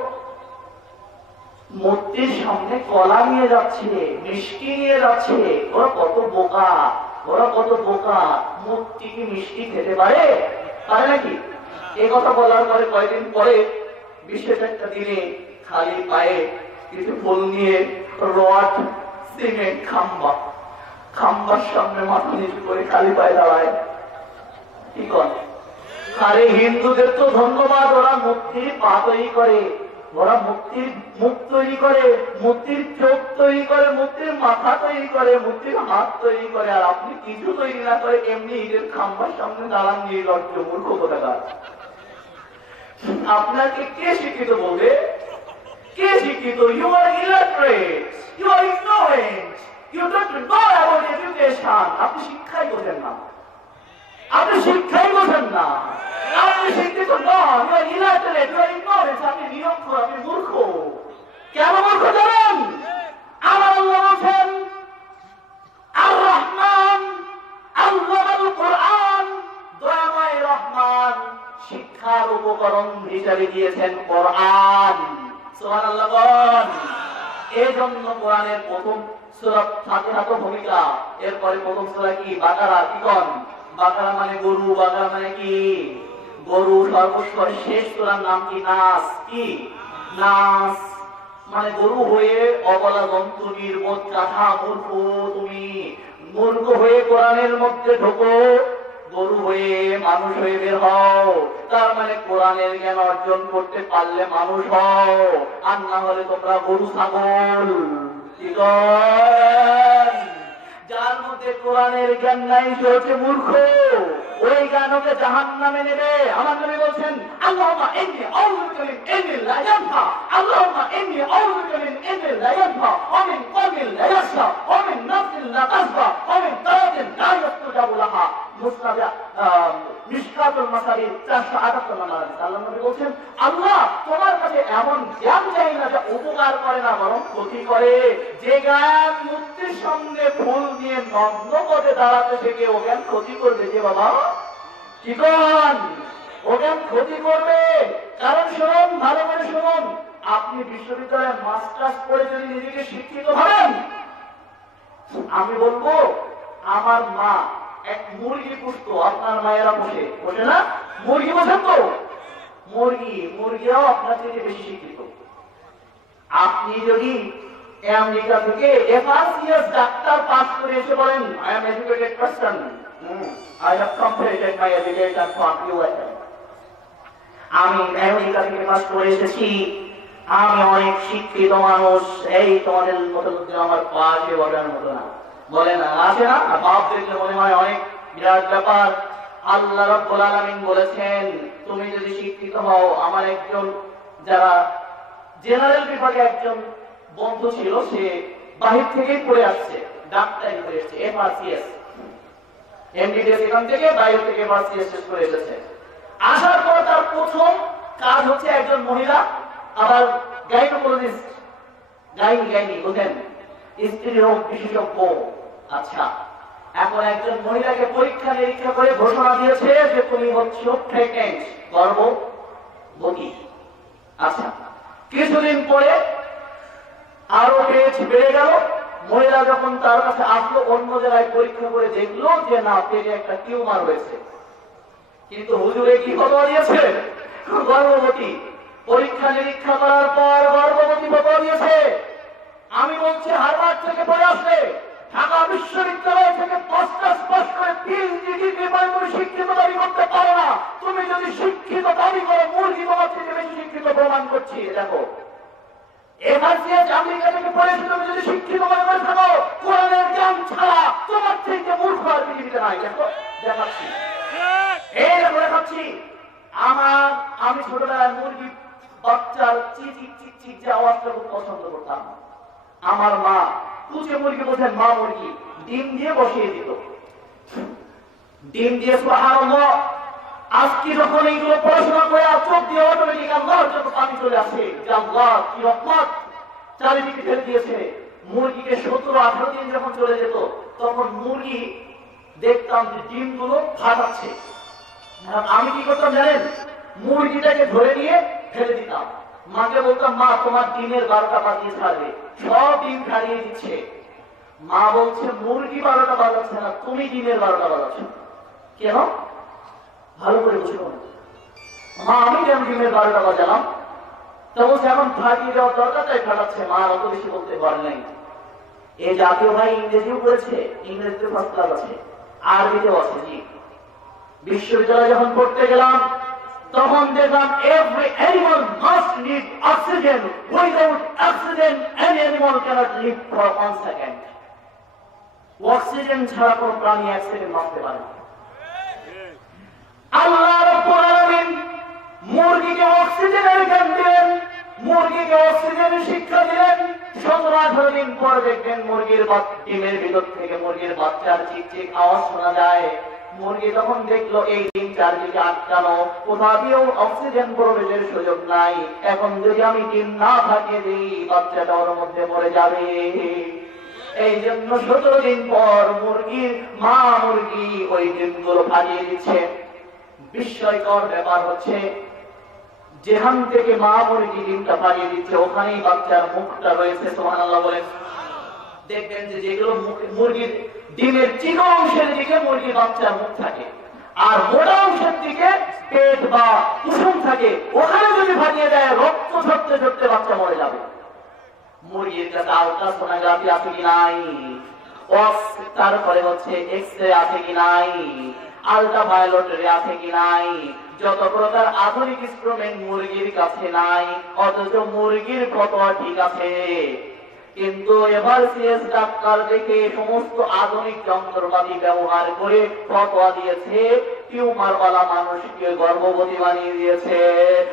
মূর্তির সামনে কলা নিয়ে যাচ্ছে, মিষ্টি নিয়ে যাচ্ছে, ওরা কত বোকা, ওরা কত বোকা। মূর্তি কি মিষ্টি খেতে পারে? পারে নাকি? এই কথা বলার পরে কয়েকদিন পরে বিশেষ একটা দিনে খালি পায়ে কিছু ফুল নিয়ে রড, সিমেন্ট, খাম্বার সামনে মাথা নিচু করে খালি পায়ে দাঁড়ায়। কি করে? আরে হিন্দুদের তো ধন্যবাদ, ওরা মূর্তির পা তৈরি করে, ওরা মূর্তির মুখ তৈরি করে, মূর্তির চোখ তৈরি করে, মূর্তির মাথা তৈরি করে, মূর্তির হাত তৈরি করে। আর আপনি কিছু তৈরি না করে এমনি ঈদের খাম্বার সামনে দাঁড়ান, নির্লজ্জ মূর্খ কোথাকার। আপনাকে কে শিক্ষিত বলবে? কে শিক্ষিত? You are illiterate, you are ignorant, you don't know about education. আপনি শিক্ষাই বোঝেন না, আপনি শিক্ষাই বোঝেন না, আপনি শিক্ষিত নন। You are illiterate, you are ignorant, আপনি নিরক্ষর, আপনি মূর্খ। কেন মূর্খ জানেন? আমার আল্লাহ বলেন, আর রহমান আল্লামাল কোরআন, দয়াময় রহমান শিক্ষার উপকরণ হিসাবে দিয়েছেন কোরআন। সুবহানাল্লাহ বলেন। এই জন্য কোরআনের প্রথম সূরা ফাতিহা তো ভূমিকা, এরপরে প্রথম সূরা কি বাকারা, কি কোন বাকারা মানে গরু, বাকারা মানে কি গরু। সর্বশেষ সূরার নাম কি নাস, কি নাস মানে গরু হয়ে অবলা জন্তু নির্বোধ কাঠা মূর্খ, তুমি মূর্খ হয়ে কোরআনের মধ্যে ঢোকো, গরু হয়ে মানুষ হয়ে বের হও। তার মানে কোরআনের জ্ঞান অর্জন করতে পারলে মানুষ হও, আর না হলে তোমরা গরু ছাগল। যার মধ্যে কোরআনের জ্ঞান নাই সে হচ্ছে মূর্খ, ওই জ্ঞানকে জাহান্নামে নেবে। আমার নবী বলছেন আল্লাহুম্মা ইন্নী আউযু বিকা মিন ইলমিন লা ইয়ানফা, আল্লাহুম্মা ইন্নী আউযু বিকা মিন ইলমিন লা ইয়ানফা ওয়া মিন কলবিন লা ইয়াশফা ওয়া মিন নাফসিন লা তাশফা ওয়া মিন দাওয়াতিন লা ইস্তাজাবু লাহা। মুসনাদ মিশকাতুল মাসাবিহ 478 নম্বর হাদিস। আল্লাহর নবী বলছেন আল্লাহ তোমার কাছে এমন জ্ঞান চাই না যা উপকার করে না বরং ক্ষতি করে, যে জ্ঞান মুক্তির সঙ্গে ফুল নিয়ে নগ্ন পথে দাঁড়াতে শেখে ও জ্ঞান ক্ষতি করবে। যে বাবা কি কোন ও জ্ঞান ক্ষতি করবে। কারণ শুনুন, ভালো করে শুনুন, আপনি বিশ্ববিদ্যালয়ে মাস্টার্স করে যদি নিজেকে শিক্ষিত ভাবেন, আমি বলবো আমার মা এক মুরগি পুষতো, আপনার মায়েরা বসে না মুরগি বসেন তো, মুরগিরাও আপনার থেকে বেশি শিক্ষিত। আপনি যদি আমেরিকা থেকে FRCS ডাক্তার পাস করে এসে বলেন I am educated person, I have completed my education from USA, আমি আমেরিকা থেকে পাস করে এসেছি, আমি অনেক শিক্ষিত মানুষ, এই তোমাদের মতো আমার পাশে বলার মতো না, বলে না, আছে না? বাপ দেখলে মনে হয় অনেক বিরাট ব্যাপার। আল্লাহ রাব্বুল আলামিন বলেছেন তুমি যদি শিক্ষিত হও, আমার একজন যারা জেনারেল বিভাগে একজন বন্ধু ছিল, সে বাহির থেকেই পড়ে আসছে, ডাক্তারি করে এসেছে, FRCS MBBS এখান থেকে বাইরে থেকে FRCS শেষ করে এসেছে। আসার পর তার প্রথম কাজ হচ্ছে একজন মহিলা, আবার গাইনোকোলজিস্ট, গাইনি বুঝেন, স্ত্রী রোগ বিশেষজ্ঞ। আচ্ছা, এখন একজন মহিলাকে পরীক্ষা নিরীক্ষা করে ঘোষণা দিয়েছে যে তুমি হচ্ছে প্রেগন্যান্ট, গর্ভবতী। আচ্ছা, কিছুদিন পরে আরো পেজ বেড়ে গেল। মহিলা যখন তার কাছে আসলো, অন্য জায়গায় পরীক্ষা করে দেখলো যে না, পেটে একটা টিউমার হয়েছে, কিন্তু হুজুরে কি খবর দিয়েছে? গর্ভবতী। পরীক্ষা নিরীক্ষা করার পর গর্ভবতী খবর দিয়েছে। আমি বলছি হার্ভার্ড থেকে পড়ে আসলে, ঢাকা বিশ্ববিদ্যালয় থেকে মাস্টার্স পাস করে PhD ডিগ্রি পাই, তুমি শিক্ষিত দাবি করতে পারো না। তুমি যদি শিক্ষিত দাবি করো, মুরগি তোমার থেকে বেশি শিক্ষিত প্রমাণ করছি। দেখো, FRCS আমেরিকা থেকে পড়ে এসে তুমি যদি শিক্ষিত মনে করে থাকো, কোরআনের জ্ঞান ছাড়া তোমার থেকে মূর্খ আর পৃথিবীতে নাই। দেখো দেখাচ্ছি, এই দেখো দেখাচ্ছি। আমি ছোটবেলায় মুরগি বাচ্চার চিচিক চিচিক যে আওয়াজটা খুব পছন্দ করতাম। আমার মা কুচে মুরগি বোঝেন, মা মুরগি ডিম দিয়ে বসিয়ে দিত, ডিম দিয়ে সুবহানাল্লাহ। আজকে যখন এইগুলো পড়াশোনা করে চোখ দিয়ে অটোমেটিক আল্লাহর যত পানি চলে আসে, যে আল্লাহ কি রহমত চারিদিকে ফেলে দিয়েছে। মুরগিকে 17-18 দিন যখন চলে যেত, তখন মুরগি দেখতাম যে ডিমগুলো ফাটাচ্ছে। আমি কি করতাম জানেন? মুরগিটাকে ধরে নিয়ে ফেলে দিতাম। মাকে বলতাম মা তোমার ডিমের 12টা বাজিয়ে ছাড়বে, সব ডিম ছাড়িয়ে দিচ্ছে। মা বলছে মুরগি 12টা বাজাচ্ছে না, তুমি ডিমের 12টা বাজাচ্ছ। কেন? ভালো করে বুঝলো মা, আমি কেন ডিমের 12টা বাজালাম? তো বলছে এখন ফাটিয়ে দেওয়ার দরকার, তাই ফাটাচ্ছে। মা অত বেশি বলতে পারেন নাই। এই জাতীয় ভাই ইংরেজিও করেছে, ইংরেজিতে ফার্স্ট ক্লাস আছে, আরবিতেও আছে। জি, বিশ্ববিদ্যালয়ে যখন পড়তে গেলাম তখন দেখলাম every animal must need oxygen, without oxygen any animal cannot live for 1 second. Oxygen ছাড়া কোনো প্রাণী 1 সেকেন্ড বাঁচতে পারে না। আল্লাহ রাব্বুল আলামিন মুরগিকে অক্সিজেনের জ্ঞান দিলেন, মুরগিকে অক্সিজেনের শিক্ষা দিলেন। 17-18 দিন পর দেখবেন মুরগির ডিমের ভিতর থেকে মুরগির বাচ্চার চিকচিক আওয়াজ শোনা যায়। মুরগি তখন দেখলো এই ডিম চারদিকে আটকানো, কোথাও দিয়েও অক্সিজেন প্রবেশের সুযোগ নাই। এখন যদি আমি ডিম না ফাটিয়ে দিই, বাচ্চাটা ওর মধ্যে মরে যাবে। এই জন্য 17 দিন পর মুরগির মা মুরগি ওই ডিমগুলো ফাটিয়ে দিচ্ছে। বিস্ময়কর ব্যাপার হচ্ছে, যেখান থেকে মা মুরগি ডিমটা ফাটিয়ে দিচ্ছে ওখানেই বাচ্চার মুখটা রয়েছে। সুবহানাল্লাহ বলেন। দেখবেন যে যেগুলো মুরগির ডিমের চিকন অংশের দিকে মুরগির বাচ্চার মুখ থাকে, আর মোটা অংশের দিকে পেট বা কুসুম থাকে, ওখানে যদি ভাঙিয়ে দেয় রক্ত ঝরতে ঝরতে বাচ্চা মরে যাবে। মুরগির কাছে আলট্রাসোনোগ্রাফি আছে কি নাই, তারপরে হচ্ছে এক্স-রে আছে কি নাই, আল্ট্রাভায়োলেট রে আছে কি নাই, যত প্রকার আধুনিক ইনস্ট্রুমেন্ট মুরগির কাছে নাই, অথচ মুরগির ফটোয়া ঠিক আছে। কিন্তু এবার সিএস ডাক্তার দেখে সমস্ত আধুনিক যন্ত্রপাতি ব্যবহার করে ফটোয়া দিয়েছে টিউমার ওয়ালা মানুষকে গর্ভবতী বানিয়ে দিয়েছে।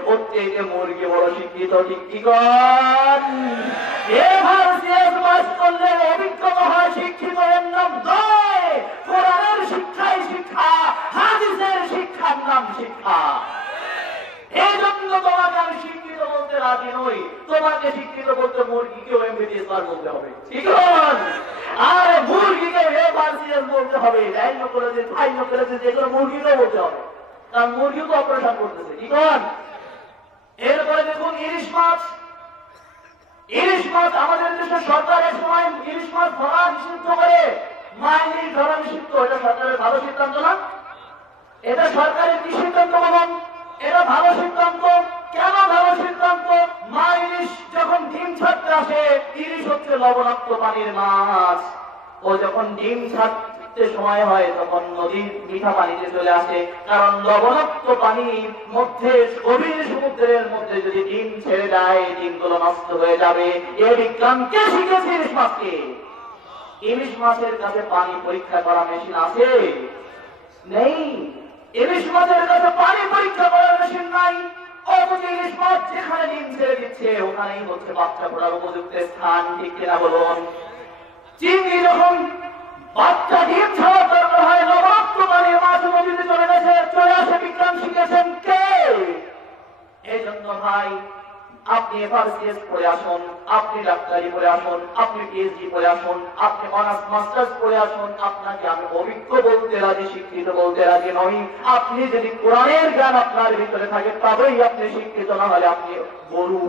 ওর থেকে মুরগি বড় শিক্ষিত, ঠিক কি কর? এবার সিএস পাস করলে অভিজ্ঞতা হয় শিক্ষিত, এর নাম নয়। কোরআনের শিক্ষাই শিক্ষা, হাদিসের শিক্ষার নাম শিক্ষা। এই জন্য তোমাকে আমি শিক্ষিত বলতে রাজি নই, তোমাকে শিক্ষিত বলতে মুরগিকেও এমবিবিএস পাস বলতে হবে, ঠিক আছে? আর মুরগিকেও এফআরসিএস বলতে হবে, যেগুলো মুরগিকেও বলতে হবে, কারণ মুরগিও তো অপারেশন করতেছে, ঠিক আছে? এরপরে দেখুন ইলিশ মাছ। ইলিশ মাছ আমাদের দেশের সরকার এক সময় ইলিশ মাছ ধরা নিষিদ্ধ করে, মাইলিশ ধরা নিষিদ্ধ। এটা সরকারের ভালো সিদ্ধান্ত না? এটা সরকারের কি সিদ্ধান্ত বলুন? এটা ভালো সিদ্ধান্ত। কেন ভালো সিদ্ধান্ত? মা ইলিশ যখন ডিম ছাড়তে আসে, ইলিশ হচ্ছে লবণাক্ত পানির মাছ, ও যখন ডিম ছাড়তে সময় হয় তখন নদীর মিঠা পানিতে চলে আসে, কারণ লবণাক্ত পানির মধ্যে গভীর সমুদ্রের মধ্যে যদি ডিম ছেড়ে যায় ডিমগুলো নষ্ট হয়ে যাবে। এই বিজ্ঞান কে শিখেছে? ইলিশ মাছকে। ইলিশ মাছের কাছে পানি পরীক্ষা করা মেশিন আছে? নেই। ইলিশ মাছের কাছে পানি পরীক্ষা করার মেশিন নাই, অথচ ইলিশ মাছ যেখানে ডিম ছেড়ে দিচ্ছে ওখানেই হচ্ছে বাচ্চা ফোটার উপযুক্ত স্থান, ঠিক কিনা বলুন? চিংড়ি যখন বাচ্চা ডিম ছাড়ার দরকার হয়, লবণাক্ত পানির মাছ নদীতে চলে আসে। বিজ্ঞান শিখেছেন কে? এই জন্য ভাই, আপনি এফআরসিএস পড়ে আসুন, আপনি ডাক্তারি পড়ে আসুন, আপনি পিএইচডি পড়ে আসুন, আপনি অনার্স মাস্টার্স পড়ে আসুন, আপনাকে আমি অভিজ্ঞ বলতে রাজি, শিক্ষিত বলতে রাজি নই। আপনি যদি কোরআনের জ্ঞান আপনার ভিতরে থাকে তবেই আপনি শিক্ষিত, না হলে আপনি গরু।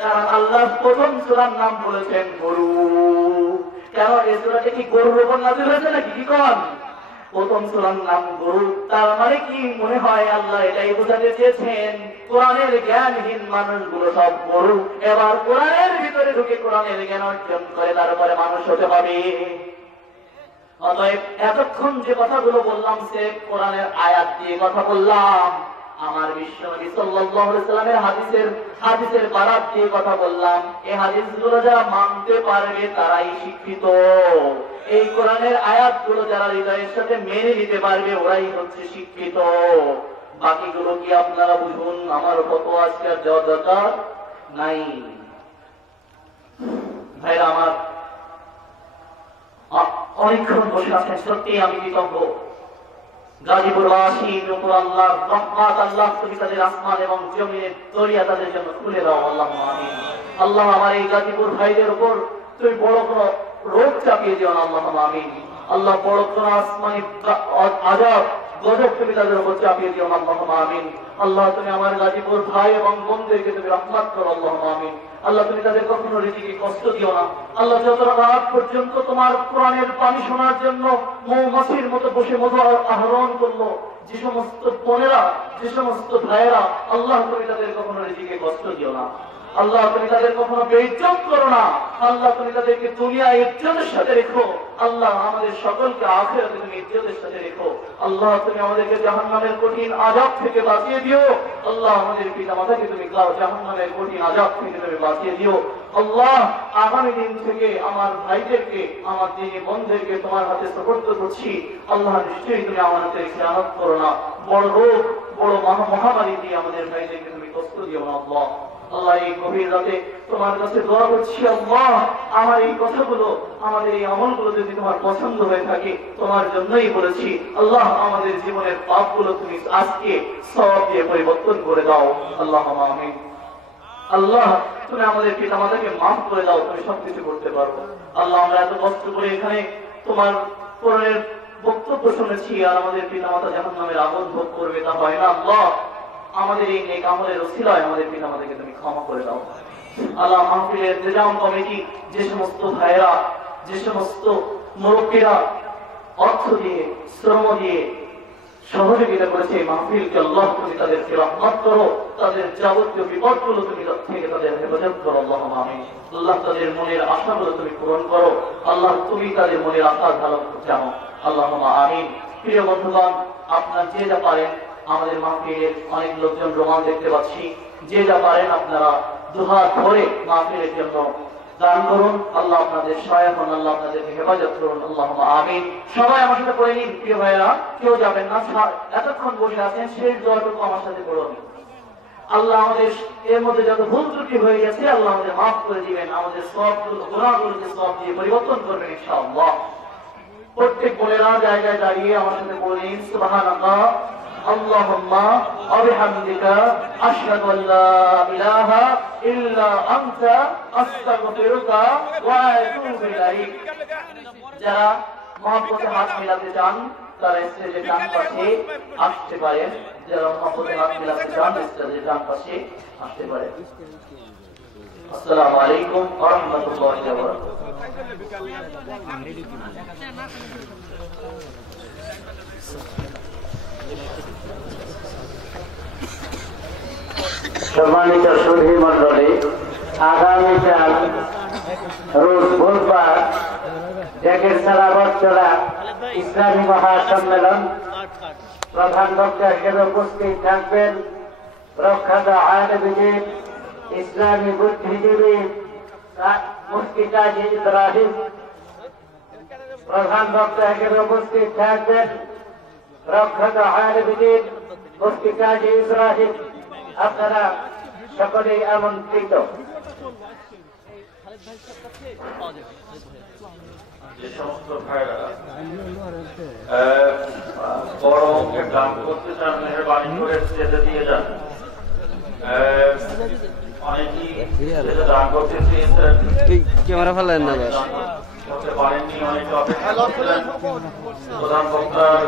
কারণ আল্লাহ প্রথম সূরার নাম বলেছেন গরু। কেন? এই সূরাটা কি গরুর উপর নাযিল হয়েছে নাকি? কি কোন? প্রথম সূরার নাম গরু। তার মানে কি মনে হয় আল্লাহ এটাই বোঝাতে চেয়েছেন কোরআনের জ্ঞানহীন মানুষগুলো সব গরু। এবার কোরআনের ভিতরে ঢুকে কোরআনের জ্ঞান অর্জন করে তারপরে মানুষ হতে হবে। অতএব এতক্ষণ যে কথাগুলো বললাম সে কোরআনের আয়াত দিয়ে কথা বললাম, আমার বিশ্বনবী সাল্লাল্লাহু আলাইহি সাল্লামের হাদিসের বারাত দিয়ে কথা বললাম। এই হাদিসগুলো যারা মানতে পারবে তারাই শিক্ষিত। এই কোরআনের আয়াতগুলো যারা হৃদয়ের সাথে মেনে নিতে পারবে ওরাই হচ্ছে শিক্ষিত। বাকিগুলো কি আপনারা বুঝুন, আমার ফতোয়া আজকে আর দেওয়ার দরকার নাই। ভাইরা আমার, অনেকক্ষণ বসে আছেন, সত্যি আমি কৃতজ্ঞ। গাজীপুরবাসীর উপর আল্লাহর রহমত, আল্লাহ তুমি তাদের আসমান এবং জমিনের দরিয়া তাদের জন্য খুলে দাও, আল্লাহুম্মা আমিন। আল্লাহ আমার এই গাজীপুর ভাইদের উপর তুমি বড় কোনো রোগ চাপিয়ে দিও না, আল্লাহুম্মা আমিন। আল্লাহ বড় কোনো আসমানি আযাব গজব তুমি তাদের উপর চাপিয়ে দিও না, আল্লাহুম্মা আমিন। আল্লাহ তুমি আমার গাজীপুর ভাই এবং বোনদেরকে তুমি রহমত করো, আল্লাহুম্মা আমিন। আল্লাহ তুমি তাদের কখনো রিজিকে কষ্ট দিও না। আল্লাহ যত রাত পর্যন্ত তোমার কোরআনের বাণী শোনার জন্য মৌমাছির মতো বসে মধু আহরণ করলো, যে সমস্ত বোনেরা, যে সমস্ত ভাইয়েরা, আল্লাহ তুমি তাদের কখনো রিজিকে কষ্ট দিও না। আল্লাহ তুমি তাদের কখনো বেইজ্জত করো না। আল্লাহ তুমি তাদেরকে দুনিয়া ইজ্জতের সাথে রেখো। আল্লাহ আমাদের সকলকে আখিরাতে তুমি ইজ্জতের সাথে রেখো। আল্লাহ তুমি আমাদেরকে জাহান্নামের কঠিন আযাব থেকে বাঁচিয়ে দিও। আল্লাহ আমাদের পিতামাতাকে তুমি জাহান্নামের কঠিন আযাব থেকে তুমি বাঁচিয়ে দিও। আল্লাহ আগামী দিন থেকে আমার ভাইদেরকে, আমার দিনী বোনদেরকে তোমার হাতে সুপর্দ করছি। আল্লাহ নিশ্চয়ই তুমি আমাদের খেয়ানত করো না। বড় রোগ, বড় মহামারী দিয়ে আমাদের ভাইদেরকে তুমি কষ্ট দিও না। আল্লাহ আল্লাহ এই গভীর রাতে তোমার কাছে দোয়া করছি, আল্লাহ আমার এই কথাগুলো, আমাদের এই আমলগুলো যদি তোমার পছন্দ হয়ে থাকে তোমার জন্যই বলেছি। আল্লাহ আমাদের জীবনের পাপগুলো তুমি আজকে সওয়াব দিয়ে পরিবর্তন করে দাও, আল্লাহুম্মা আমিন। আল্লাহ তুমি আমাদের পিতামাতাকে মাফ করে দাও, তুমি সবকিছু করতে পারো। আল্লাহ আমরা এত কষ্ট করে এখানে তোমার কোরআনের বক্তব্য শুনেছি আর আমাদের পিতামাতা জাহান্নামের আগুন ভোগ করবে, তা হয় না। আল্লাহ আমাদের এই নেক আমলের ওসিলায় আমাদের পিতামাতাকে তুমি ক্ষমা করে দাও। আল্লাহ মাহফিলের নিজাম কমিটি যে সমস্ত ভাইরা, যে সমস্ত মুরব্বীরা অর্থ দিয়ে, শ্রম দিয়ে সহযোগিতা করেছে মাহফিলকে, আল্লাহ তুমি তাদেরকে রহমত করো, তাদের যাবতীয় বিপদগুলো তুমি থেকে তাদের হেফাজত করো। আল্লাহ আমিন। আল্লাহ তাদের মনের আশাগুলো তুমি পূরণ করো। আল্লাহ তুমি তাদের মনের আশা ভালো জানো। আল্লাহ আমিন। প্রিয় বন্ধুগণ, আপনার যে যা পারেন, আমাদের মাহফিলের অনেক লোকজন রোমান দেখতে পাচ্ছি, যে যা পারেন আপনারা দুহাত ধরে মাহফিলের জন্য দান করুন। আল্লাহ আপনাদের সহায় হন, আল্লাহ আপনাদেরকে হেফাজত করুন। আল্লাহ আমিন। সবাই আমার সাথে পড়ে নিন। প্রিয় ভাইয়েরা, কেউ যাবেন না, এতক্ষণ বসে আছেন, শেষ দোয়াটুকু আমার সাথে পড়ুন। আল্লাহ আমাদের এর মধ্যে যত ভুল ত্রুটি হয়ে গেছে আল্লাহ আমাদের মাফ করে দিবেন, আমাদের সবগুলো গুনাহগুলোকে সব দিয়ে পরিবর্তন করবেন ইনশাআল্লাহ। প্রত্যেক বোনেরা জায়গায় দাঁড়িয়ে আমার সাথে বলেন সুবহানাল্লাহ আল্লাহুম্মা ওয়া বিহামদিকা আশহাদু আল্লা ইলাহা ইল্লা আনতা আস্তাগফিরুকা ওয়া আতুবু ইলাইক। যারা মহব্বতে হাত মিলাতে চান তারা স্টেজের ডান পাশে আসতে পারেন। যারা মহব্বতে হাত মিলাতে চান স্টেজের ডান পাশে আসতে পারেন। আসসালামু আলাইকুম ওয়া রাহমাতুল্লাহি ওয়া বারাকাতুহু। সম্মানিত সুধী মন্ডলী, আগামীকাল রোজ বুধবার জ্যাকেট ছাড়া বচ্চরা ইসলামী মহাসম্মেলন, প্রধান বক্তা হিসেবে উপস্থিত থাকবেন প্রখ্যাত আলেমদিন ইসলামী বুদ্ধিজীবী মুফতি কাজী ইব্রাহিম। প্রধান বক্তা হিসেবে উপস্থিত থাকবেন প্রখ্যাত আলেমদিন মুফতি কাজী ইব্রাহিম। আপনারা সকলেই আমন্ত্রিত। যে সমস্ত ভাইরা বড় অঙ্কের দান করতে চান, মেহরবানি করে স্টেজে দিয়ে যান। অনেকেই দান করতে চেয়েছেন, ক্যামেরা ফেলেন না, করতে পারেননি, অনেকে অপেক্ষা করছিলেন প্রধান বক্তার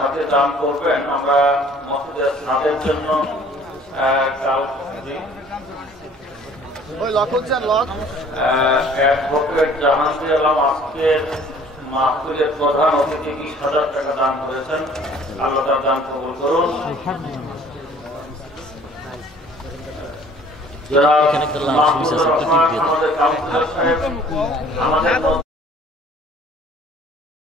হাতে দান করবেন। আমরা মসজিদের স্নানের জন্য জাহাঙ্গীর আলম আজকের মাহফিলের প্রধান অতিথি 20,000 টাকা দান করেছেন। আল্লাহ তার দান কবুল করুন। যারা আমাদের কাউন্সিলর সাহেব আমাদের